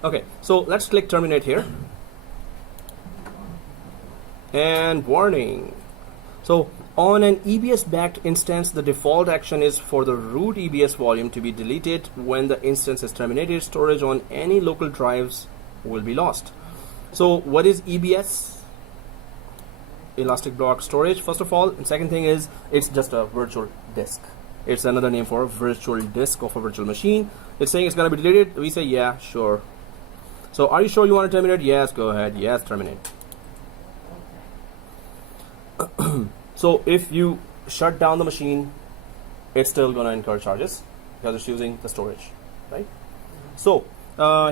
Okay, so let's click terminate here. And warning. So on an EBS backed instance, the default action is for the root EBS volume to be deleted when the instance is terminated. Storage on any local drives will be lost. So what is EBS? Elastic block storage, first of all. And second thing is, it's just a virtual disk. It's another name for a virtual disk of a virtual machine. It's saying it's going to be deleted. We say, yeah, sure. So are you sure you want to terminate? Yes, go ahead. Yes, terminate. So if you shut down the machine, it's still going to incur charges. because it's using the storage, right? So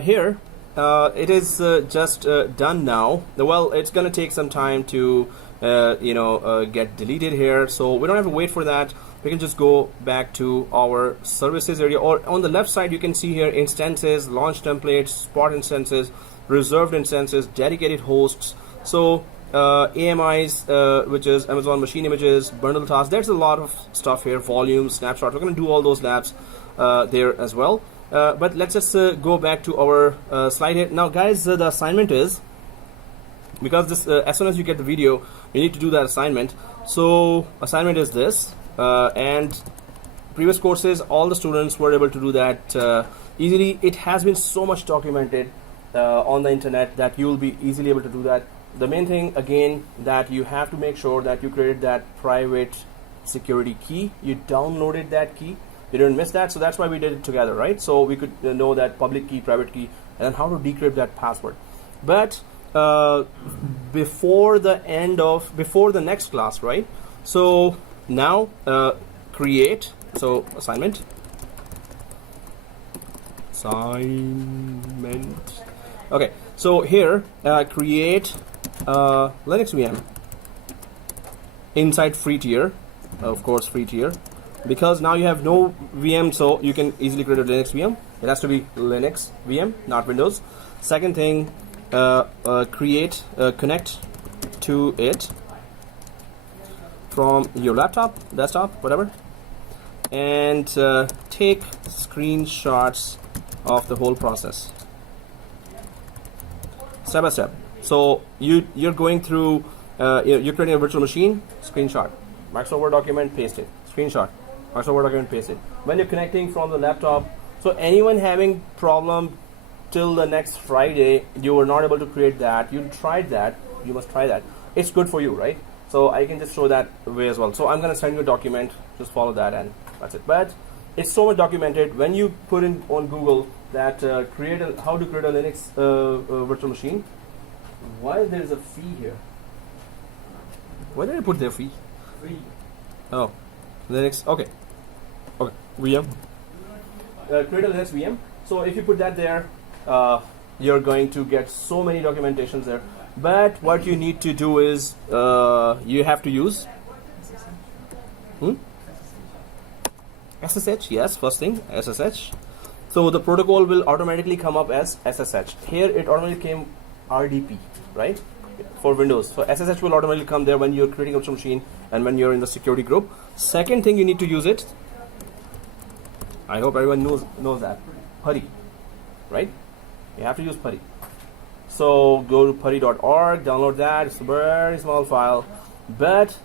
here it is just done now. Well, it's going to take some time to get deleted here, so we don't have to wait for that. We can just go back to our services area, or on the left side you can see here instances, launch templates, spot instances, reserved instances, dedicated hosts. So AMIs, which is Amazon Machine Images, bundle tasks. There's a lot of stuff here, volumes, snapshots. We're going to do all those labs there as well. But let's just go back to our slide here. Now guys, the assignment is, because this as soon as you get the video, you need to do that assignment. So assignment is this, and previous courses, all the students were able to do that easily. It has been so much documented on the internet that you will be easily able to do that. The main thing again, that you have to make sure that you created that private security key, you downloaded that key, you didn't miss that. So that's why we did it together, right? So we could know that public key, private key, and then how to decrypt that password. But before the next class, right? So now create, so assignment, okay, so here create Linux VM inside free tier, of course free tier, because now you have no VM, so you can easily create a Linux VM. It has to be Linux VM, not Windows. Second thing, create connect to it from your laptop, desktop, whatever, and take screenshots of the whole process step by step. So you're going through, you're creating a virtual machine, screenshot, Microsoft Word document, paste it, screenshot, Microsoft Word document, paste it. When you're connecting from the laptop, so anyone having problem till the next Friday, you were not able to create that, you tried that, you must try that. It's good for you, right? So I can just show that way as well. So I'm going to send you a document, just follow that and that's it. But it's so much documented. When you put in on Google that how to create a Linux virtual machine, why there's a fee here? Why did I put their fee? Free. Oh, Linux, okay, VM. Create a Linux VM. So if you put that there, you're going to get so many documentations there. But what you need to do is you have to use SSH. Yes, first thing SSH. So the protocol will automatically come up as SSH. Here it automatically came RDP, right, for Windows. So SSH will automatically come there when you're creating a virtual machine and when you're in the security group. Second thing, you need to use it. I hope everyone knows that. PuTTY, right? You have to use PuTTY. So go to putty.org, download that. It's a very small file, but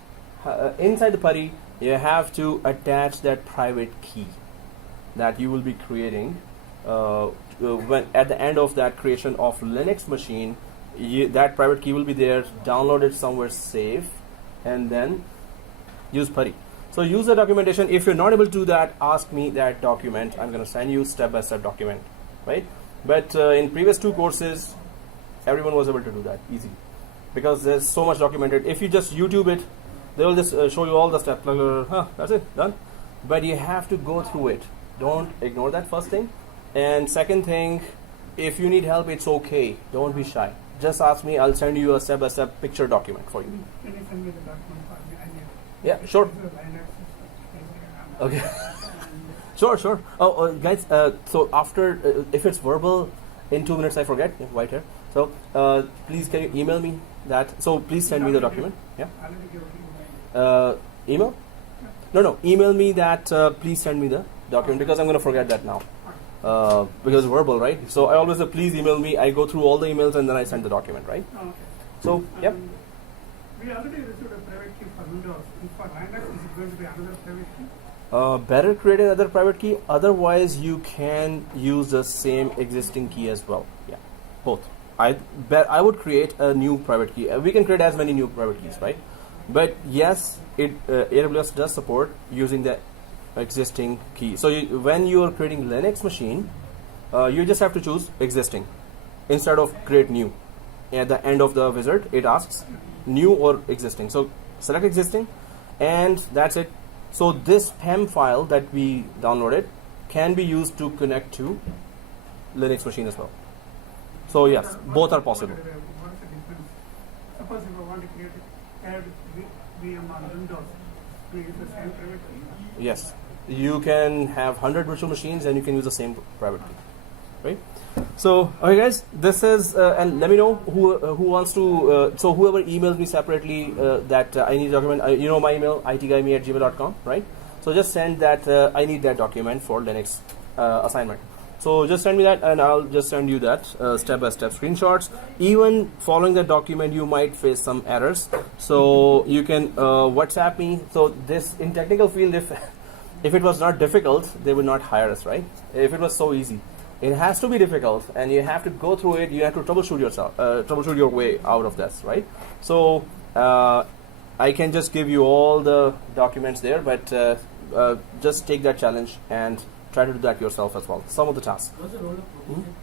inside the PuTTY, you have to attach that private key that you will be creating when at the end of that creation of Linux machine. That private key will be there. Download it somewhere safe, and then use PuTTY. So use the documentation. If you're not able to do that, ask me that document. I'm going to send you step-by-step document, right? But in previous two courses, everyone was able to do that easily because there's so much documented. If you just YouTube it, they will just show you all the steps. That's it, done. But you have to go through it. Don't ignore that first thing. And second thing, if you need help, it's okay. Don't be shy. Just ask me. I'll send you a step-by-step picture document for you. Can you send me the document for me? I need Yeah, sure. Okay. Sure. Oh, guys. So after, if it's verbal, in 2 minutes I forget. White hair. So please, can you email me that? So please send me the document. Yeah. Email? No. Email me that. Please send me the document because I'm going to forget that now. Because verbal, right? So I always say, please email me. I go through all the emails and then I send the document, right? Okay. So, yep. We already received a private key for Windows. For Linux, is it going to be another private key? Better create another private key. Otherwise, you can use the same existing key as well. Yeah, both. I would create a new private key. We can create as many new private keys, right? But yes, AWS does support using the existing key. So when you are creating Linux machine, you just have to choose existing instead of create new. At the end of the wizard, it asks new or existing. So select existing, and that's it. So this PEM file that we downloaded, can be used to connect to Linux machine as well. So yes, both are possible. What is the difference? Suppose if I want to create add VM on Windows, do you use the same private key? Yes, you can have 100 virtual machines and you can use the same private key, right? So, okay, guys, this is and let me know who wants to. So whoever emails me separately that I need a document. You know my email, itguyme@gmail.com, right? So just send that. I need that document for Linux assignment. So just send me that, and I'll just send you that step-by-step screenshots. Even following that document, you might face some errors. So you can WhatsApp me. So this in technical field, if it was not difficult, they would not hire us, right? If it was so easy. It has to be difficult, and you have to go through it. You have to troubleshoot yourself, troubleshoot your way out of this, right? So I can just give you all the documents there, but just take that challenge and try to do that yourself as well. Some of the tasks. What's the role of provision?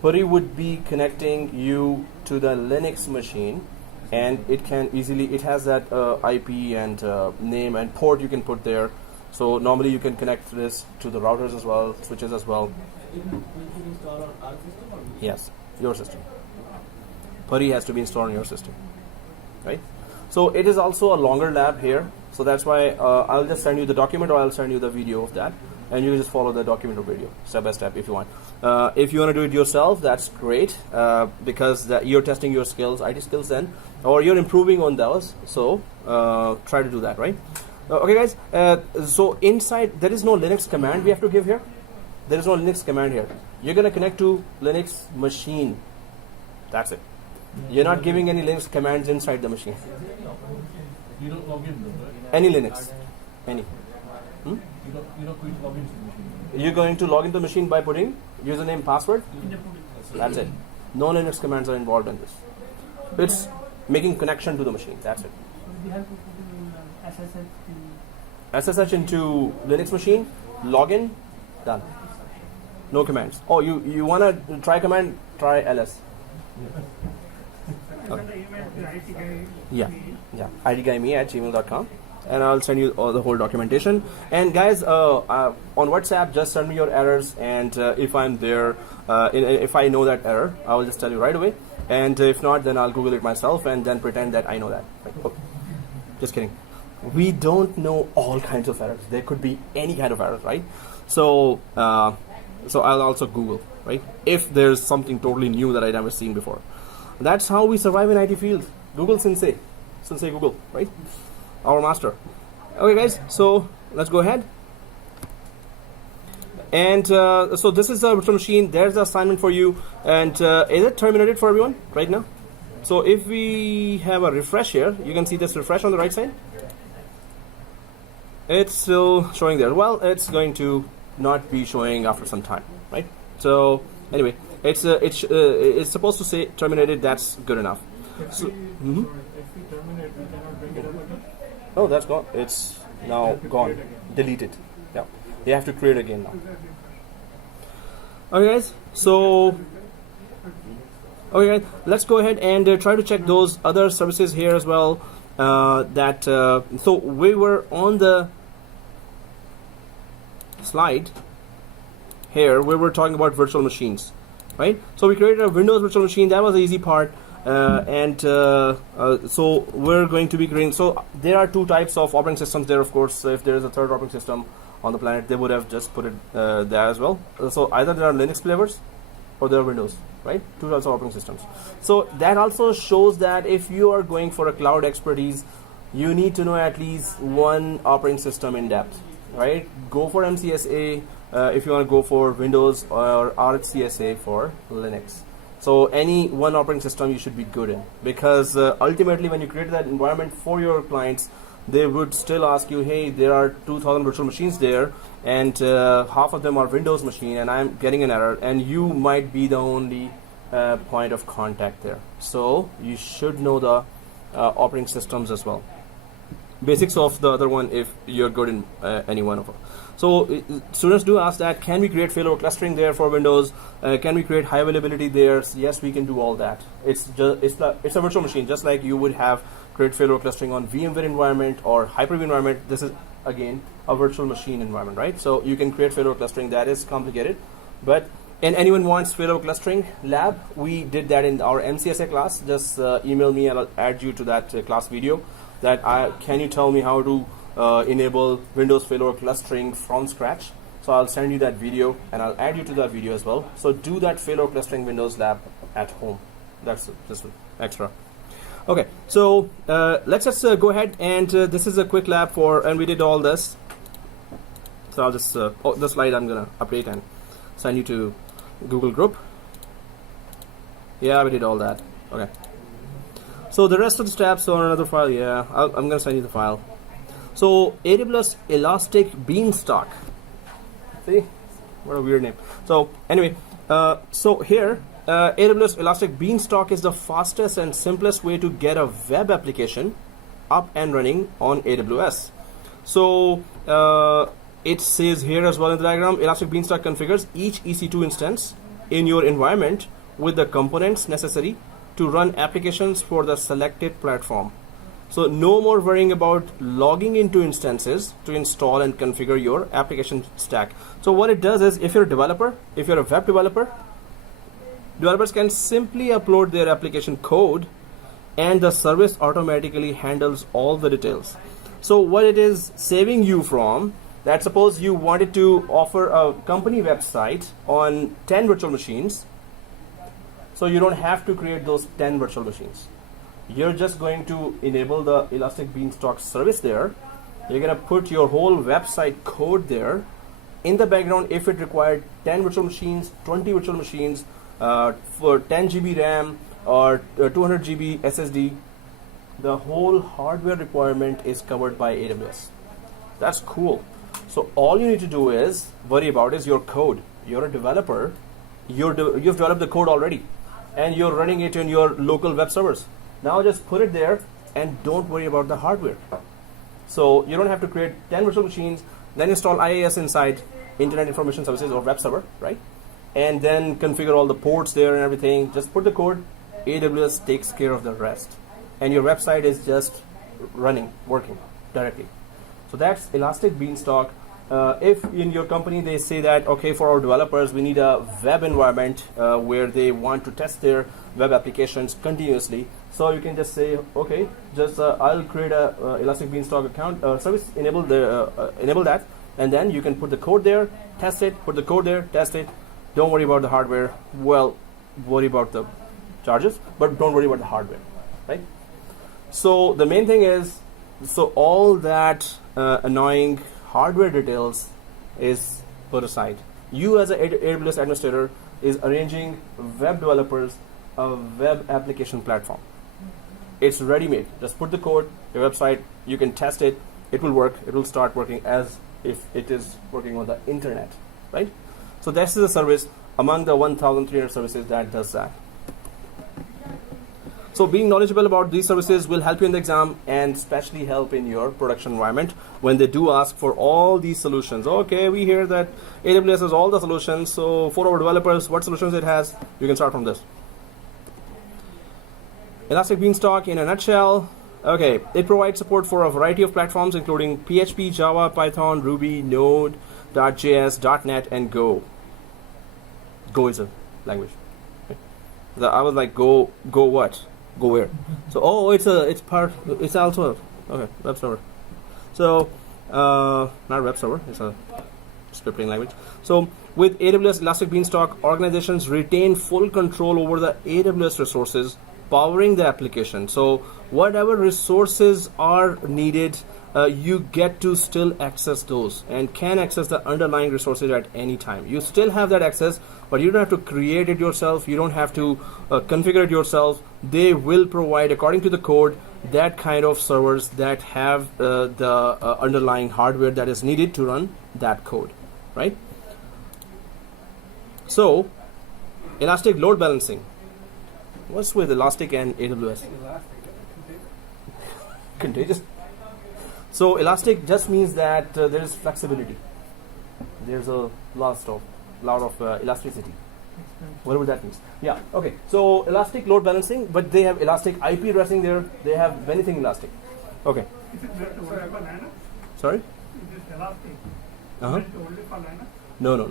Puri would be connecting you to the Linux machine, and it can easily. It has that IP and name and port you can put there. So normally you can connect this to the routers as well, switches as well. We should install on our system or we Yes, your system. Puri has to be installed on your system, right? So it is also a longer lab here. So that's why I'll just send you the document, or I'll send you the video of that, and you just follow the document or video step by step if you want. If you want to do it yourself, that's great because you're testing your skills, IT skills then, or you're improving on those. So try to do that, right? Okay, guys. So inside there is no Linux command we have to give here. There is no Linux command here. You're gonna connect to Linux machine. That's it. You're not giving any Linux commands inside the machine. You don't log in though, right? Any Linux, any. You don't going to log into the machine. You're going to log into the machine by putting username, password. That's it. No Linux commands are involved in this. It's making connection to the machine. That's it. We have to put in SSH into Linux machine, login, done. No commands. Oh, you wanna try command? Try ls. send the email to IT guy. Yeah. idguyme@gmail.com, and I'll send you all the whole documentation. And guys, on WhatsApp, just send me your errors, and if I'm there, if I know that error, I will just tell you right away. And if not, then I'll Google it myself and then pretend that I know that. Like, okay. Just kidding. We don't know all kinds of errors. There could be any kind of errors, right? So I'll also Google, right? If there's something totally new that I've never seen before. That's how we survive in IT field. Google Sensei Google, right? Our master. Okay, guys. So let's go ahead. And so this is the virtual machine. There's the assignment for you. And is it terminated for everyone right now? So if we have a refresh here, you can see this refresh on the right side. It's still showing there. Well, it's going to not be showing after some time, right? So anyway, it's supposed to say terminated. That's good enough. If So, we terminate, we cannot bring it up again. oh, that's gone. It's now gone. Deleted. Yeah, you have to create again now. Okay, guys. So, okay, guys, let's go ahead and try to check those other services here as well. So we were on the slide here. We were talking about virtual machines, right? So we created a Windows virtual machine. That was the easy part. So we're going to be creating. So there are two types of operating systems there. Of course, so if there is a third operating system on the planet, they would have just put it there as well. So either there are Linux flavors or there are Windows, right? Two types of operating systems. So that also shows that if you are going for a cloud expertise, you need to know at least one operating system in depth, right? Go for MCSA if you want to go for Windows, or RxCSA for Linux. So any one operating system you should be good in, because ultimately when you create that environment for your clients, they would still ask you, hey, there are 2,000 virtual machines there, and half of them are Windows machine, and I'm getting an error, and you might be the only point of contact there. So you should know the operating systems as well. Basics of the other one if you're good in any one of them. So students do ask that, can we create failover clustering there for Windows? Can we create high availability there? Yes, we can do all that. It's a virtual machine, just like you would have create failover clustering on VMware environment or Hyper-V environment. This is again a virtual machine environment, right? So you can create failover clustering. That is complicated, but and anyone wants failover clustering lab, we did that in our MCSA class. Just email me and I'll add you to that class video. Can you tell me how to enable Windows failover clustering from scratch? So I'll send you that video and I'll add you to that video as well. So do that failover clustering Windows lab at home. That's just extra. Okay, so let's just go ahead and this is a quick lab and we did all this. So I'll just the slide I'm gonna update and send you to Google group. Yeah, we did all that. Okay. So the rest of the steps on another file. Yeah, I'm gonna send you the file. So AWS Elastic Beanstalk. See, what a weird name. So anyway, so here AWS Elastic Beanstalk is the fastest and simplest way to get a web application up and running on AWS. So it says here as well in the diagram, Elastic Beanstalk configures each EC2 instance in your environment with the components necessary to run applications for the selected platform. So no more worrying about logging into instances to install and configure your application stack. So what it does is, if you're a developer, if you're a web developer, developers can simply upload their application code and the service automatically handles all the details. So what it is saving you from, that suppose you wanted to offer a company website on 10 virtual machines, so you don't have to create those 10 virtual machines. You're just going to enable the Elastic Beanstalk service there. You're going to put your whole website code there. In the background, if it required 10 virtual machines, 20 virtual machines, for 10 GB RAM or 200 GB SSD, the whole hardware requirement is covered by AWS. That's cool. So all you need to do is worry about is your code. You're a developer. You've developed the code already, and you're running it in your local web servers. Now just put it there and don't worry about the hardware. So you don't have to create 10 virtual machines, then install IIS inside Internet Information Services or web server, right? And then configure all the ports there and everything. Just put the code. AWS takes care of the rest, and your website is just running, working directly. So that's Elastic Beanstalk. If in your company they say that, okay, for our developers we need a web environment where they want to test their web applications continuously, so you can just say, okay, just I'll create a Elastic Beanstalk account service, enable that, and then you can put the code there, test it, put the code there, test it. Don't worry about the hardware. Well, worry about the charges, but don't worry about the hardware, right? So the main thing is, so all that annoying hardware details is put aside. You as an AWS administrator is arranging web developers a web application platform. It's ready-made. Just put the code, your website, you can test it, it will work, it will start working as if it is working on the internet, right? So this is a service among the 1,300 services that does that. So being knowledgeable about these services will help you in the exam, and especially help in your production environment when they do ask for all these solutions. Okay, we hear that AWS has all the solutions, so for our developers, what solutions it has? You can start from this. Elastic Beanstalk in a nutshell. Okay, it provides support for a variety of platforms including PHP, Java, Python, Ruby, Node, .js, .NET, and Go. Go is a language. I was like, go what? Go where? So it's also okay, web server. So not web server, it's a scripting language. So with AWS Elastic Beanstalk, organizations retain full control over the AWS resources powering the application. So whatever resources are needed, you get to still access those and can access the underlying resources at any time. You still have that access, but you don't have to create it yourself. You don't have to configure it yourself. They will provide, according to the code, that kind of servers that have the underlying hardware that is needed to run that code, right? So Elastic load balancing. What's with Elastic and AWS? Contagious. So Elastic just means that there is flexibility. There's a lot of elasticity. Whatever that means. Yeah. Okay. So Elastic load balancing, but they have Elastic IP addressing there. They have anything Elastic. Okay. Is it better to work on Linux? Sorry. Elastic. Uh-huh. It's only for Linux. No.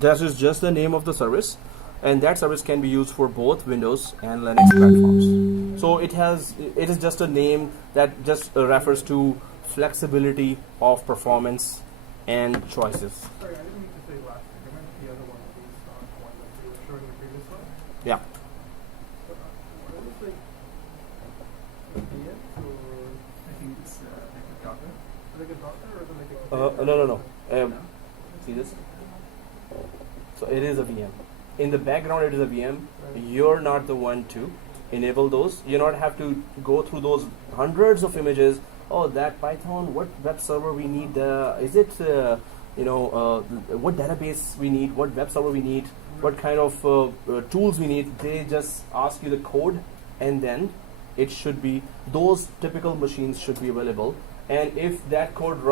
That is just the name of the service, and that service can be used for both Windows and Linux platforms. So it is just a name that just refers to flexibility of performance and choices. Sorry, I didn't mean to say last. I meant the other one, the stock one that you were showing the previous one. Yeah. What is it like? VMs or I think it's like a Docker. like a Docker or is it like a? No. See this? So it is a VM. In the background, it is a VM. You're not the one to enable those. You not have to go through those hundreds of images. Oh, that Python, what web server we need? Is it, what database we need? What web server we need? What kind of tools we need? They just ask you the code, and then it should be, those typical machines should be available. And if that code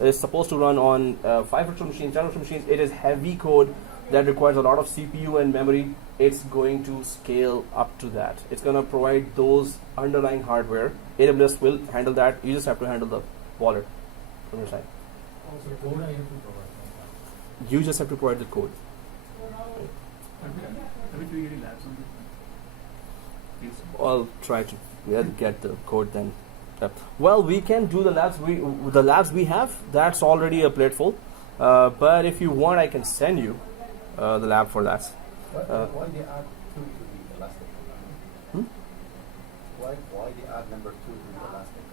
is supposed to run on 5 virtual machines, 10 virtual machines, it is heavy code that requires a lot of CPU and memory. It's going to scale up to that. It's going to provide those underlying hardware. AWS will handle that. You just have to handle the wallet from your side. Also, code I have to provide. You just have to provide the code. Are we doing any labs on this? I'll try to get the code then. Well, we can do the labs. The labs we have, that's already a plateful. But if you want, I can send you the lab for that. Why they add 2 to the Elastic? Why they add number 2 to the Elastic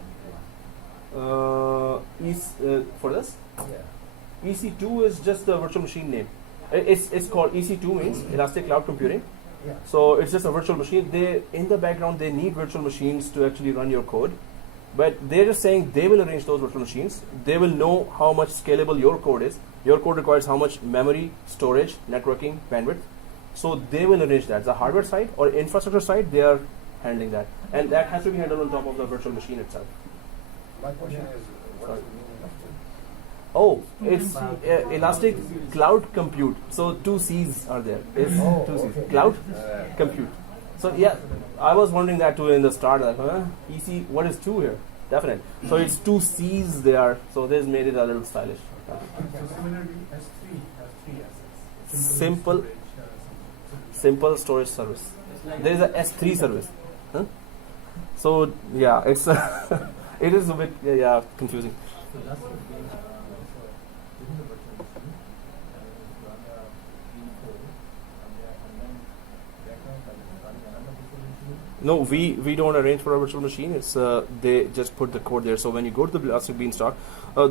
and For this, Yeah. EC2 is just the virtual machine name. It's called EC2, means Elastic Cloud Computing. Yeah. So it's just a virtual machine. They, in the background, they need virtual machines to actually run your code. But they're just saying they will arrange those virtual machines. They will know how much scalable your code is. Your code requires how much memory, storage, networking, bandwidth. So they will arrange that. The hardware side or infrastructure side, they are handling that. And that has to be handled on top of the virtual machine itself. My question is, what is the meaning of 2? Oh, it's Elastic Cloud Compute. So 2 C's are there. It's 2 C's. okay. Cloud Compute. So yeah, I was wondering that too in the start. Like, EC, what is 2 here? Definitely. So it's 2 C's there. So this made it a little stylish. So similarly, S3 has 3 assets. Simple storage service. There is a S3 service. Huh? So yeah, it's it is a bit confusing. So that's the thing. Within the virtual machine, you run a clean code, and then background is running another virtual machine. No, we don't arrange for a virtual machine. It's they just put the code there. So when you go to the Elastic Beanstalk,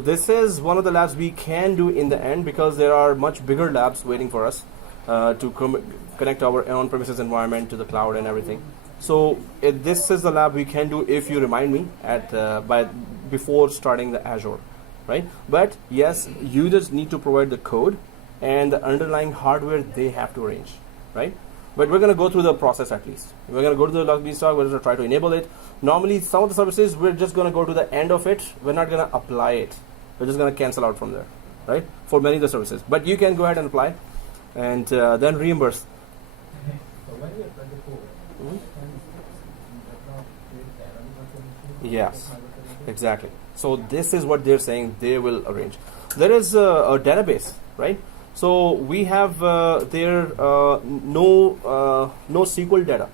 this is one of the labs we can do in the end, because there are much bigger labs waiting for us to connect our on-premises environment to the cloud and everything. So this is the lab we can do if you remind me before starting the Azure, right? But yes, you just need to provide the code and the underlying hardware they have to arrange, right? But we're going to go through the process at least. We're going to go to the Elastic Beanstalk. We're going to try to enable it. Normally, some of the services, we're just going to go to the end of it. We're not going to apply it. We're just going to cancel out from there, right? For many of the services. But you can go ahead and apply and then reimburse. So when you apply the code, Mhm. can you background create another virtual machine? Yes, exactly. So this is what they're saying they will arrange. There is a database, right? So we have no SQL data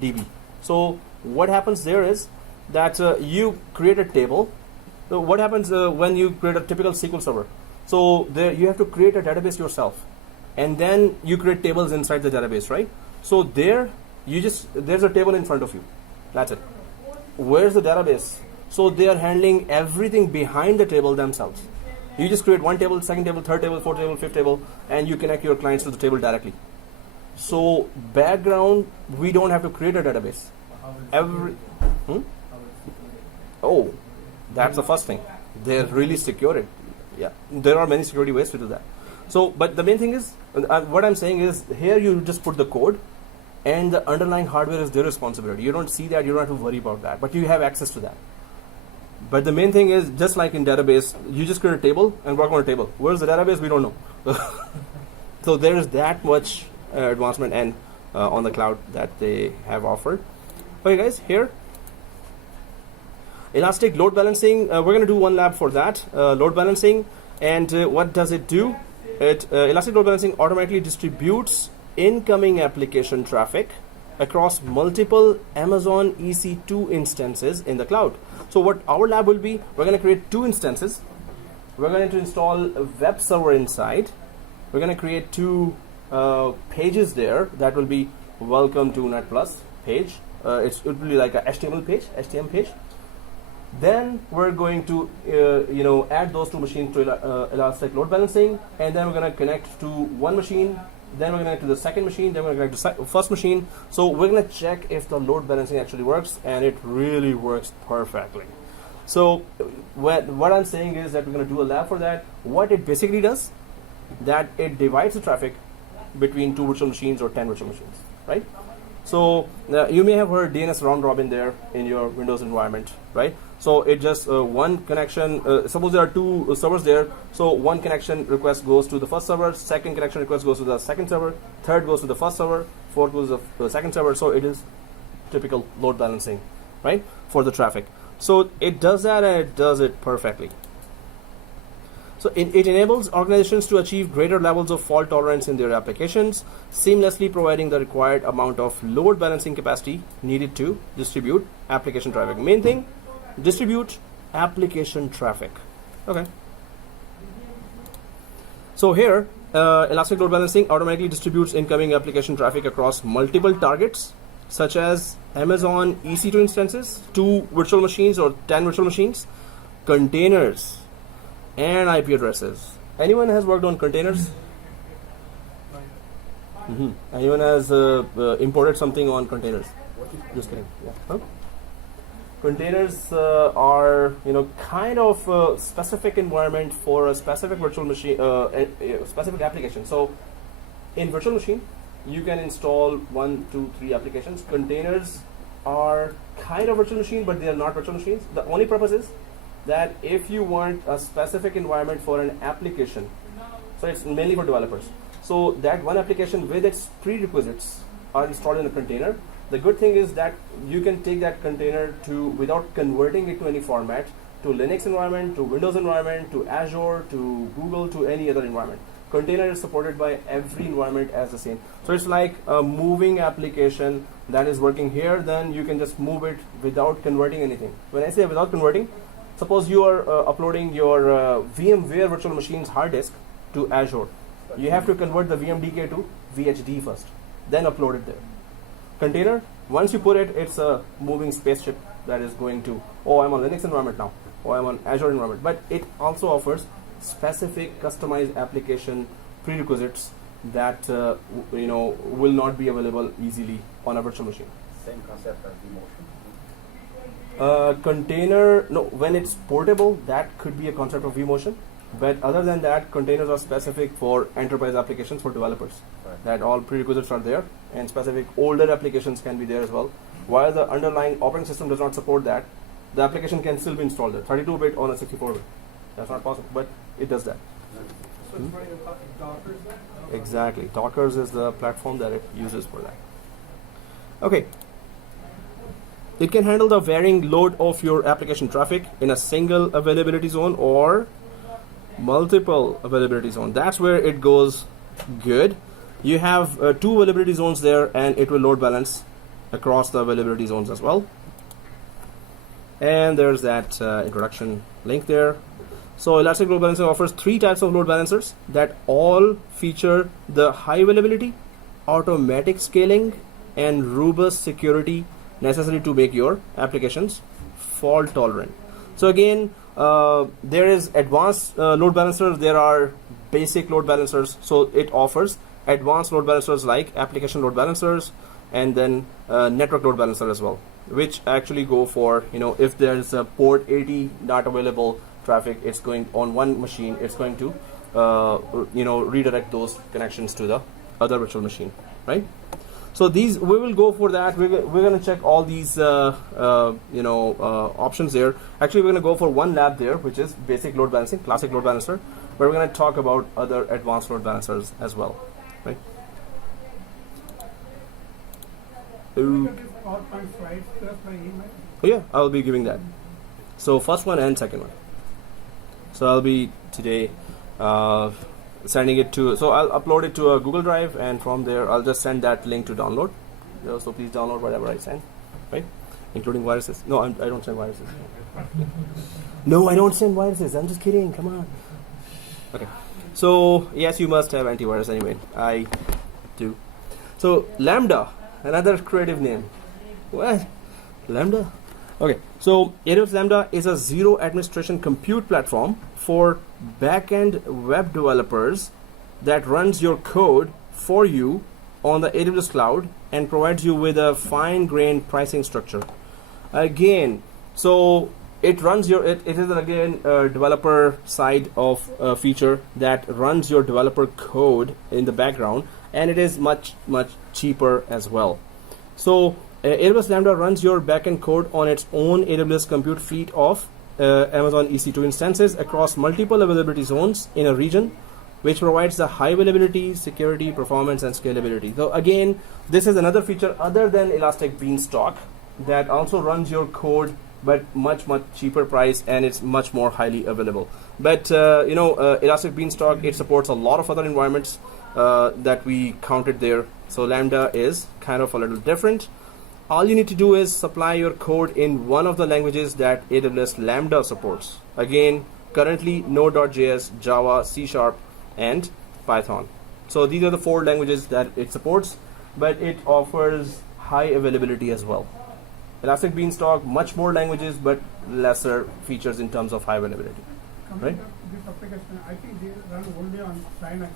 DB. So what happens there is that you create a table. So what happens when you create a typical SQL server? So there you have to create a database yourself, and then you create tables inside the database, right? So there's a table in front of you. That's it. Where's the database? So they are handling everything behind the table themselves. You just create one table, second table, third table, fourth table, fifth table, and you connect your clients to the table directly. So background, we don't have to create a database. Oh, that's the first thing. They're really secure it. Yeah, there are many security ways to do that. So, but the main thing is, what I'm saying is, here you just put the code, and the underlying hardware is their responsibility. You don't see that, you don't have to worry about that, but you have access to that. But the main thing is, just like in database, you just create a table and work on a table. Where's the database? We don't know. So there is that much advancement and on the cloud that they have offered. Okay, guys, here, Elastic load balancing. We're going to do one lab for that. Load balancing. And what does it do? It elastic load balancing automatically distributes incoming application traffic across multiple Amazon EC2 instances in the cloud. So what our lab will be, we're going to create 2 instances. We're going to install a web server inside. We're going to create 2 pages there. That will be welcome to Net Plus page. It will be like a HTML page. Then we're going to add those 2 machines to elastic load balancing, and then we're going to connect to one machine. Then we're going to connect to the second machine. Then we're going to connect to first machine. So we're going to check if the load balancing actually works, and it really works perfectly. So what I'm saying is that we're going to do a lab for that. What it basically does, that it divides the traffic between 2 virtual machines or 10 virtual machines, right? So you may have heard DNS round robin there in your Windows environment, right? So it just one connection, suppose there are 2 servers there, so one connection request goes to the first server, second connection request goes to the second server, third goes to the first server, fourth goes to the second server. So it is typical load balancing, right, for the traffic. So it does that, and it does it perfectly. So it enables organizations to achieve greater levels of fault tolerance in their applications, seamlessly providing the required amount of load balancing capacity needed to distribute application traffic. Main thing, distribute application traffic. Okay. So here, elastic load balancing automatically distributes incoming application traffic across multiple targets, such as Amazon EC2 instances, 2 virtual machines or 10 virtual machines, containers, and IP addresses. Anyone has worked on containers? Anyone has imported something on containers? Just kidding. Yeah. Huh? Containers are, kind of a specific environment for a specific virtual machine, specific application. So, in virtual machine, you can install 1, 2, 3 applications. Containers are kind of virtual machine, but they are not virtual machines. The only purpose is that if you want a specific environment for an application, so it's mainly for developers. So that one application with its prerequisites are installed in a container. The good thing is that you can take that container to, without converting it to any format, to Linux environment, to Windows environment, to Azure, to Google, to any other environment. Container is supported by every environment as the same. So it's like a moving application that is working here, then you can just move it without converting anything. When I say without converting, suppose you are uploading your VMware virtual machine's hard disk to Azure. You have to convert the VMDK to VHD first, then upload it there. Container, once you put it, it's a moving spaceship that is going to, oh, I'm on Linux environment now, or I'm on Azure environment. But it also offers specific customized application prerequisites that will not be available easily on a virtual machine. Same concept as vMotion. Container, no, when it's portable, that could be a concept of vMotion. But other than that, containers are specific for enterprise applications for developers. Right. That all prerequisites are there, and specific older applications can be there as well. While the underlying operating system does not support that, the application can still be installed there. 32-bit on a 64-bit. That's not possible, but it does that. So it's running on Dockers then? Exactly. Dockers is the platform that it uses for that. Okay. It can handle the varying load of your application traffic in a single availability zone or multiple availability zone. That's where it goes good. You have 2 availability zones there, and it will load balance across the availability zones as well. And there's that introduction link there. So elastic load balancing offers 3 types of load balancers that all feature the high availability, automatic scaling, and robust security necessary to make your applications fault tolerant. So again, there is advanced load balancers, there are basic load balancers. So it offers advanced load balancers like application load balancers, and then network load balancer as well, which actually go for, if there is a port 80 not available traffic, it's going on one machine, it's going to redirect those connections to the other virtual machine, right? So these, we will go for that. We're going to check all these options there. Actually, we're going to go for one lab there, which is basic load balancing, classic load balancer, but we're going to talk about other advanced load balancers as well, right? Look at this PowerPoint slides just by email. Yeah, I'll be giving that. So first one and second one. So I'll be today sending it to. So I'll upload it to a Google Drive, and from there I'll just send that link to download. So please download whatever I send, right? Including viruses. No, I don't send viruses. No, I don't send viruses. I'm just kidding. Come on. Okay. So yes, you must have antivirus anyway. I do. So Lambda, another creative name. What? Lambda? Okay. So AWS Lambda is a zero administration compute platform for backend web developers that runs your code for you on the AWS cloud and provides you with a fine-grained pricing structure. Again, so it runs your it is again a developer side of a feature that runs your developer code in the background, and it is much cheaper as well. So AWS Lambda runs your backend code on its own AWS compute fleet of Amazon EC2 instances across multiple availability zones in a region, which provides the high availability, security, performance, and scalability. So again, this is another feature other than Elastic Beanstalk that also runs your code, but much cheaper price, and it's much more highly available. But Elastic Beanstalk, it supports a lot of other environments that we counted there. So Lambda is kind of a little different. All you need to do is supply your code in one of the languages that AWS Lambda supports. Again, currently Node.js, Java, C#, and Python. So these are the 4 languages that it supports, but it offers high availability as well. Elastic Beanstalk, much more languages, but lesser features in terms of high availability. Right? This application, I think they run only on Linux,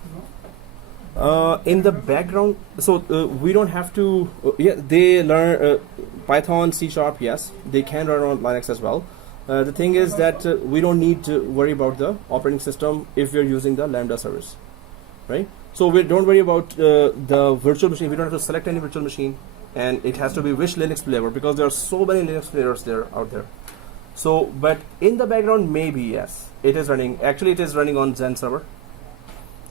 in the background, so we don't have to. They learn Python, C#. Yes, they can run on Linux as well. The thing is that we don't need to worry about the operating system if we're using the Lambda service, right? So we don't worry about the virtual machine. We don't have to select any virtual machine, and it has to be which Linux flavor, because there are so many Linux flavors out there. So, but in the background, maybe yes, it is running. Actually, it is running on Zen server,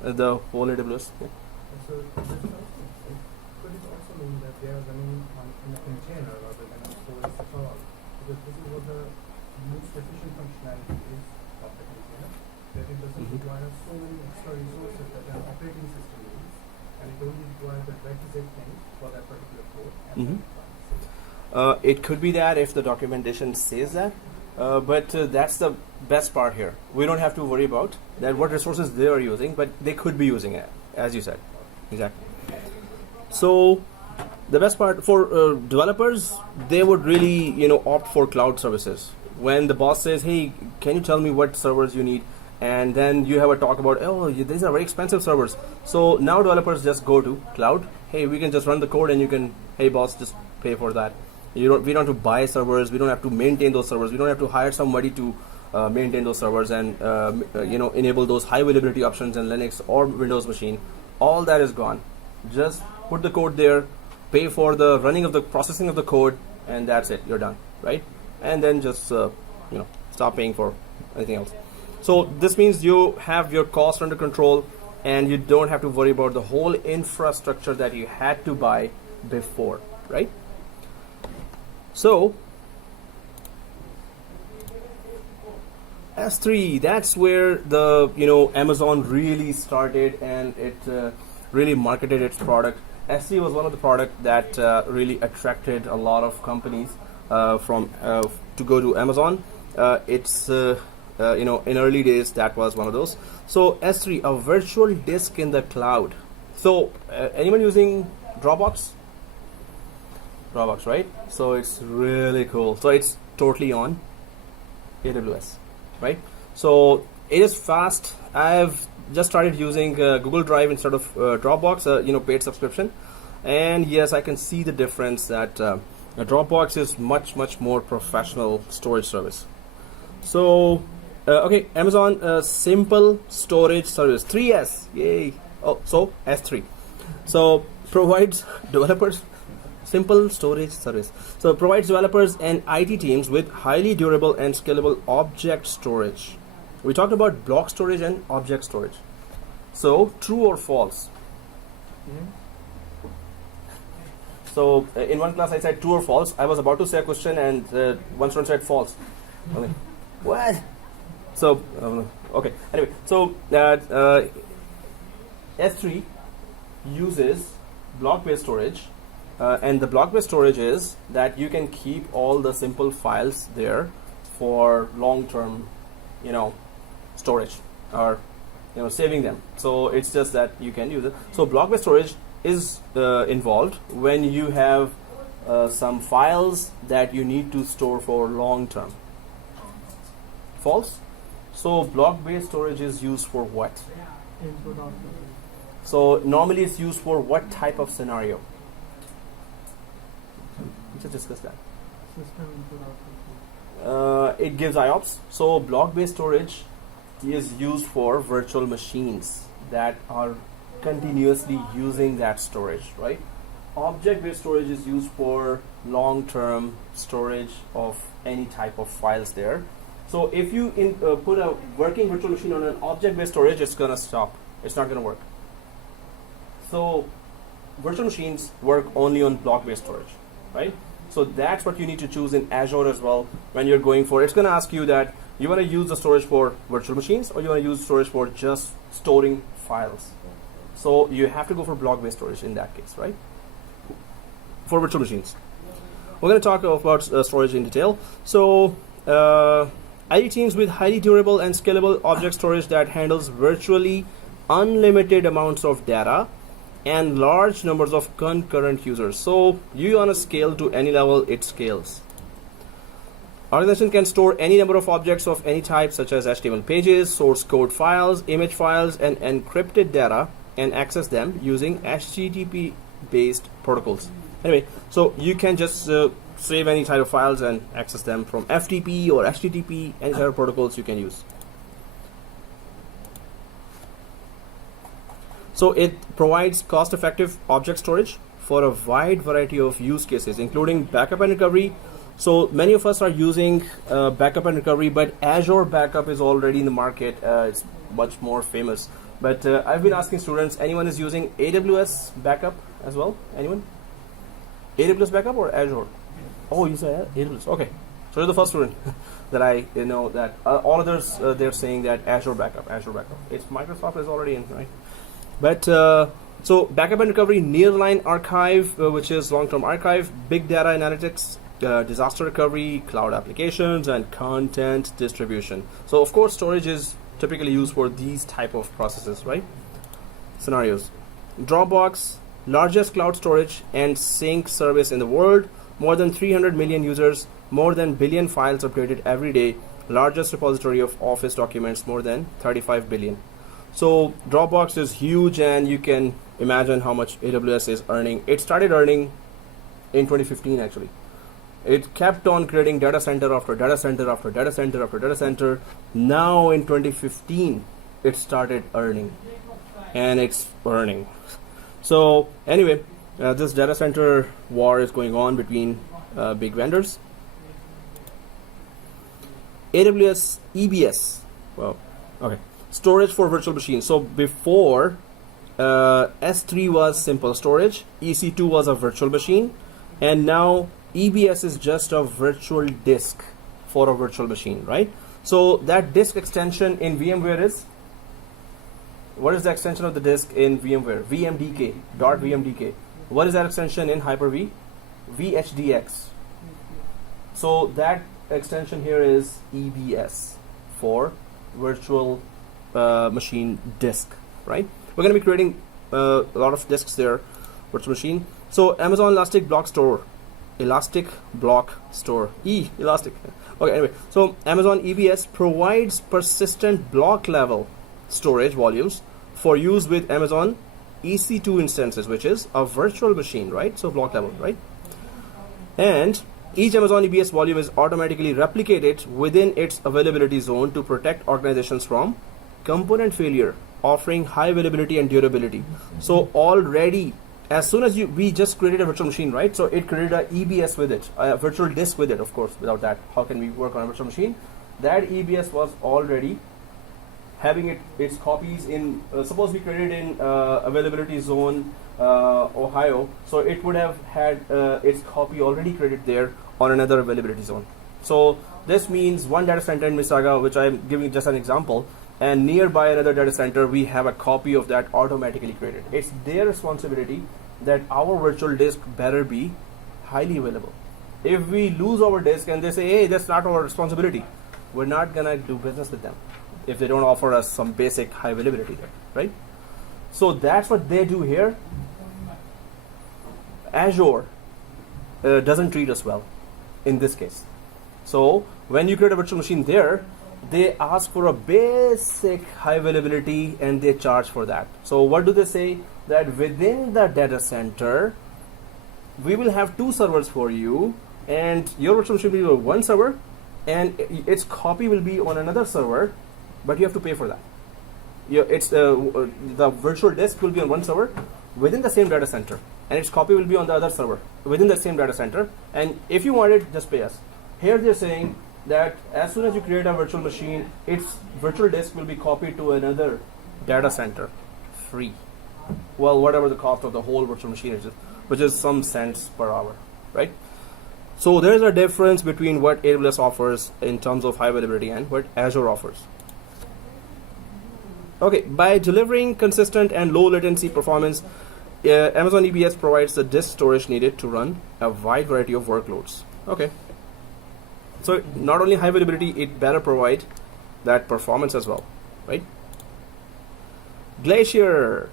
the whole AWS. Yeah. So could it also mean that they are running in a container rather than a storage at all? Because this is what the most efficient functionality is of the container, that it doesn't require so many extra resources that an operating system needs, and it only requires the requisite thing for that particular code. It could be that if the documentation says that, but that's the best part here. We don't have to worry about that what resources they are using, but they could be using it, as you said. Exactly. So the best part for developers, they would really opt for cloud services. When the boss says, hey, can you tell me what servers you need, and then you have a talk about, oh, these are very expensive servers. So now developers just go to cloud. Hey, we can just run the code, and you can, hey boss, just pay for that. We don't have to buy servers. We don't have to maintain those servers. We don't have to hire somebody to maintain those servers and enable those high availability options in Linux or Windows machine. All that is gone. Just put the code there, pay for the running of the processing of the code, and that's it. You're done, right? And then just stop paying for anything else. So this means you have your cost under control, and you don't have to worry about the whole infrastructure that you had to buy before, right? So S3, that's where the Amazon really started, and it really marketed its product. S3 was one of the products that really attracted a lot of companies to go to Amazon. It's in early days, that was one of those. So S3, a virtual disk in the cloud. So anyone using Dropbox? Dropbox, right? So it's really cool. So it's totally on AWS, right? So it is fast. I've just started using Google Drive instead of Dropbox, paid subscription, and yes, I can see the difference that Dropbox is much more professional storage service. So okay, Amazon simple storage service, 3S, yay. Oh, so S3, so provides developers simple storage service. So provides developers and IT teams with highly durable and scalable object storage. We talked about block storage and object storage. So true or false? So in one class I said true or false. I was about to say a question, and one student said false. What? So Okay. Anyway, so S3 uses block-based storage, and the block-based storage is that you can keep all the simple files there for long-term, storage, or saving them. So it's just that you can use it. So block-based storage is involved when you have some files that you need to store for long-term. False? So block-based storage is used for what? Input output. So normally it's used for what type of scenario? We just discussed that. System input output. It gives IOPS. So block-based storage is used for virtual machines that are continuously using that storage, right? Object-based storage is used for long-term storage of any type of files there. So if you put a working virtual machine on an object-based storage, it's going to stop. It's not going to work. So virtual machines work only on block-based storage, right? So that's what you need to choose in Azure as well when you're going for. It's going to ask you that you want to use the storage for virtual machines or you want to use storage for just storing files. So you have to go for block-based storage in that case, right? For virtual machines. We're going to talk about storage in detail. So IT teams with highly durable and scalable object storage that handles virtually unlimited amounts of data and large numbers of concurrent users. So you want to scale to any level, it scales. Organization can store any number of objects of any type, such as HTML pages, source code files, image files, and encrypted data, and access them using HTTP based protocols. Anyway, so you can just save any type of files and access them from FTP or HTTP, any type of protocols you can use. So it provides cost-effective object storage for a wide variety of use cases, including backup and recovery. So many of us are using backup and recovery, but Azure Backup is already in the market. It's much more famous. But I've been asking students, anyone is using AWS Backup as well? Anyone? AWS Backup or Azure? Oh, you say AWS. Okay. So you're the first student that I know that. All others, they're saying that Azure Backup. It's Microsoft is already in, right? But so backup and recovery, nearline archive, which is long-term archive, big data analytics, disaster recovery, cloud applications, and content distribution. So of course, storage is typically used for these type of processes, right? Scenarios. Dropbox, largest cloud storage and sync service in the world, more than 300 million users, more than billion files updated every day, largest repository of Office documents, more than 35 billion. So Dropbox is huge, and you can imagine how much AWS is earning. It started earning in 2015 actually. It kept on creating data center after data center after data center after data center. Now in 2015 it started earning, and it's earning. So anyway, this data center war is going on between big vendors. AWS EBS. Well, okay. Storage for virtual machines. So before S3 was simple storage, EC2 was a virtual machine, and now EBS is just a virtual disk for a virtual machine, right? So that disk extension in VMware is, what is the extension of the disk in VMware? VMDK, .vmdk. What is that extension in Hyper-V? VHDX. So that extension here is EBS for virtual machine disk, right? We're going to be creating a lot of disks there, virtual machine. So Amazon Elastic Block Store, Elastic. Okay, anyway, so Amazon EBS provides persistent block level storage volumes for use with Amazon EC2 instances, which is a virtual machine, right? So block level, right? And each Amazon EBS volume is automatically replicated within its availability zone to protect organizations from component failure, offering high availability and durability. So already, as soon as we just created a virtual machine, right? So it created a EBS with it, a virtual disk with it. Of course, without that, how can we work on a virtual machine? That EBS was already having its copies in, suppose we created in availability zone Ohio, so it would have had its copy already created there on another availability zone. So this means one data center in Mississauga, which I'm giving just an example, and nearby another data center, we have a copy of that automatically created. It's their responsibility that our virtual disk better be highly available. If we lose our disk and they say, hey, that's not our responsibility, we're not gonna do business with them if they don't offer us some basic high availability there, right? So that's what they do here. Azure doesn't treat us well in this case. So when you create a virtual machine there, they ask for a basic high availability and they charge for that. So what do they say? That within the data center, we will have 2 servers for you, and your virtual machine will be on one server and its copy will be on another server, but you have to pay for that. The virtual disk will be on one server within the same data center, and its copy will be on the other server within the same data center, and if you want it, just pay us. Here they're saying that as soon as you create a virtual machine, its virtual disk will be copied to another data center free. Well, whatever the cost of the whole virtual machine is, which is some cents per hour, right? So there's a difference between what AWS offers in terms of high availability and what Azure offers. Okay, by delivering consistent and low latency performance, Amazon EBS provides the disk storage needed to run a wide variety of workloads. Okay. So not only high availability, it better provide that performance as well, right? Glacier.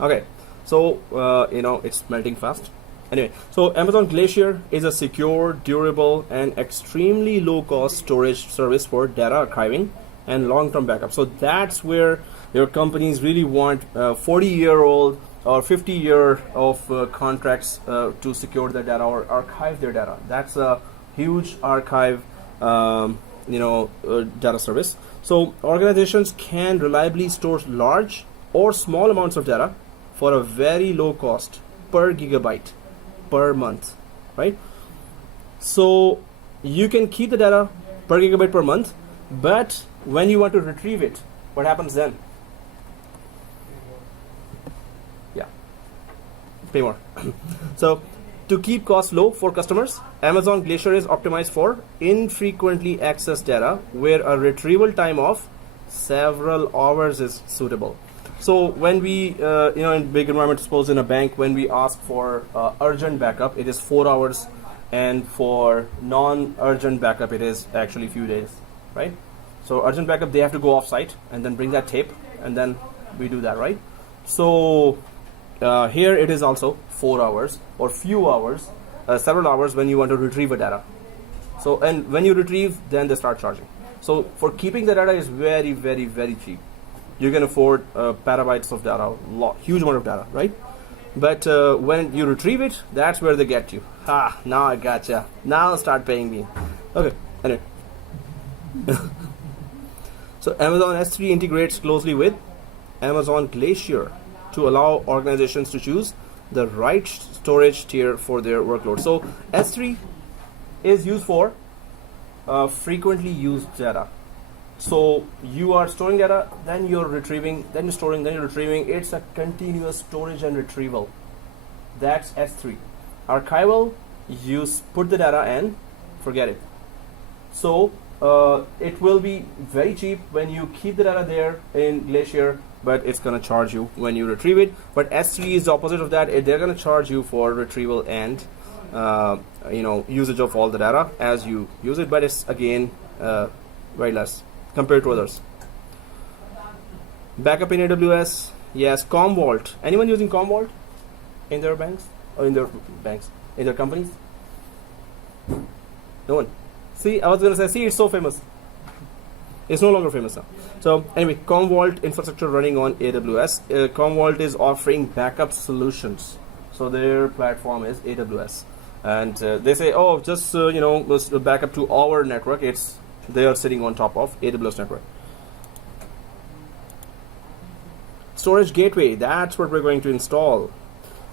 Okay, so it's melting fast. Anyway, so Amazon Glacier is a secure, durable, and extremely low-cost storage service for data archiving and long-term backup. So that's where your companies really want 40-year-old or 50-year of contracts to secure their data or archive their data. That's a huge archive, data service. So organizations can reliably store large or small amounts of data for a very low cost per gigabyte per month, right? So you can keep the data per gigabyte per month, but when you want to retrieve it, what happens then? Yeah, pay more. So to keep costs low for customers, Amazon Glacier is optimized for infrequently accessed data where a retrieval time of several hours is suitable. So when we, in big environment, suppose in a bank, when we ask for urgent backup, it is 4 hours, and for non-urgent backup, it is actually a few days, right? So urgent backup, they have to go off-site and then bring that tape, and then we do that, right? So here it is also 4 hours or few hours, several hours when you want to retrieve a data. So, and when you retrieve, then they start charging. So for keeping the data is very, very, very cheap. You can afford petabytes of data, huge amount of data, right? But when you retrieve it, that's where they get you. Now I gotcha. Now start paying me. Okay, anyway. So Amazon S3 integrates closely with Amazon Glacier to allow organizations to choose the right storage tier for their workload. So S3 is used for frequently used data. So you are storing data, then you're retrieving, then you're storing, then you're retrieving. It's a continuous storage and retrieval. That's S3. Archival, you put the data and forget it. So it will be very cheap when you keep the data there in Glacier, but it's going to charge you when you retrieve it. But S3 is the opposite of that. They're going to charge you for retrieval and usage of all the data as you use it, but it's again very less compared to others. Backup in AWS, yes. Commvault. Anyone using Commvault in their banks or in their companies? No one. See, I was going to say, it's so famous. It's no longer famous now. So anyway, Commvault infrastructure running on AWS. Commvault is offering backup solutions. So their platform is AWS, and they say, oh, just back up to our network. They are sitting on top of AWS network. Storage Gateway, that's what we're going to install.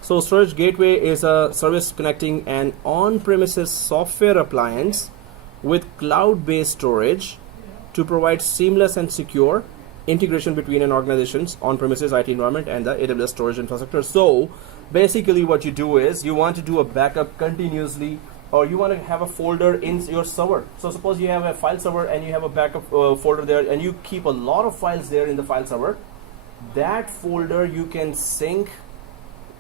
So Storage Gateway is a service connecting an on-premises software appliance with cloud-based storage to provide seamless and secure integration between an organization's on-premises IT environment and the AWS storage infrastructure. So basically what you do is you want to do a backup continuously or you want to have a folder in your server. So suppose you have a file server and you have a backup folder there, and you keep a lot of files there in the file server. That folder you can sync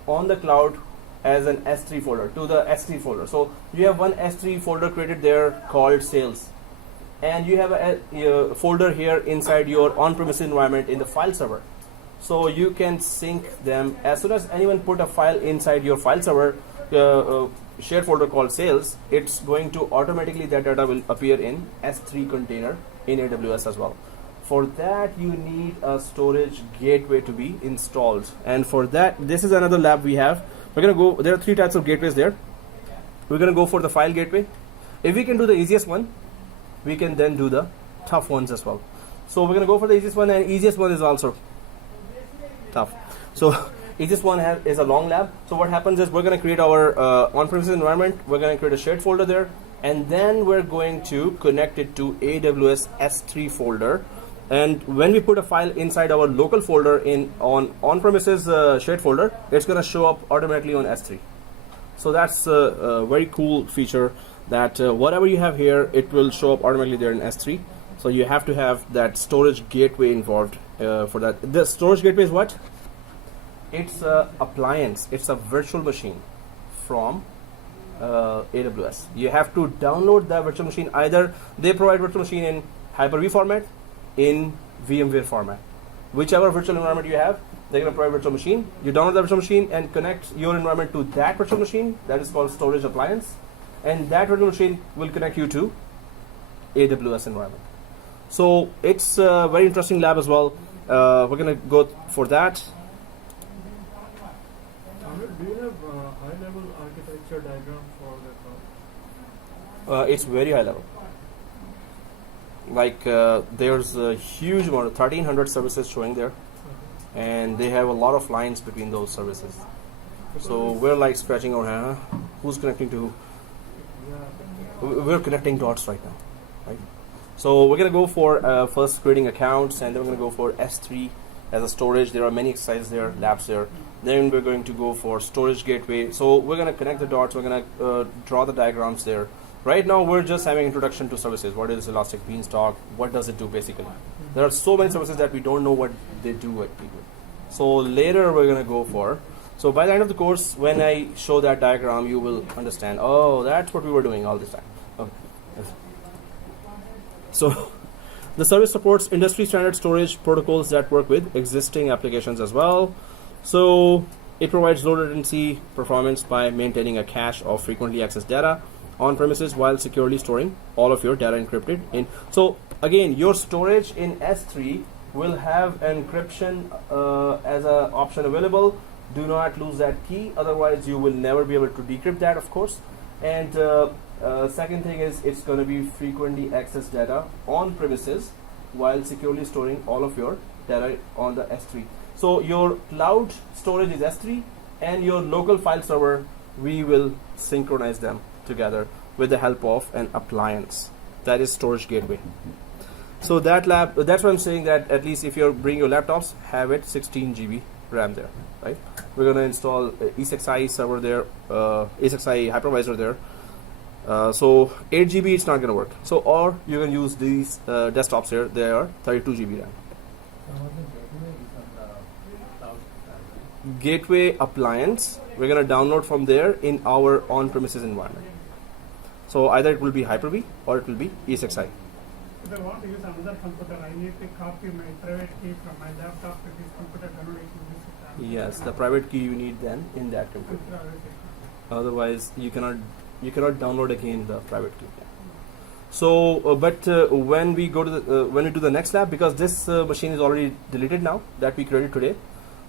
on the cloud as an S3 folder to the S3 folder. So you have one S3 folder created there called sales, and you have a folder here inside your on-premise environment in the file server. So you can sync them as soon as anyone put a file inside your file server shared folder called sales. It's going to automatically, that data will appear in S3 container in AWS as well. For that you need a storage gateway to be installed, and for that, this is another lab we have. We're gonna go, there are 3 types of gateways there. We're gonna go for the file gateway. If we can do the easiest one, we can then do the tough ones as well. So we're gonna go for the easiest one, and easiest one is also tough. So easiest one is a long lab. So what happens is we're gonna create our on-premises environment. We're gonna create a shared folder there, and then we're going to connect it to AWS S3 folder. And when we put a file inside our local folder on-premises shared folder, it's going to show up automatically on S3. So that's a very cool feature, that whatever you have here, it will show up automatically there in S3. So you have to have that storage gateway involved for that. The storage gateway is what? It's a appliance. It's a virtual machine from AWS. You have to download that virtual machine. Either they provide virtual machine in Hyper-V format, in VMware format. Whichever virtual environment you have, they're going to provide virtual machine. You download the virtual machine and connect your environment to that virtual machine. That is called storage appliance. And that virtual machine will connect you to AWS environment. So it's a very interesting lab as well. We're going to go for that. Do you have high-level architecture diagram for the cloud? It's very high level. Like there's a huge amount of 1300 services showing there, and they have a lot of lines between those services. So we're like scratching our head, huh? Who's connecting to who? We're connecting dots right now, right? So we're gonna go for first creating accounts, and then we're gonna go for S3 as a storage. There are many exercises there, labs there. Then we're going to go for storage gateway. So we're gonna connect the dots. We're gonna draw the diagrams there. Right now, we're just having introduction to services. What is Elastic Beanstalk? What does it do basically? There are so many services that we don't know what they do at people. So later we're going to go for. So by the end of the course, when I show that diagram, you will understand, oh, that's what we were doing all this time. Okay. So the service supports industry standard storage protocols that work with existing applications as well. So it provides low latency performance by maintaining a cache of frequently accessed data on premises while securely storing all of your data encrypted in. So again, your storage in S3 will have encryption as an option available. Do not lose that key, otherwise you will never be able to decrypt that, of course. And second thing is, it's going to be frequently accessed data on premises while securely storing all of your data on the S3. So your cloud storage is S3, and your local file server, we will synchronize them together with the help of an appliance, that is storage gateway. So that lab, that's what I'm saying, that at least if you bring your laptops, have it 16 GB RAM there, right? We're going to install ESXi server there, ESXi hypervisor there. So 8 GB, it's not going to work. So, or you can use these desktops here, they are 32 GB RAM. Gateway appliance, we're going to download from there in our on-premises environment. So either it will be Hyper-V or it will be ESXi. If I want to use another computer, I need to copy my private key from my laptop to this computer. Yes, the private key you need then in that computer. Otherwise, you cannot download again the private key. So, but when we go to the when we do the next lab, because this machine is already deleted now that we created today.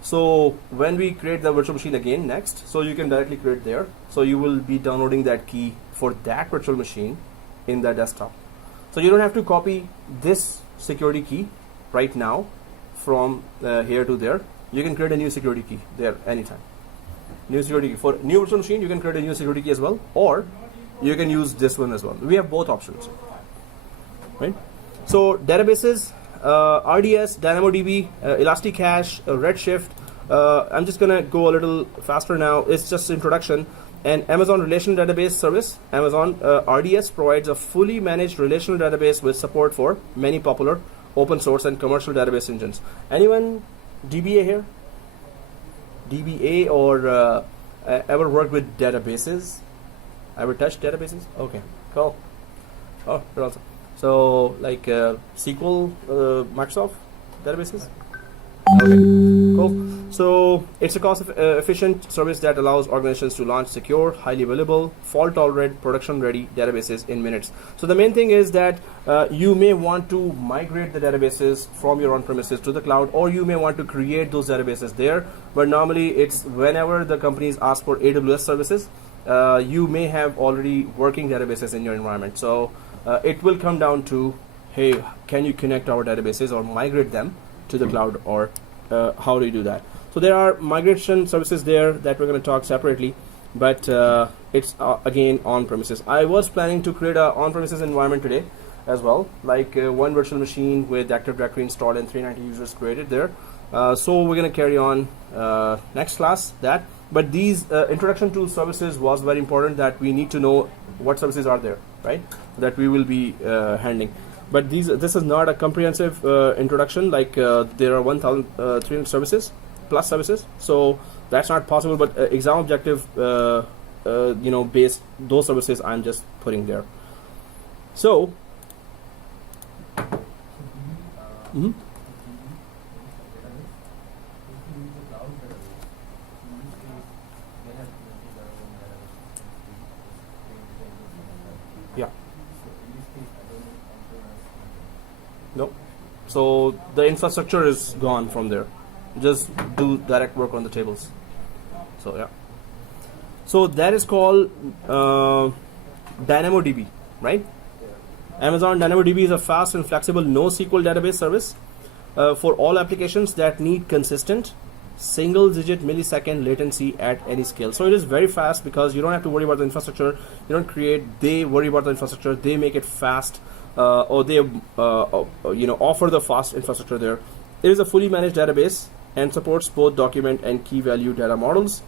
So when we create the virtual machine again next, so you can directly create there. So you will be downloading that key for that virtual machine in the desktop. So you don't have to copy this security key right now from here to there. You can create a new security key there anytime. New security key for new virtual machine, you can create a new security key as well, or you can use this one as well. We have both options, right? So databases, RDS, DynamoDB, Elasticache, Redshift, I'm just gonna go a little faster now. It's just introduction. An Amazon Relational Database Service, Amazon RDS, provides a fully managed relational database with support for many popular open source and commercial database engines. Anyone DBA here? DBA or ever worked with databases? Ever touched databases? Okay, cool. Oh, you're awesome. So like SQL, Microsoft databases? Okay, cool. So it's a cost-efficient service that allows organizations to launch secure, highly available, fault-tolerant, production-ready databases in minutes. So the main thing is that you may want to migrate the databases from your on-premises to the cloud, or you may want to create those databases there. But normally, it's whenever the companies ask for AWS services, you may have already working databases in your environment. So it will come down to, hey, can you connect our databases or migrate them to the cloud, or how do you do that? So there are migration services there that we're going to talk separately, but it's again on-premises. I was planning to create an on-premises environment today as well, like one virtual machine with Active Directory installed and 390 users created there. So we're going to carry on next class that. But these introduction to services was very important, that we need to know what services are there, right? That we will be handling. But this is not a comprehensive introduction. Like there are 1,300 services plus services, so that's not possible. But exam objective, based those services, I'm just putting there. So. Yeah. No. So the infrastructure is gone from there. Just do direct work on the tables. So yeah. So that is called DynamoDB, right? Amazon DynamoDB is a fast and flexible NoSQL database service for all applications that need consistent single-digit millisecond latency at any scale. So it is very fast because you don't have to worry about the infrastructure. You don't create. They worry about the infrastructure. They make it fast, or they offer the fast infrastructure there. It is a fully managed database and supports both document and key value data models.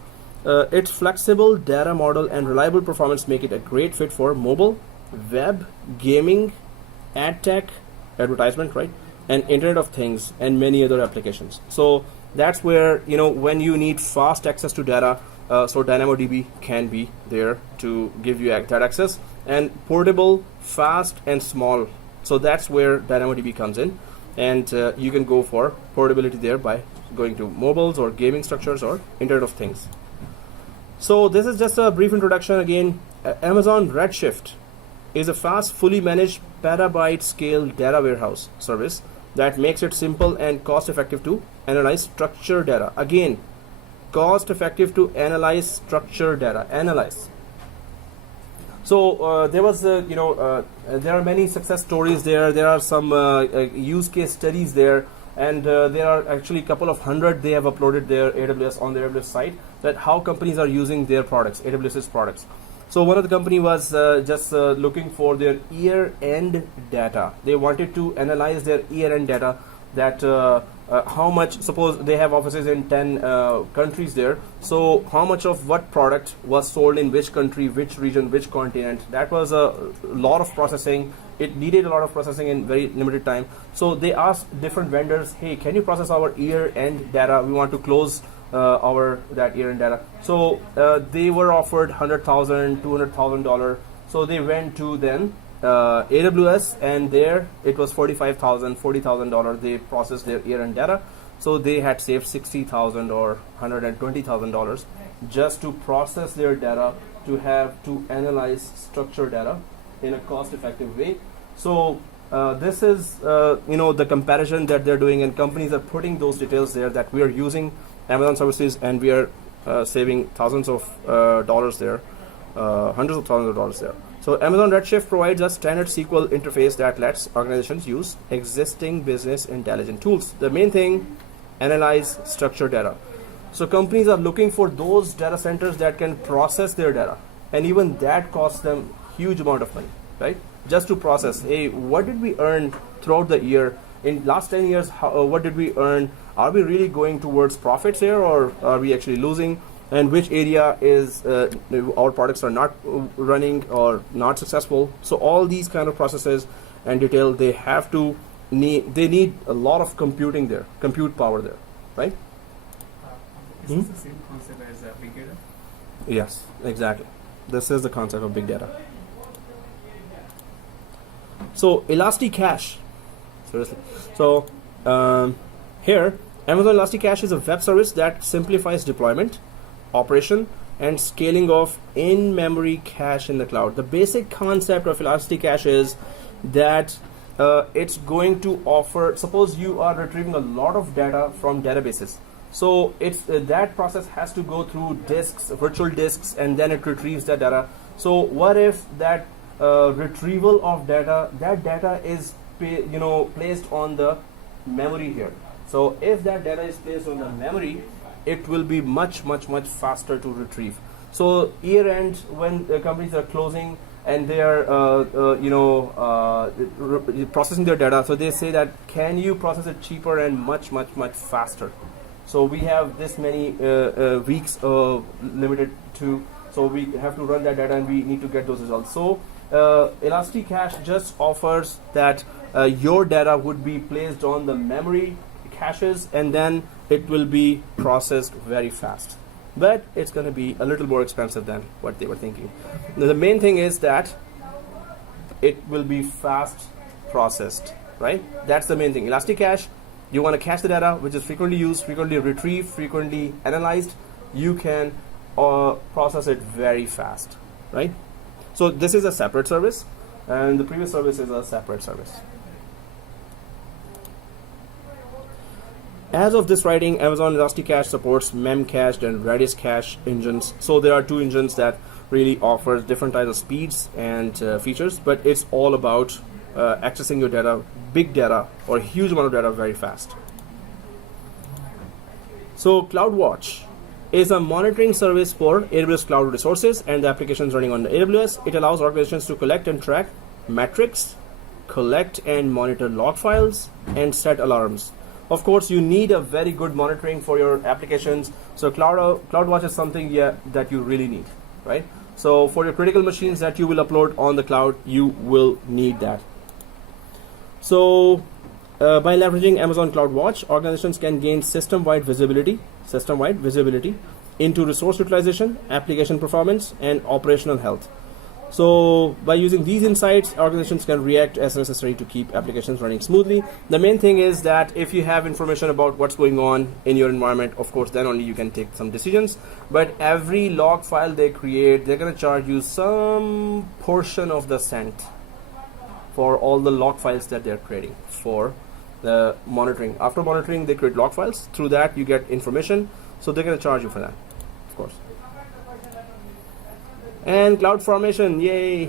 Its flexible data model and reliable performance make it a great fit for mobile, web, gaming, ad tech, advertisement, right, and Internet of Things and many other applications. So that's where, when you need fast access to data, so DynamoDB can be there to give you that access, and portable, fast, and small. So that's where DynamoDB comes in, and you can go for portability there by going to mobiles or gaming structures or Internet of Things. So this is just a brief introduction. Again, Amazon Redshift is a fast, fully managed petabyte scale data warehouse service that makes it simple and cost effective to analyze structured data. Again, cost effective to analyze structured data. Analyze. So there was, there are many success stories there. There are some use case studies there, and there are actually a couple of hundred they have uploaded their AWS on their AWS site, that how companies are using their products, AWS's products. So one of the company was just looking for their year-end data. They wanted to analyze their year-end data, that how much, suppose they have offices in 10 countries there, so how much of what product was sold in which country, which region, which continent. That was a lot of processing. It needed a lot of processing in very limited time. So they asked different vendors, hey, can you process our year-end data? We want to close that year-end data. So they were offered $100,000, $200,000. So they went to then AWS, and there it was $45,000, $40,000. They processed their year-end data. So they had saved $60,000 or $120,000 just to process their data, to analyze structured data in a cost-effective way. So this is the comparison that they're doing, and companies are putting those details there, that we are using Amazon services and we are saving thousands of dollars there, hundreds of thousands of dollars there. So Amazon Redshift provides a standard SQL interface that lets organizations use existing business intelligence tools. The main thing, analyze structured data. So companies are looking for those data centers that can process their data, and even that costs them huge amount of money, right? Just to process, hey, what did we earn throughout the year? In last 10 years, what did we earn? are we really going towards profits here, or are we actually losing? And which area is our products are not running or not successful? So all these kind of processes and detail, they need a lot of computing there, compute power there, right? Is this the same concept as big data? Yes, exactly. This is the concept of big data. So Elasticache, seriously. So here, Amazon Elasticache is a web service that simplifies deployment, operation, and scaling of in-memory cache in the cloud. The basic concept of Elasticache is that it's going to offer, suppose you are retrieving a lot of data from databases. So it's that process has to go through disks, virtual disks, and then it retrieves that data. So what if that retrieval of data, that data is placed on the memory here? So if that data is placed on the memory, it will be much faster to retrieve. So year end, when companies are closing and they are processing their data, so they say that can you process it cheaper and much faster? So we have this many weeks limited to, so we have to run that data and we need to get those results. So Elasticache just offers that your data would be placed on the memory caches and then it will be processed very fast. But it's going to be a little more expensive than what they were thinking. Now, the main thing is that it will be fast processed, right? That's the main thing. Elasticache, you want to cache the data which is frequently used, frequently retrieved, frequently analyzed. You can process it very fast, right? So this is a separate service and the previous service is a separate service. As of this writing, Amazon Elasticache supports Memcached and Redis cache engines. So there are two engines that really offer different types of speeds and features, but it's all about accessing your data, big data or huge amount of data very fast. So CloudWatch is a monitoring service for AWS cloud resources and the applications running on AWS. It allows organizations to collect and track metrics, collect and monitor log files, and set alarms. Of course, you need a very good monitoring for your applications. So CloudWatch is something that you really need, right? So for your critical machines that you will upload on the cloud, you will need that. So by leveraging Amazon CloudWatch, organizations can gain system-wide visibility into resource utilization, application performance, and operational health. So by using these insights, organizations can react as necessary to keep applications running smoothly. The main thing is that if you have information about what's going on in your environment, of course, then only you can take some decisions. But every log file they create, they're going to charge you some portion of the cent for all the log files that they're creating for the monitoring. After monitoring, they create log files. Through that, you get information. So they're going to charge you for that, of course. And CloudFormation, yay!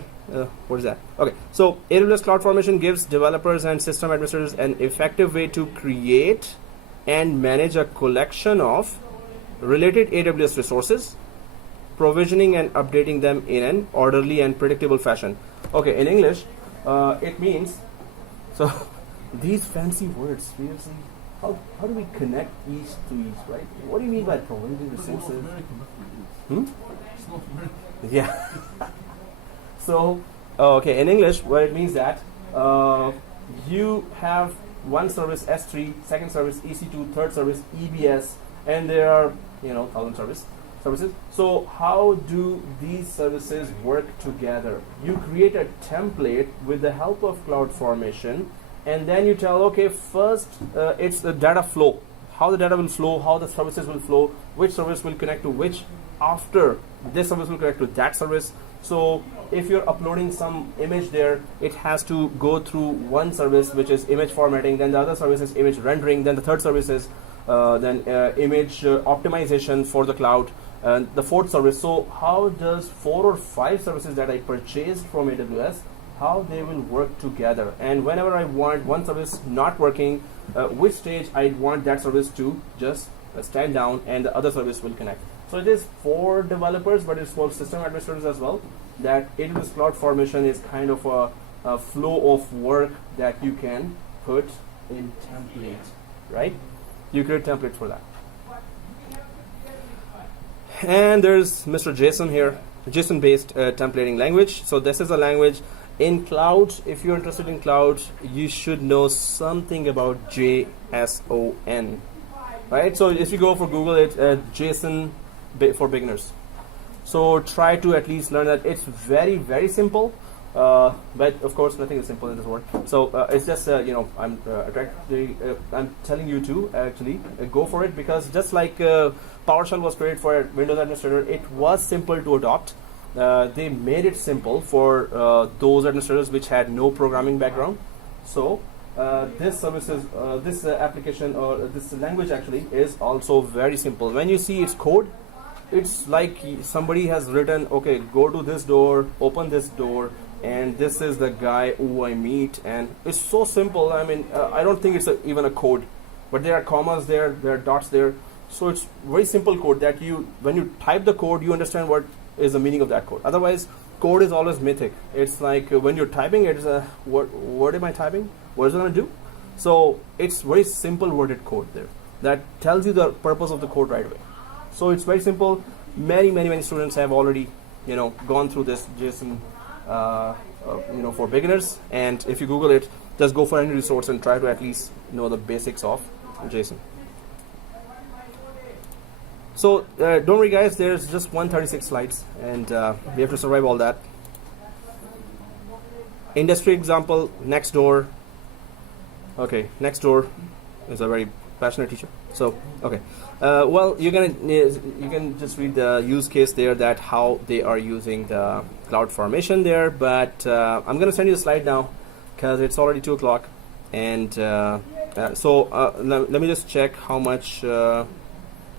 What is that? Okay, so AWS CloudFormation gives developers and system administrators an effective way to create and manage a collection of related AWS resources, provisioning and updating them in an orderly and predictable fashion. Okay, in English, it means, so these fancy words, seriously, how do we connect each to each, right? What do you mean by provisioning resources? Yeah. So, okay, in English, what it means that you have one service S3, second service EC2, third service EBS, and there are 1,000 services. So how do these services work together? You create a template with the help of CloudFormation, and then you tell, okay, first it's the data flow, how the data will flow, how the services will flow, which service will connect to which. After this service will connect to that service. So if you're uploading some image there, it has to go through one service, which is image formatting, then the other service is image rendering, then the third service is image optimization for the cloud, and the fourth service. So how does 4 or 5 services that I purchased from AWS, how they will work together? And whenever I want one service not working, which stage I want that service to just stand down and the other service will connect. So it is for developers, but it's for system administrators as well. That AWS CloudFormation is kind of a flow of work that you can put in template, right? You create templates for that. And there's Mr. JSON here, JSON-based templating language. So this is a language in cloud. If you're interested in cloud, you should know something about JSON, right? So if you go for Google it, JSON for beginners. So try to at least learn that. It's very, very simple. But of course, nothing is simple in this world. So it's just I'm telling you to actually go for it, because just like PowerShell was created for a Windows administrator, it was simple to adopt. They made it simple for those administrators which had no programming background. So this services, this application or this language actually is also very simple. When you see its code, it's like somebody has written, okay, go to this door, open this door, and this is the guy who I meet, and it's so simple. I mean, I don't think it's even a code, but there are commas there, there are dots there, so it's very simple code that when you type the code, you understand what is the meaning of that code. Otherwise, code is always mythic. It's like when you're typing, it's what am I typing? What is it going to do? So it's very simple worded code there that tells you the purpose of the code right away. So it's very simple. Many students have already gone through this JSON for beginners, and if you Google it, just go for any resource and try to at least know the basics of JSON. So don't worry guys, there's just 136 slides, and we have to survive all that. Industry example, Nextdoor. Okay, Nextdoor is a very passionate teacher. So okay, well you can just read the use case there, that how they are using the cloud formation there. But I'm gonna send you the slide now because it's already 2 o'clock, and let me just check how much.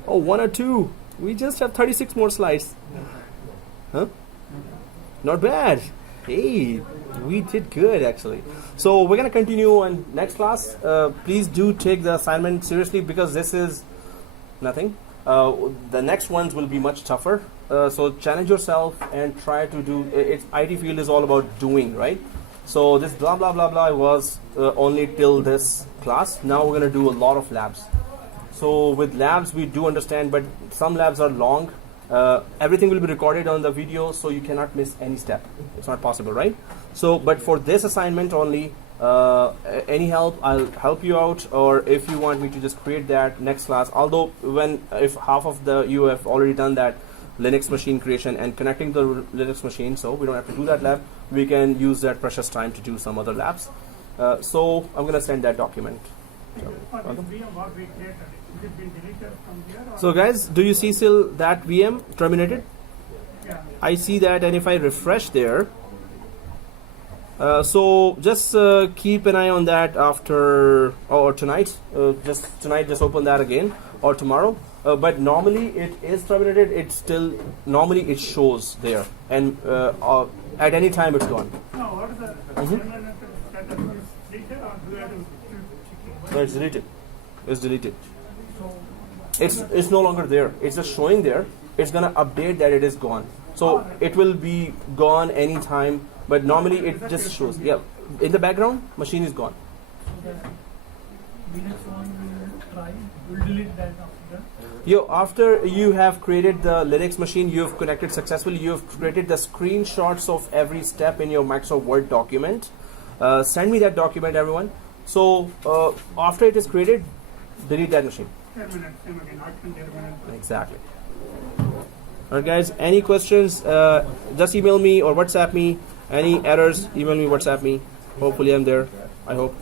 Oh, 1 or 2. We just have 36 more slides. Huh? Not bad. Hey, we did good actually. So we're gonna continue on next class. Please do take the assignment seriously, because this is nothing. The next ones will be much tougher. So challenge yourself and try to do. IT field is all about doing, right? So this blah blah blah blah was only till this class. Now we're gonna do a lot of labs. So with labs we do understand, but some labs are long. Everything will be recorded on the video, so you cannot miss any step. It's not possible, right? So, but for this assignment only, any help, I'll help you out, or if you want me to just create that next class. Although if half of you have already done that Linux machine creation and connecting the Linux machine, so we don't have to do that lab. We can use that precious time to do some other labs. So I'm gonna send that document. So guys, do you see still that VM terminated? Yeah. I see that, and if I refresh there, so just keep an eye on that after or tonight. Just open that again, or tomorrow. But normally it is terminated. It's still normally it shows there, and at any time it's gone. No, what is the status? Is deleted, or do you have to check it? No, it's deleted. It's deleted. It's no longer there. It's just showing there. It's gonna update that it is gone. So it will be gone anytime. But normally it just shows. Yeah, in the background, machine is gone. So the Linux one will delete that after. After you have created the Linux machine, you have connected successfully. You have created the screenshots of every step in your Microsoft Word document. Send me that document, everyone. So after it is created, delete that machine. Exactly. Alright guys, any questions, just email me or WhatsApp me. Any errors, email me, WhatsApp me. Hopefully I'm there. I hope.